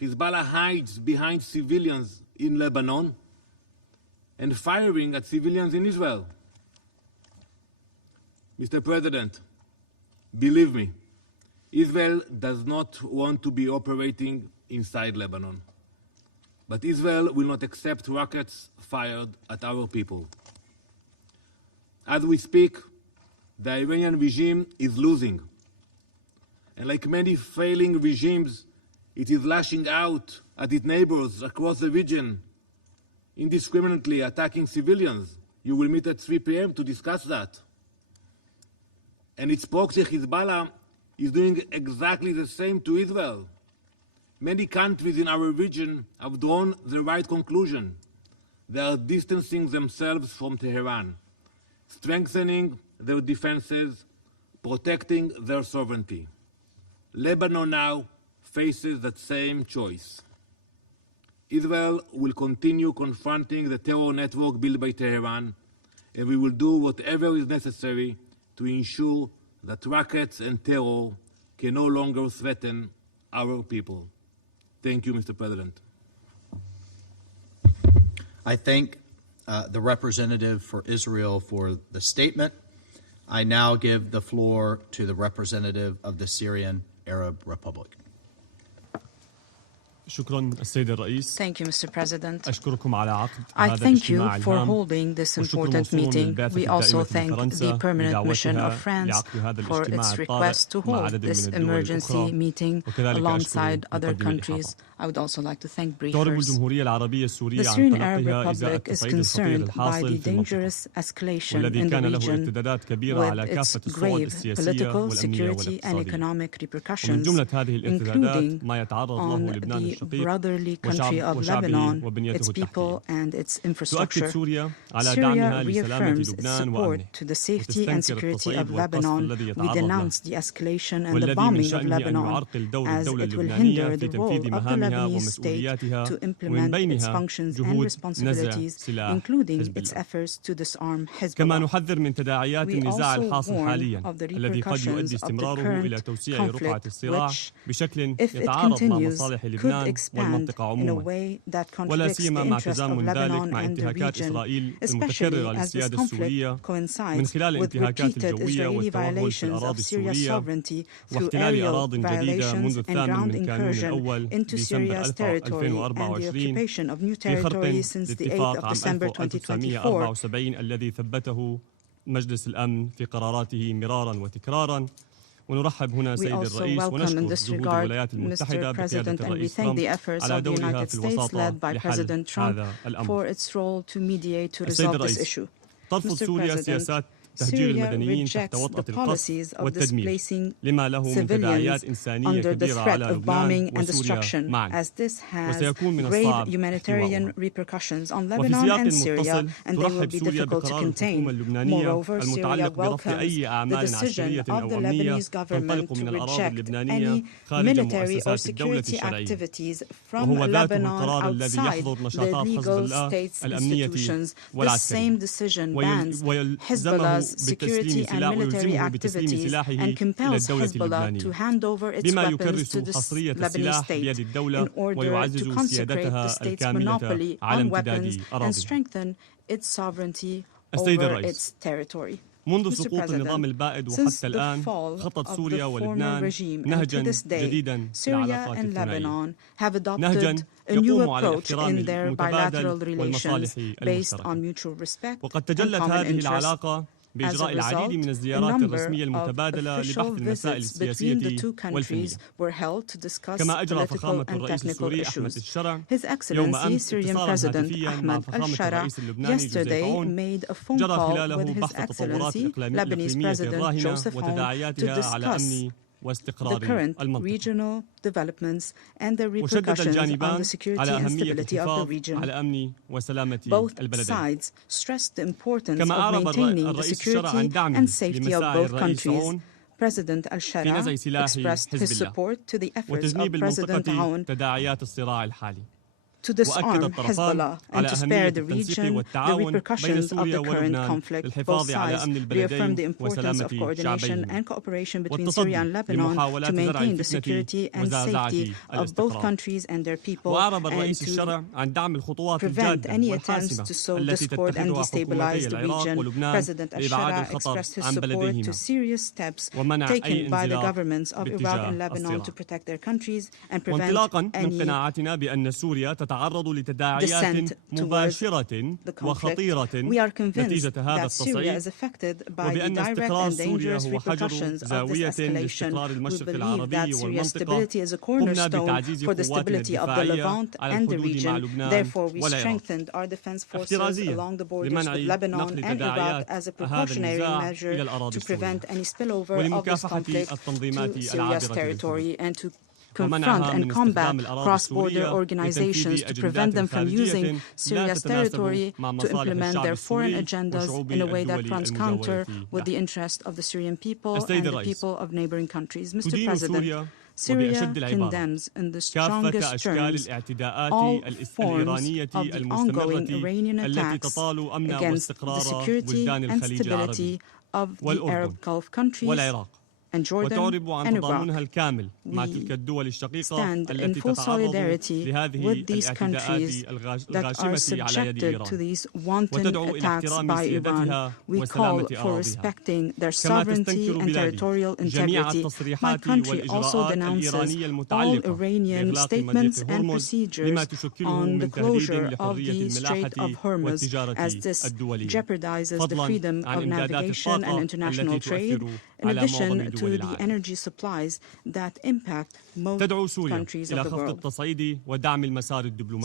Hezbollah hides behind civilians in Lebanon and firing at civilians in Israel. Mr. President, believe me, Israel does not want to be operating inside Lebanon. But Israel will not accept rockets fired at our people. As we speak, the Iranian regime is losing. And like many failing regimes, it is lashing out at its neighbors across the region, indiscriminately attacking civilians. You will meet at 3 p.m. to discuss that. And its proxy Hezbollah is doing exactly the same to Israel. Many countries in our region have drawn the right conclusion. They are distancing themselves from Tehran, strengthening their defenses, protecting their sovereignty. Lebanon now faces that same choice. Israel will continue confronting the terror network built by Tehran, and we will do whatever is necessary to ensure that rockets and terror can no longer threaten our people. Thank you, Mr. President. I thank the representative for Israel for the statement. I now give the floor to the representative of the Syrian Arab Republic. Thank you, Mr. President. أشكركم على عقد I هذا thank you الاجتماع for الهام holding this والشكر important موصول meeting. للبعثة We also الدائمة من thank فرنسا the permanent mission of بدعوتها France لعقد هذا for الاجتماع its الطارئ request to مع hold عدد this من الدول emergency الأخرى meeting وكذلك alongside أشكر other مقدمي countries. الإحاطة. I would also like to thank تعرب briefers. الجمهورية العربية The السورية عن Syrian Arab قلقها إزاء Republic is التصعيد الخطير concerned by الحاصل the في المنطقة dangerous escalation والذي in the كان له region ارتدادات كبيرة على with its كافة الصعد grave السياسية political, والأمنية security and والاقتصادية. economic ومن repercussions, جملة هذه الارتدادات including ما يتعرض له on لبنان the الشقيق brotherly country of وشعبه Lebanon, وبنيته its people التحتية. and its تؤكد infrastructure. سوريا على Syria دعمها لسلامة reaffirms its لبنان support وأمنه to the safety and وتستنكر security التصعيد of والقصف Lebanon. الذي We يتعرض له denounce the escalation and the والذي من bombing of شأنه أن Lebanon يعرقل دور as الدولة it will اللبنانية hinder في the تنفيذ role of the مهامها Lebanese state ومسؤولياتها to ومن implement its بينها functions and جهود نزع responsibilities, سلاح including حزب its الله. efforts to disarm كما Hezbollah. نحذر من تداعيات We النزاع also الحاصل warn حاليا of the الذي قد repercussions يؤدي of the استمراره إلى current توسيع رقعة conflict, الصراع which, بشكل if it يتعارض مع continues, مصالح could لبنان expand والمنطقة in a عموما way that ولا contradicts the سيما مع interests of تزامن ذلك Lebanon مع and the انتهاكات region, إسرائيل especially المتكررة as this للسيادة conflict السورية من coincides خلال with انتهاكات repeated الجوية Israeli والتوغل في violations الأراضي of Syria's السورية sovereignty through واحتلال aerial أراض جديدة violations منذ and الثامن ground من كانون incursion الأول into ديسمبر Syria's territory and the 2024 occupation of new في خرق territory since the 8th لاتفاق of عام December 2024. 1974 الذي ثبته مجلس الأمن في قراراته مرارا وتكرارا. ونرحب هنا سيد الرئيس ونشكر جهود الولايات المتحدة بقيادة الرئيس ترامب على دورها في الوساطة لحل هذا الأمر. السيد الرئيس، ترفض سوريا سياسات تهجير المدنيين تحت وطأة القصف والتدمير لما له من تداعيات إنسانية كبيرة على لبنان وسوريا معا وسيكون من الصعب احتوائها. وفي سياق متصل ترحب سوريا بقرار الحكومة اللبنانية المتعلق برفض أي أعمال عسكرية أو أمنية تنطلق من الأراضي اللبنانية خارج مؤسسات الدولة الشرعية، وهو ذاته القرار الذي يحظر نشاطات حزب الله الأمنية والعسكرية ويلزمه security and military activities and compels Hezbollah to hand over its weapons to the Lebanese state in order to consecrate the state's monopoly on weapons and strengthen its sovereignty over its territory. منذ سقوط النظام البائد وحتى الآن خطت سوريا ولبنان نهجا جديدا في العلاقات الثنائية، نهجا يقوم على الاحترام المتبادل والمصالح المشتركة. وقد تجلت هذه العلاقة بإجراء العديد من الزيارات الرسمية المتبادلة لبحث المسائل السياسية والفنية. كما أجرى فخامة الرئيس السوري أحمد الشرع يوم أمس اتصالا هاتفيا مع فخامة الرئيس اللبناني جوزيف عون جرى خلاله بحث التطورات الإقليمية الراهنة وتداعياتها على أمن واستقرار المنطقة. وشدد الجانبان على أهمية الحفاظ على أمن وسلامة البلدين. كما أعرب الرئيس الشرع عن دعمه لمساعي الرئيس عون في نزع سلاح حزب الله وتجنيب المنطقة تداعيات الصراع الحالي. to disarm Hezbollah and to spare the region the repercussions of the current conflict. Both sides reaffirmed the importance of coordination and cooperation between Syria and Lebanon to maintain the security and safety of both countries and their people, and to prevent any attempts to sow discord and destabilize the region. President al-Shara expressed his support to serious steps taken by the governments of Iraq and Lebanon to protect their countries and prevent any descent towards the conflict. We are convinced that Syria is affected by the direct and dangerous repercussions of this escalation. We believe that Syria's stability is a cornerstone for the stability of the Levant and the region. Therefore, we strengthened our defense forces along the borders with Lebanon and Iraq as a precautionary measure to prevent any spillover of this conflict to Syria's territory, and to confront and combat cross-border organizations to prevent them from using Syria's territory to implement their foreign agendas in a way that runs counter with the interest of the Syrian people and the people of neighboring countries. Mr. President, Syria condemns in the strongest terms all forms of the ongoing Iranian attacks against the security and stability of the Arab Gulf countries and Jordan and Iraq. We stand in full solidarity with these countries that are subjected to these wanton attacks by Iran. We call for respecting their sovereignty and territorial integrity. My country also denounces all Iranian statements and procedures on the closure of the Strait of Hormuz, as this jeopardizes the freedom of navigation and international trade, in addition to the energy supplies that impact most countries of the world.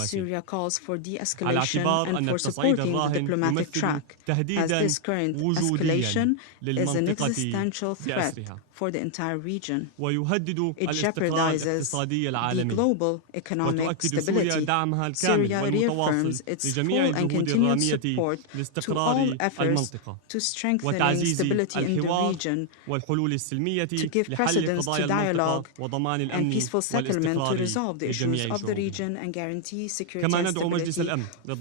Syria calls for de-escalation and for supporting the diplomatic track, as this current escalation is an existential threat for the entire region. It jeopardizes the global economic stability. Syria reaffirms its full and continued support to all efforts to strengthening stability in the region, to give precedence to dialogue and peaceful settlement to resolve the issues of the region and guarantee security and stability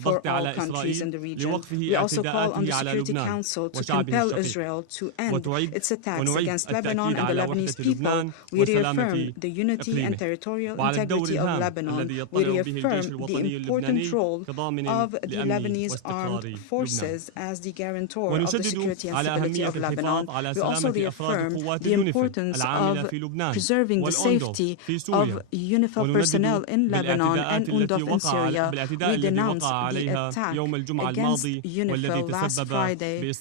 for all countries in the region. We also call on the Security Council to compel Israel to end its attacks against Lebanon and the Lebanese people. We reaffirm the unity and territorial integrity of Lebanon. We reaffirm the important role of the Lebanese armed forces as the guarantor of the security and stability of Lebanon. We also reaffirm the importance of preserving the safety of UNIFIL personnel in Lebanon and UNDOF in Syria. We denounce the attack against UNIFIL last Friday,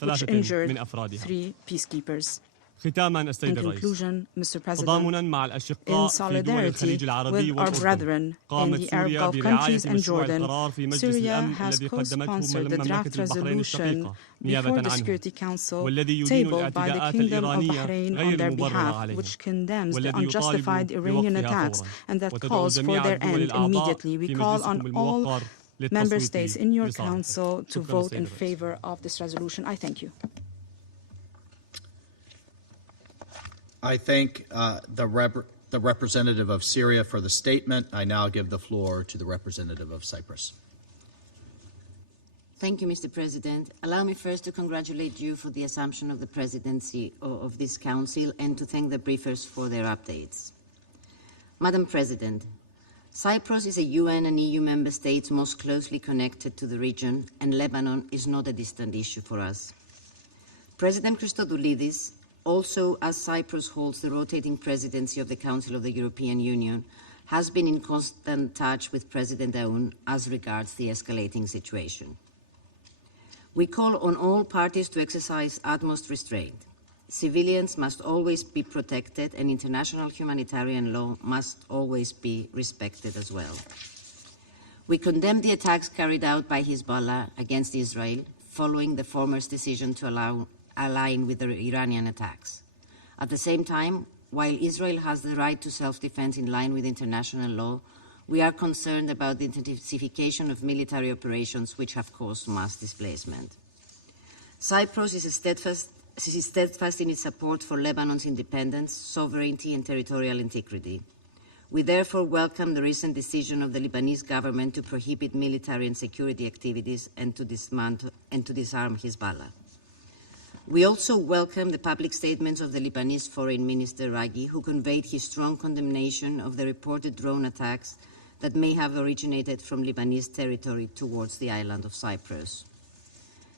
which injured 3 peacekeepers. In conclusion, Mr. President, in solidarity with our brethren in the Arab Gulf countries and Jordan, Syria has co-sponsored the draft resolution before the Security Council tabled by the Kingdom of Bahrain on their behalf, which condemns the unjustified Iranian attacks and that calls for their end immediately. We call on all member states in your council to vote in favor of this resolution. I thank you. I thank the representative of Syria for the statement. I now give the floor to the representative of Cyprus. Thank you, Mr. President. Allow me first to congratulate you for the assumption of the presidency of this council and to thank the briefers for their updates. Madam President, Cyprus is a UN and EU member state most closely connected to the region, and Lebanon is not a distant issue for us. President Christodoulidis, also as Cyprus holds the rotating presidency of the Council of the European Union, has been in constant touch with President Aoun as regards the escalating situation. We call on all parties to exercise utmost restraint. Civilians must always be protected, and international humanitarian law must always be respected as well. We condemn the attacks carried out by Hezbollah against Israel following the former's decision to align with the Iranian attacks. At the same time, while Israel has the right to self-defense in line with international law, we are concerned about the intensification of military operations which have caused mass displacement. Cyprus is steadfast in its support for Lebanon's independence, sovereignty and territorial integrity. We therefore welcome the recent decision of the Lebanese government to prohibit military and security activities and to disarm Hezbollah. We also welcome the public statements of the Lebanese Foreign Minister Raghi, who conveyed his strong condemnation of the reported drone attacks that may have originated from Lebanese territory towards the island of Cyprus.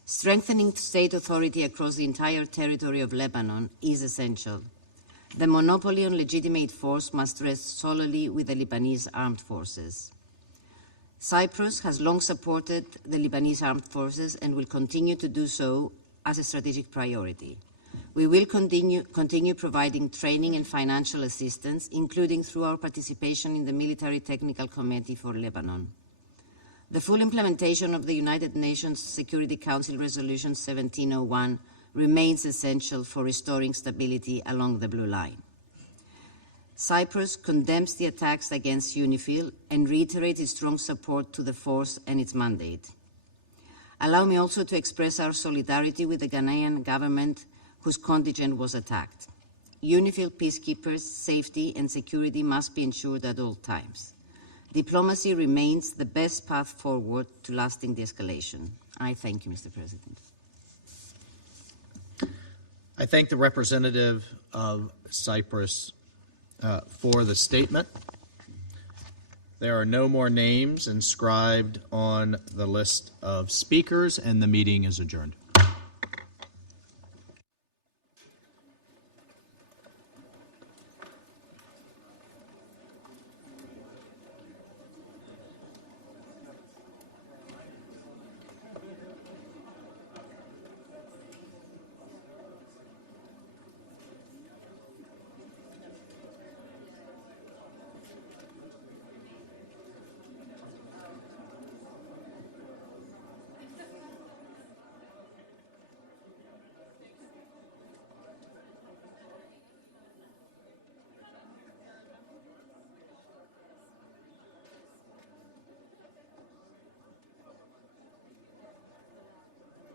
Strengthening state authority across the entire territory of Lebanon is essential. The monopoly on legitimate force must rest solely with the Lebanese armed forces. Cyprus has long supported the Lebanese armed forces and will continue to do so as a strategic priority. We will continue providing training and financial assistance, including through our participation in the Military Technical Committee for Lebanon. The full implementation of the United Nations Security Council Resolution 1701 remains essential for restoring stability along the Blue Line. Cyprus condemns the attacks against UNIFIL and reiterates its strong support to the force and its mandate. Allow me also to express our solidarity with the Ghanaian government whose contingent was attacked. UNIFIL peacekeepers' safety and security must be ensured at all times. Diplomacy remains the best path forward to lasting de-escalation. I thank you, Mr. President. I thank the representative of Cyprus for the statement. There are no more names inscribed on the list of speakers, and the meeting is adjourned.